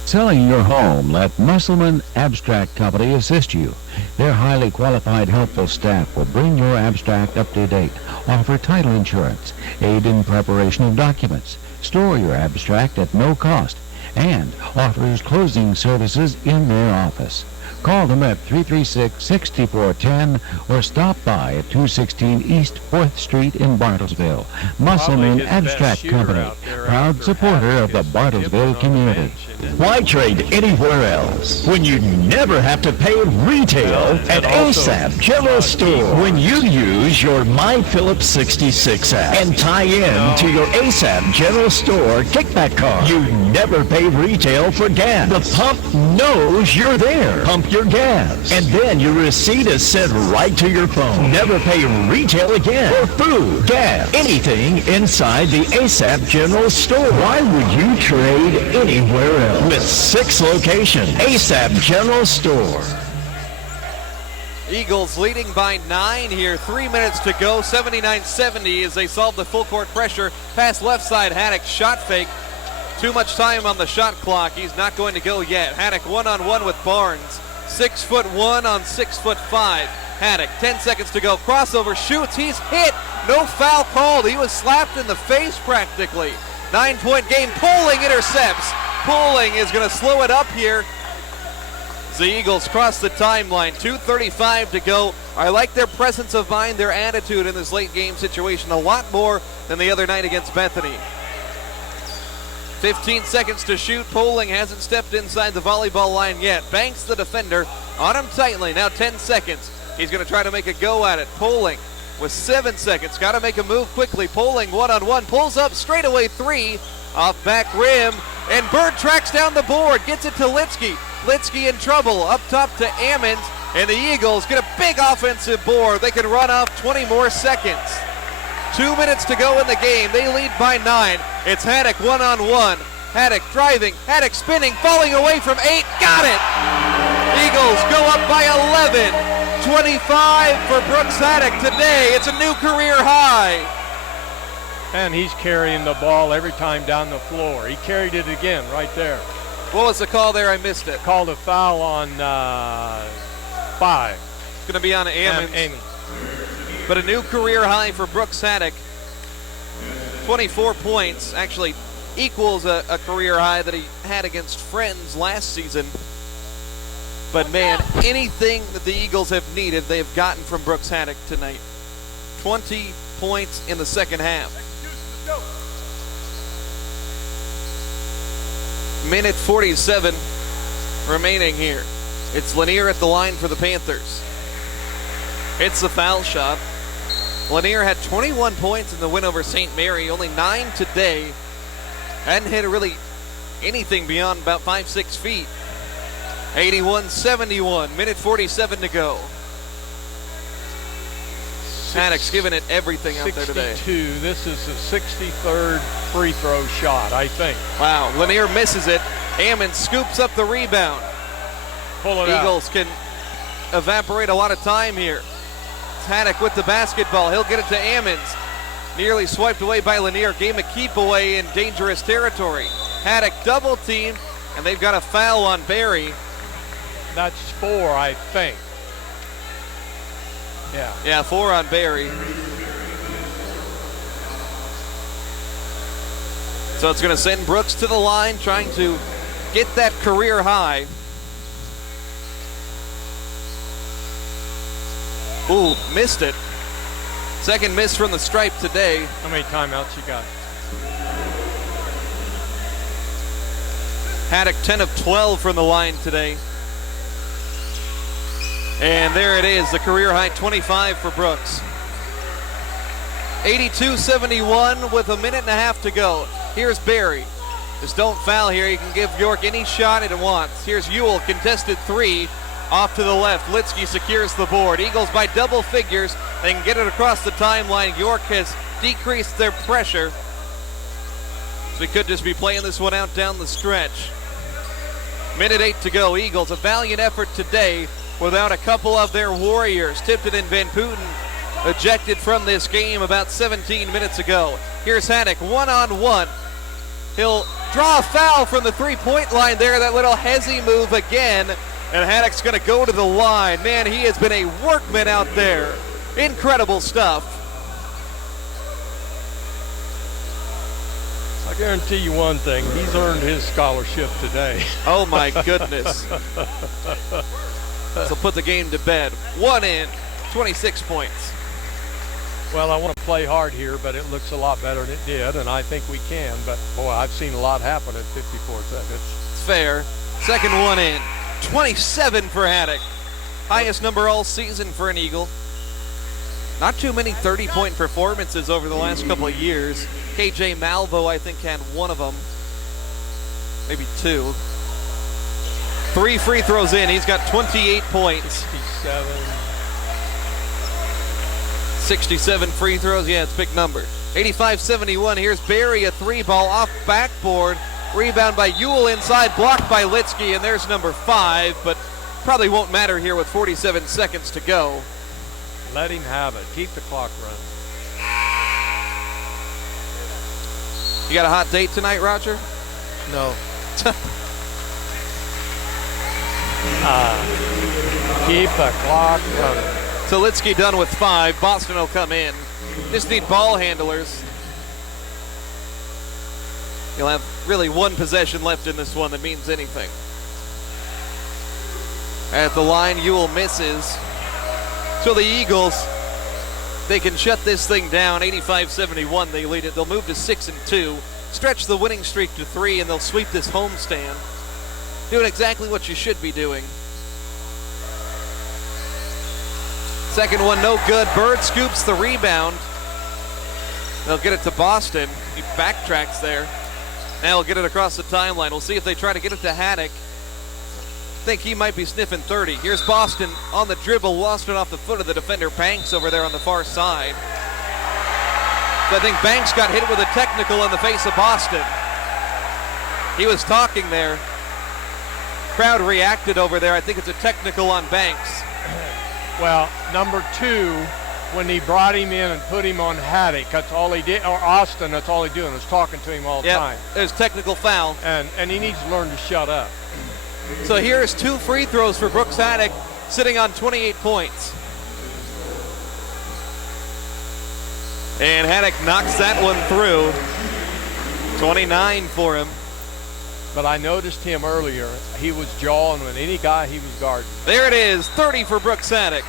Selling your home, let Musselman Abstract Company assist you. Their highly qualified, helpful staff will bring your abstract up to date, offer title insurance, aid in preparation of documents, store your abstract at no cost, and offers closing services in their office. Call them at 336-6410 or stop by at 216 East 4th Street in Bartlesville. Musselman Abstract Company, proud supporter of the Bartlesville community. Why trade anywhere else when you never have to pay retail at ASAP General Store when you use your My Phillips 66 app and tie in to your ASAP General Store kickback card? You never pay retail for gas. The pump knows you're there. Pump your gas. And then your receipt is sent right to your phone. Never pay retail again for food, gas, anything inside the ASAP General Store. Why would you trade anywhere else? With 6 locations, ASAP General Store. Eagles leading by 9 here. 3 minutes to go. 79-70 as they solve the full court pressure. Pass left side. Haddock shot fake. Too much time on the shot clock. He's not going to go yet. Haddock one-on-one with Barnes. 6'1" on 6'5". Haddock, 10 seconds to go. Crossover, shoots. He's hit. No foul called. He was slapped in the face practically. 9-point game. Poling intercepts. Poling is going to slow it up here. The Eagles cross the timeline. 2:35 to go. I like their presence of mind, their attitude in this late game situation a lot more than the other night against Bethany. 15 seconds to shoot. Poling hasn't stepped inside the volleyball line yet. Banks the defender on him tightly. Now 10 seconds. He's going to try to make a go at it. Poling with 7 seconds. Got to make a move quickly. Poling one-on-one. Pulls up straightaway 3 off back rim. And Bird tracks down the board. Gets it to Litsky. Litsky in trouble. Up top to Ammons. And the Eagles get a big offensive board. They can run off 20 more seconds. 2 minutes to go in the game. They lead by 9. It's Haddock one-on-one. Haddock driving. Haddock spinning. Falling away from 8. Got it! Eagles go up by 11. 25 for Brooks Haddock today. It's a new career high. And he's carrying the ball every time down the floor. He carried it again right there. What was the call there? I missed it. Called a foul on 5. It's going to be on Ammons. But a new career high for Brooks Haddock. 24 points. Actually equals a career high that he had against Friends last season. But man, anything that the Eagles have needed, they have gotten from Brooks Haddock tonight. 20 points in the second half. Minute 47 remaining here. It's Lanier at the line for the Panthers. It's the foul shot. Lanier had 21 points in the win over St. Mary, only 9 today. Hadn't hit really anything beyond about 5-6 feet. 81-71, minute 47 to go. Haddock's giving it everything out there today. 62. This is the 63rd free throw shot, I think. Wow, Lanier misses it. Ammons scoops up the rebound. Pull it Eagles out. can evaporate a lot of time here. Haddock with the basketball. He'll get it to Ammons. Nearly swiped away by Lanier. Game a keep away in dangerous territory. Haddock double teamed, and they've got a foul on Barry. That's 4, I think. Yeah, 4 on Barry. So it's going to send Brooks to the line, trying to get that career high. Ooh, missed it. Second miss from the stripe today. How many timeouts you got? Haddock 10 of 12 from the line today. And there it is, the career high 25 for Brooks. 82-71 with a minute and a half to go. Here's Barry. Just don't foul here. You can give York any shot it wants. Here's Ewell, contested 3. Off to the left. Litsky secures the board. Eagles by double figures. They can get it across the timeline. York has decreased their pressure. So we could just be playing this one out down the stretch. Minute 8 to go. Eagles, a valiant effort today without a couple of their warriors. Tipton and Van Putten ejected from this game about 17 minutes ago. Here's Haddock one-on-one. He'll draw a foul from the three-point line there. That little hezzy move again. And Haddock's going to go to the line. Man, he has been a workman out there. Incredible stuff. I guarantee you one thing. He's earned his scholarship today. Oh, my goodness. So put the game to bed. 1 in, 26 points. Well, I want to play hard here, but it looks a lot better than it did, and I think we can. But, boy, I've seen a lot happen in 54 seconds. It's fair. Second one in. 27 for Haddock. Highest number all season for an Eagle. Not too many 30-point performances over the last couple of years. KJ Malvo, I think, had one of them. Maybe 2. 3 free throws in. He's got 28 points. 67 free throws. Yeah, it's big number. 85-71. Here's Barry, a 3-ball off backboard. Rebound by Ewell inside, blocked by Litsky, and there's number 5, but probably won't matter here with 47 seconds to go. Let him have it. Keep the clock running. You got a hot date tonight, Roger? No. Keep the clock running. So Litsky done with 5. Boston will come in. Just need ball handlers. You'll have really 1 possession left in this one that means anything. At the line, Ewell misses. So the Eagles, they can shut this thing down. 85-71, they lead it. They'll move to 6-2, stretch the winning streak to 3, and they'll sweep this homestand. Doing exactly what you should be doing. Second one, no good. Bird scoops the rebound. They'll get it to Boston. He backtracks there. Now he'll get it across the timeline. We'll see if they try to get it to Haddock. I think he might be sniffing 30. Here's Boston on the dribble, lost it off the foot of the defender Banks over there on the far side. So I think Banks got hit with a technical in the face of Boston. He was talking there. Crowd reacted over there. I think it's a technical on Banks. Well, number 2, when he brought him in and put him on Haddock, that's all he did, or Austin, that's all he doing, was talking to him all the time. There's technical foul. And he needs to learn to shut up. So here's 2 free throws for Brooks Haddock, sitting on 28 points. And Haddock knocks that one through. 29 for him. But I noticed him earlier. He was jawing with any guy he was guarding. There it is, 30 for Brooks Haddock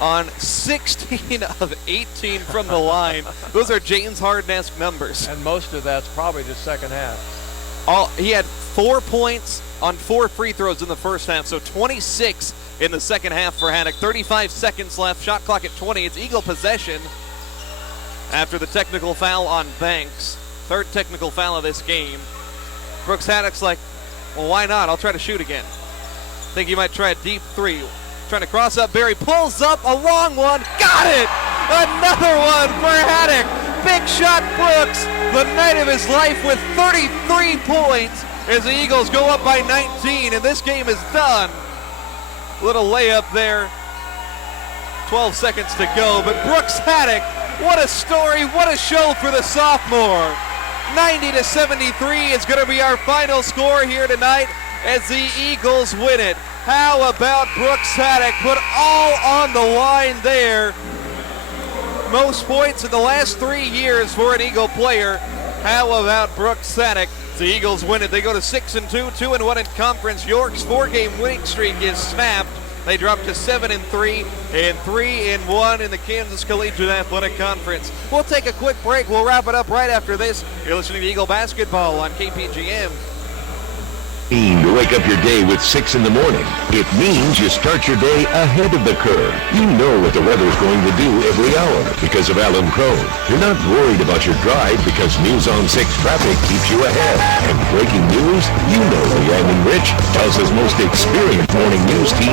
on 16 of 18 from the line. Those are James Harden-esque numbers. And most of that's probably the second half. He had 4 points on 4 free throws in the first half, so 26 in the second half for Haddock. 35 seconds left, shot clock at 20. It's Eagle possession after the technical foul on Banks. 3rd technical foul of this game. Brooks Haddock's like, well, why not? I'll try to shoot again. Think he might try a deep 3. Trying to cross up. Barry pulls up a long one. Got it! Another one for Haddock. Big shot Brooks. The night of his life with 33 points as the Eagles go up by 19, and this game is done. Little layup there. 12 seconds to go, but Brooks Haddock, what a story, what a show for the sophomore. 90-73 is going to be our final score here tonight as the Eagles win it. How about Brooks Haddock? Put all on the line there. Most points in the last 3 years for an Eagle player. How about Brooks Haddock? The Eagles win it. They go to 6-2, 2-1 in conference. York's 4-game winning streak is snapped. They drop to 7-3 and 3-1 in the Kansas Collegiate Athletic Conference. We'll take a quick break. We'll wrap it up right after this. You're listening to Eagle Basketball on KPGM. To wake up your day with 6 in the morning. It means you start your day ahead of the curve. You know what the weather's going to do every hour because of Alan Crone. You're not worried about your drive because News on 6 traffic keeps you ahead. And breaking news, you know Leanne and Rich tells us most experienced morning news team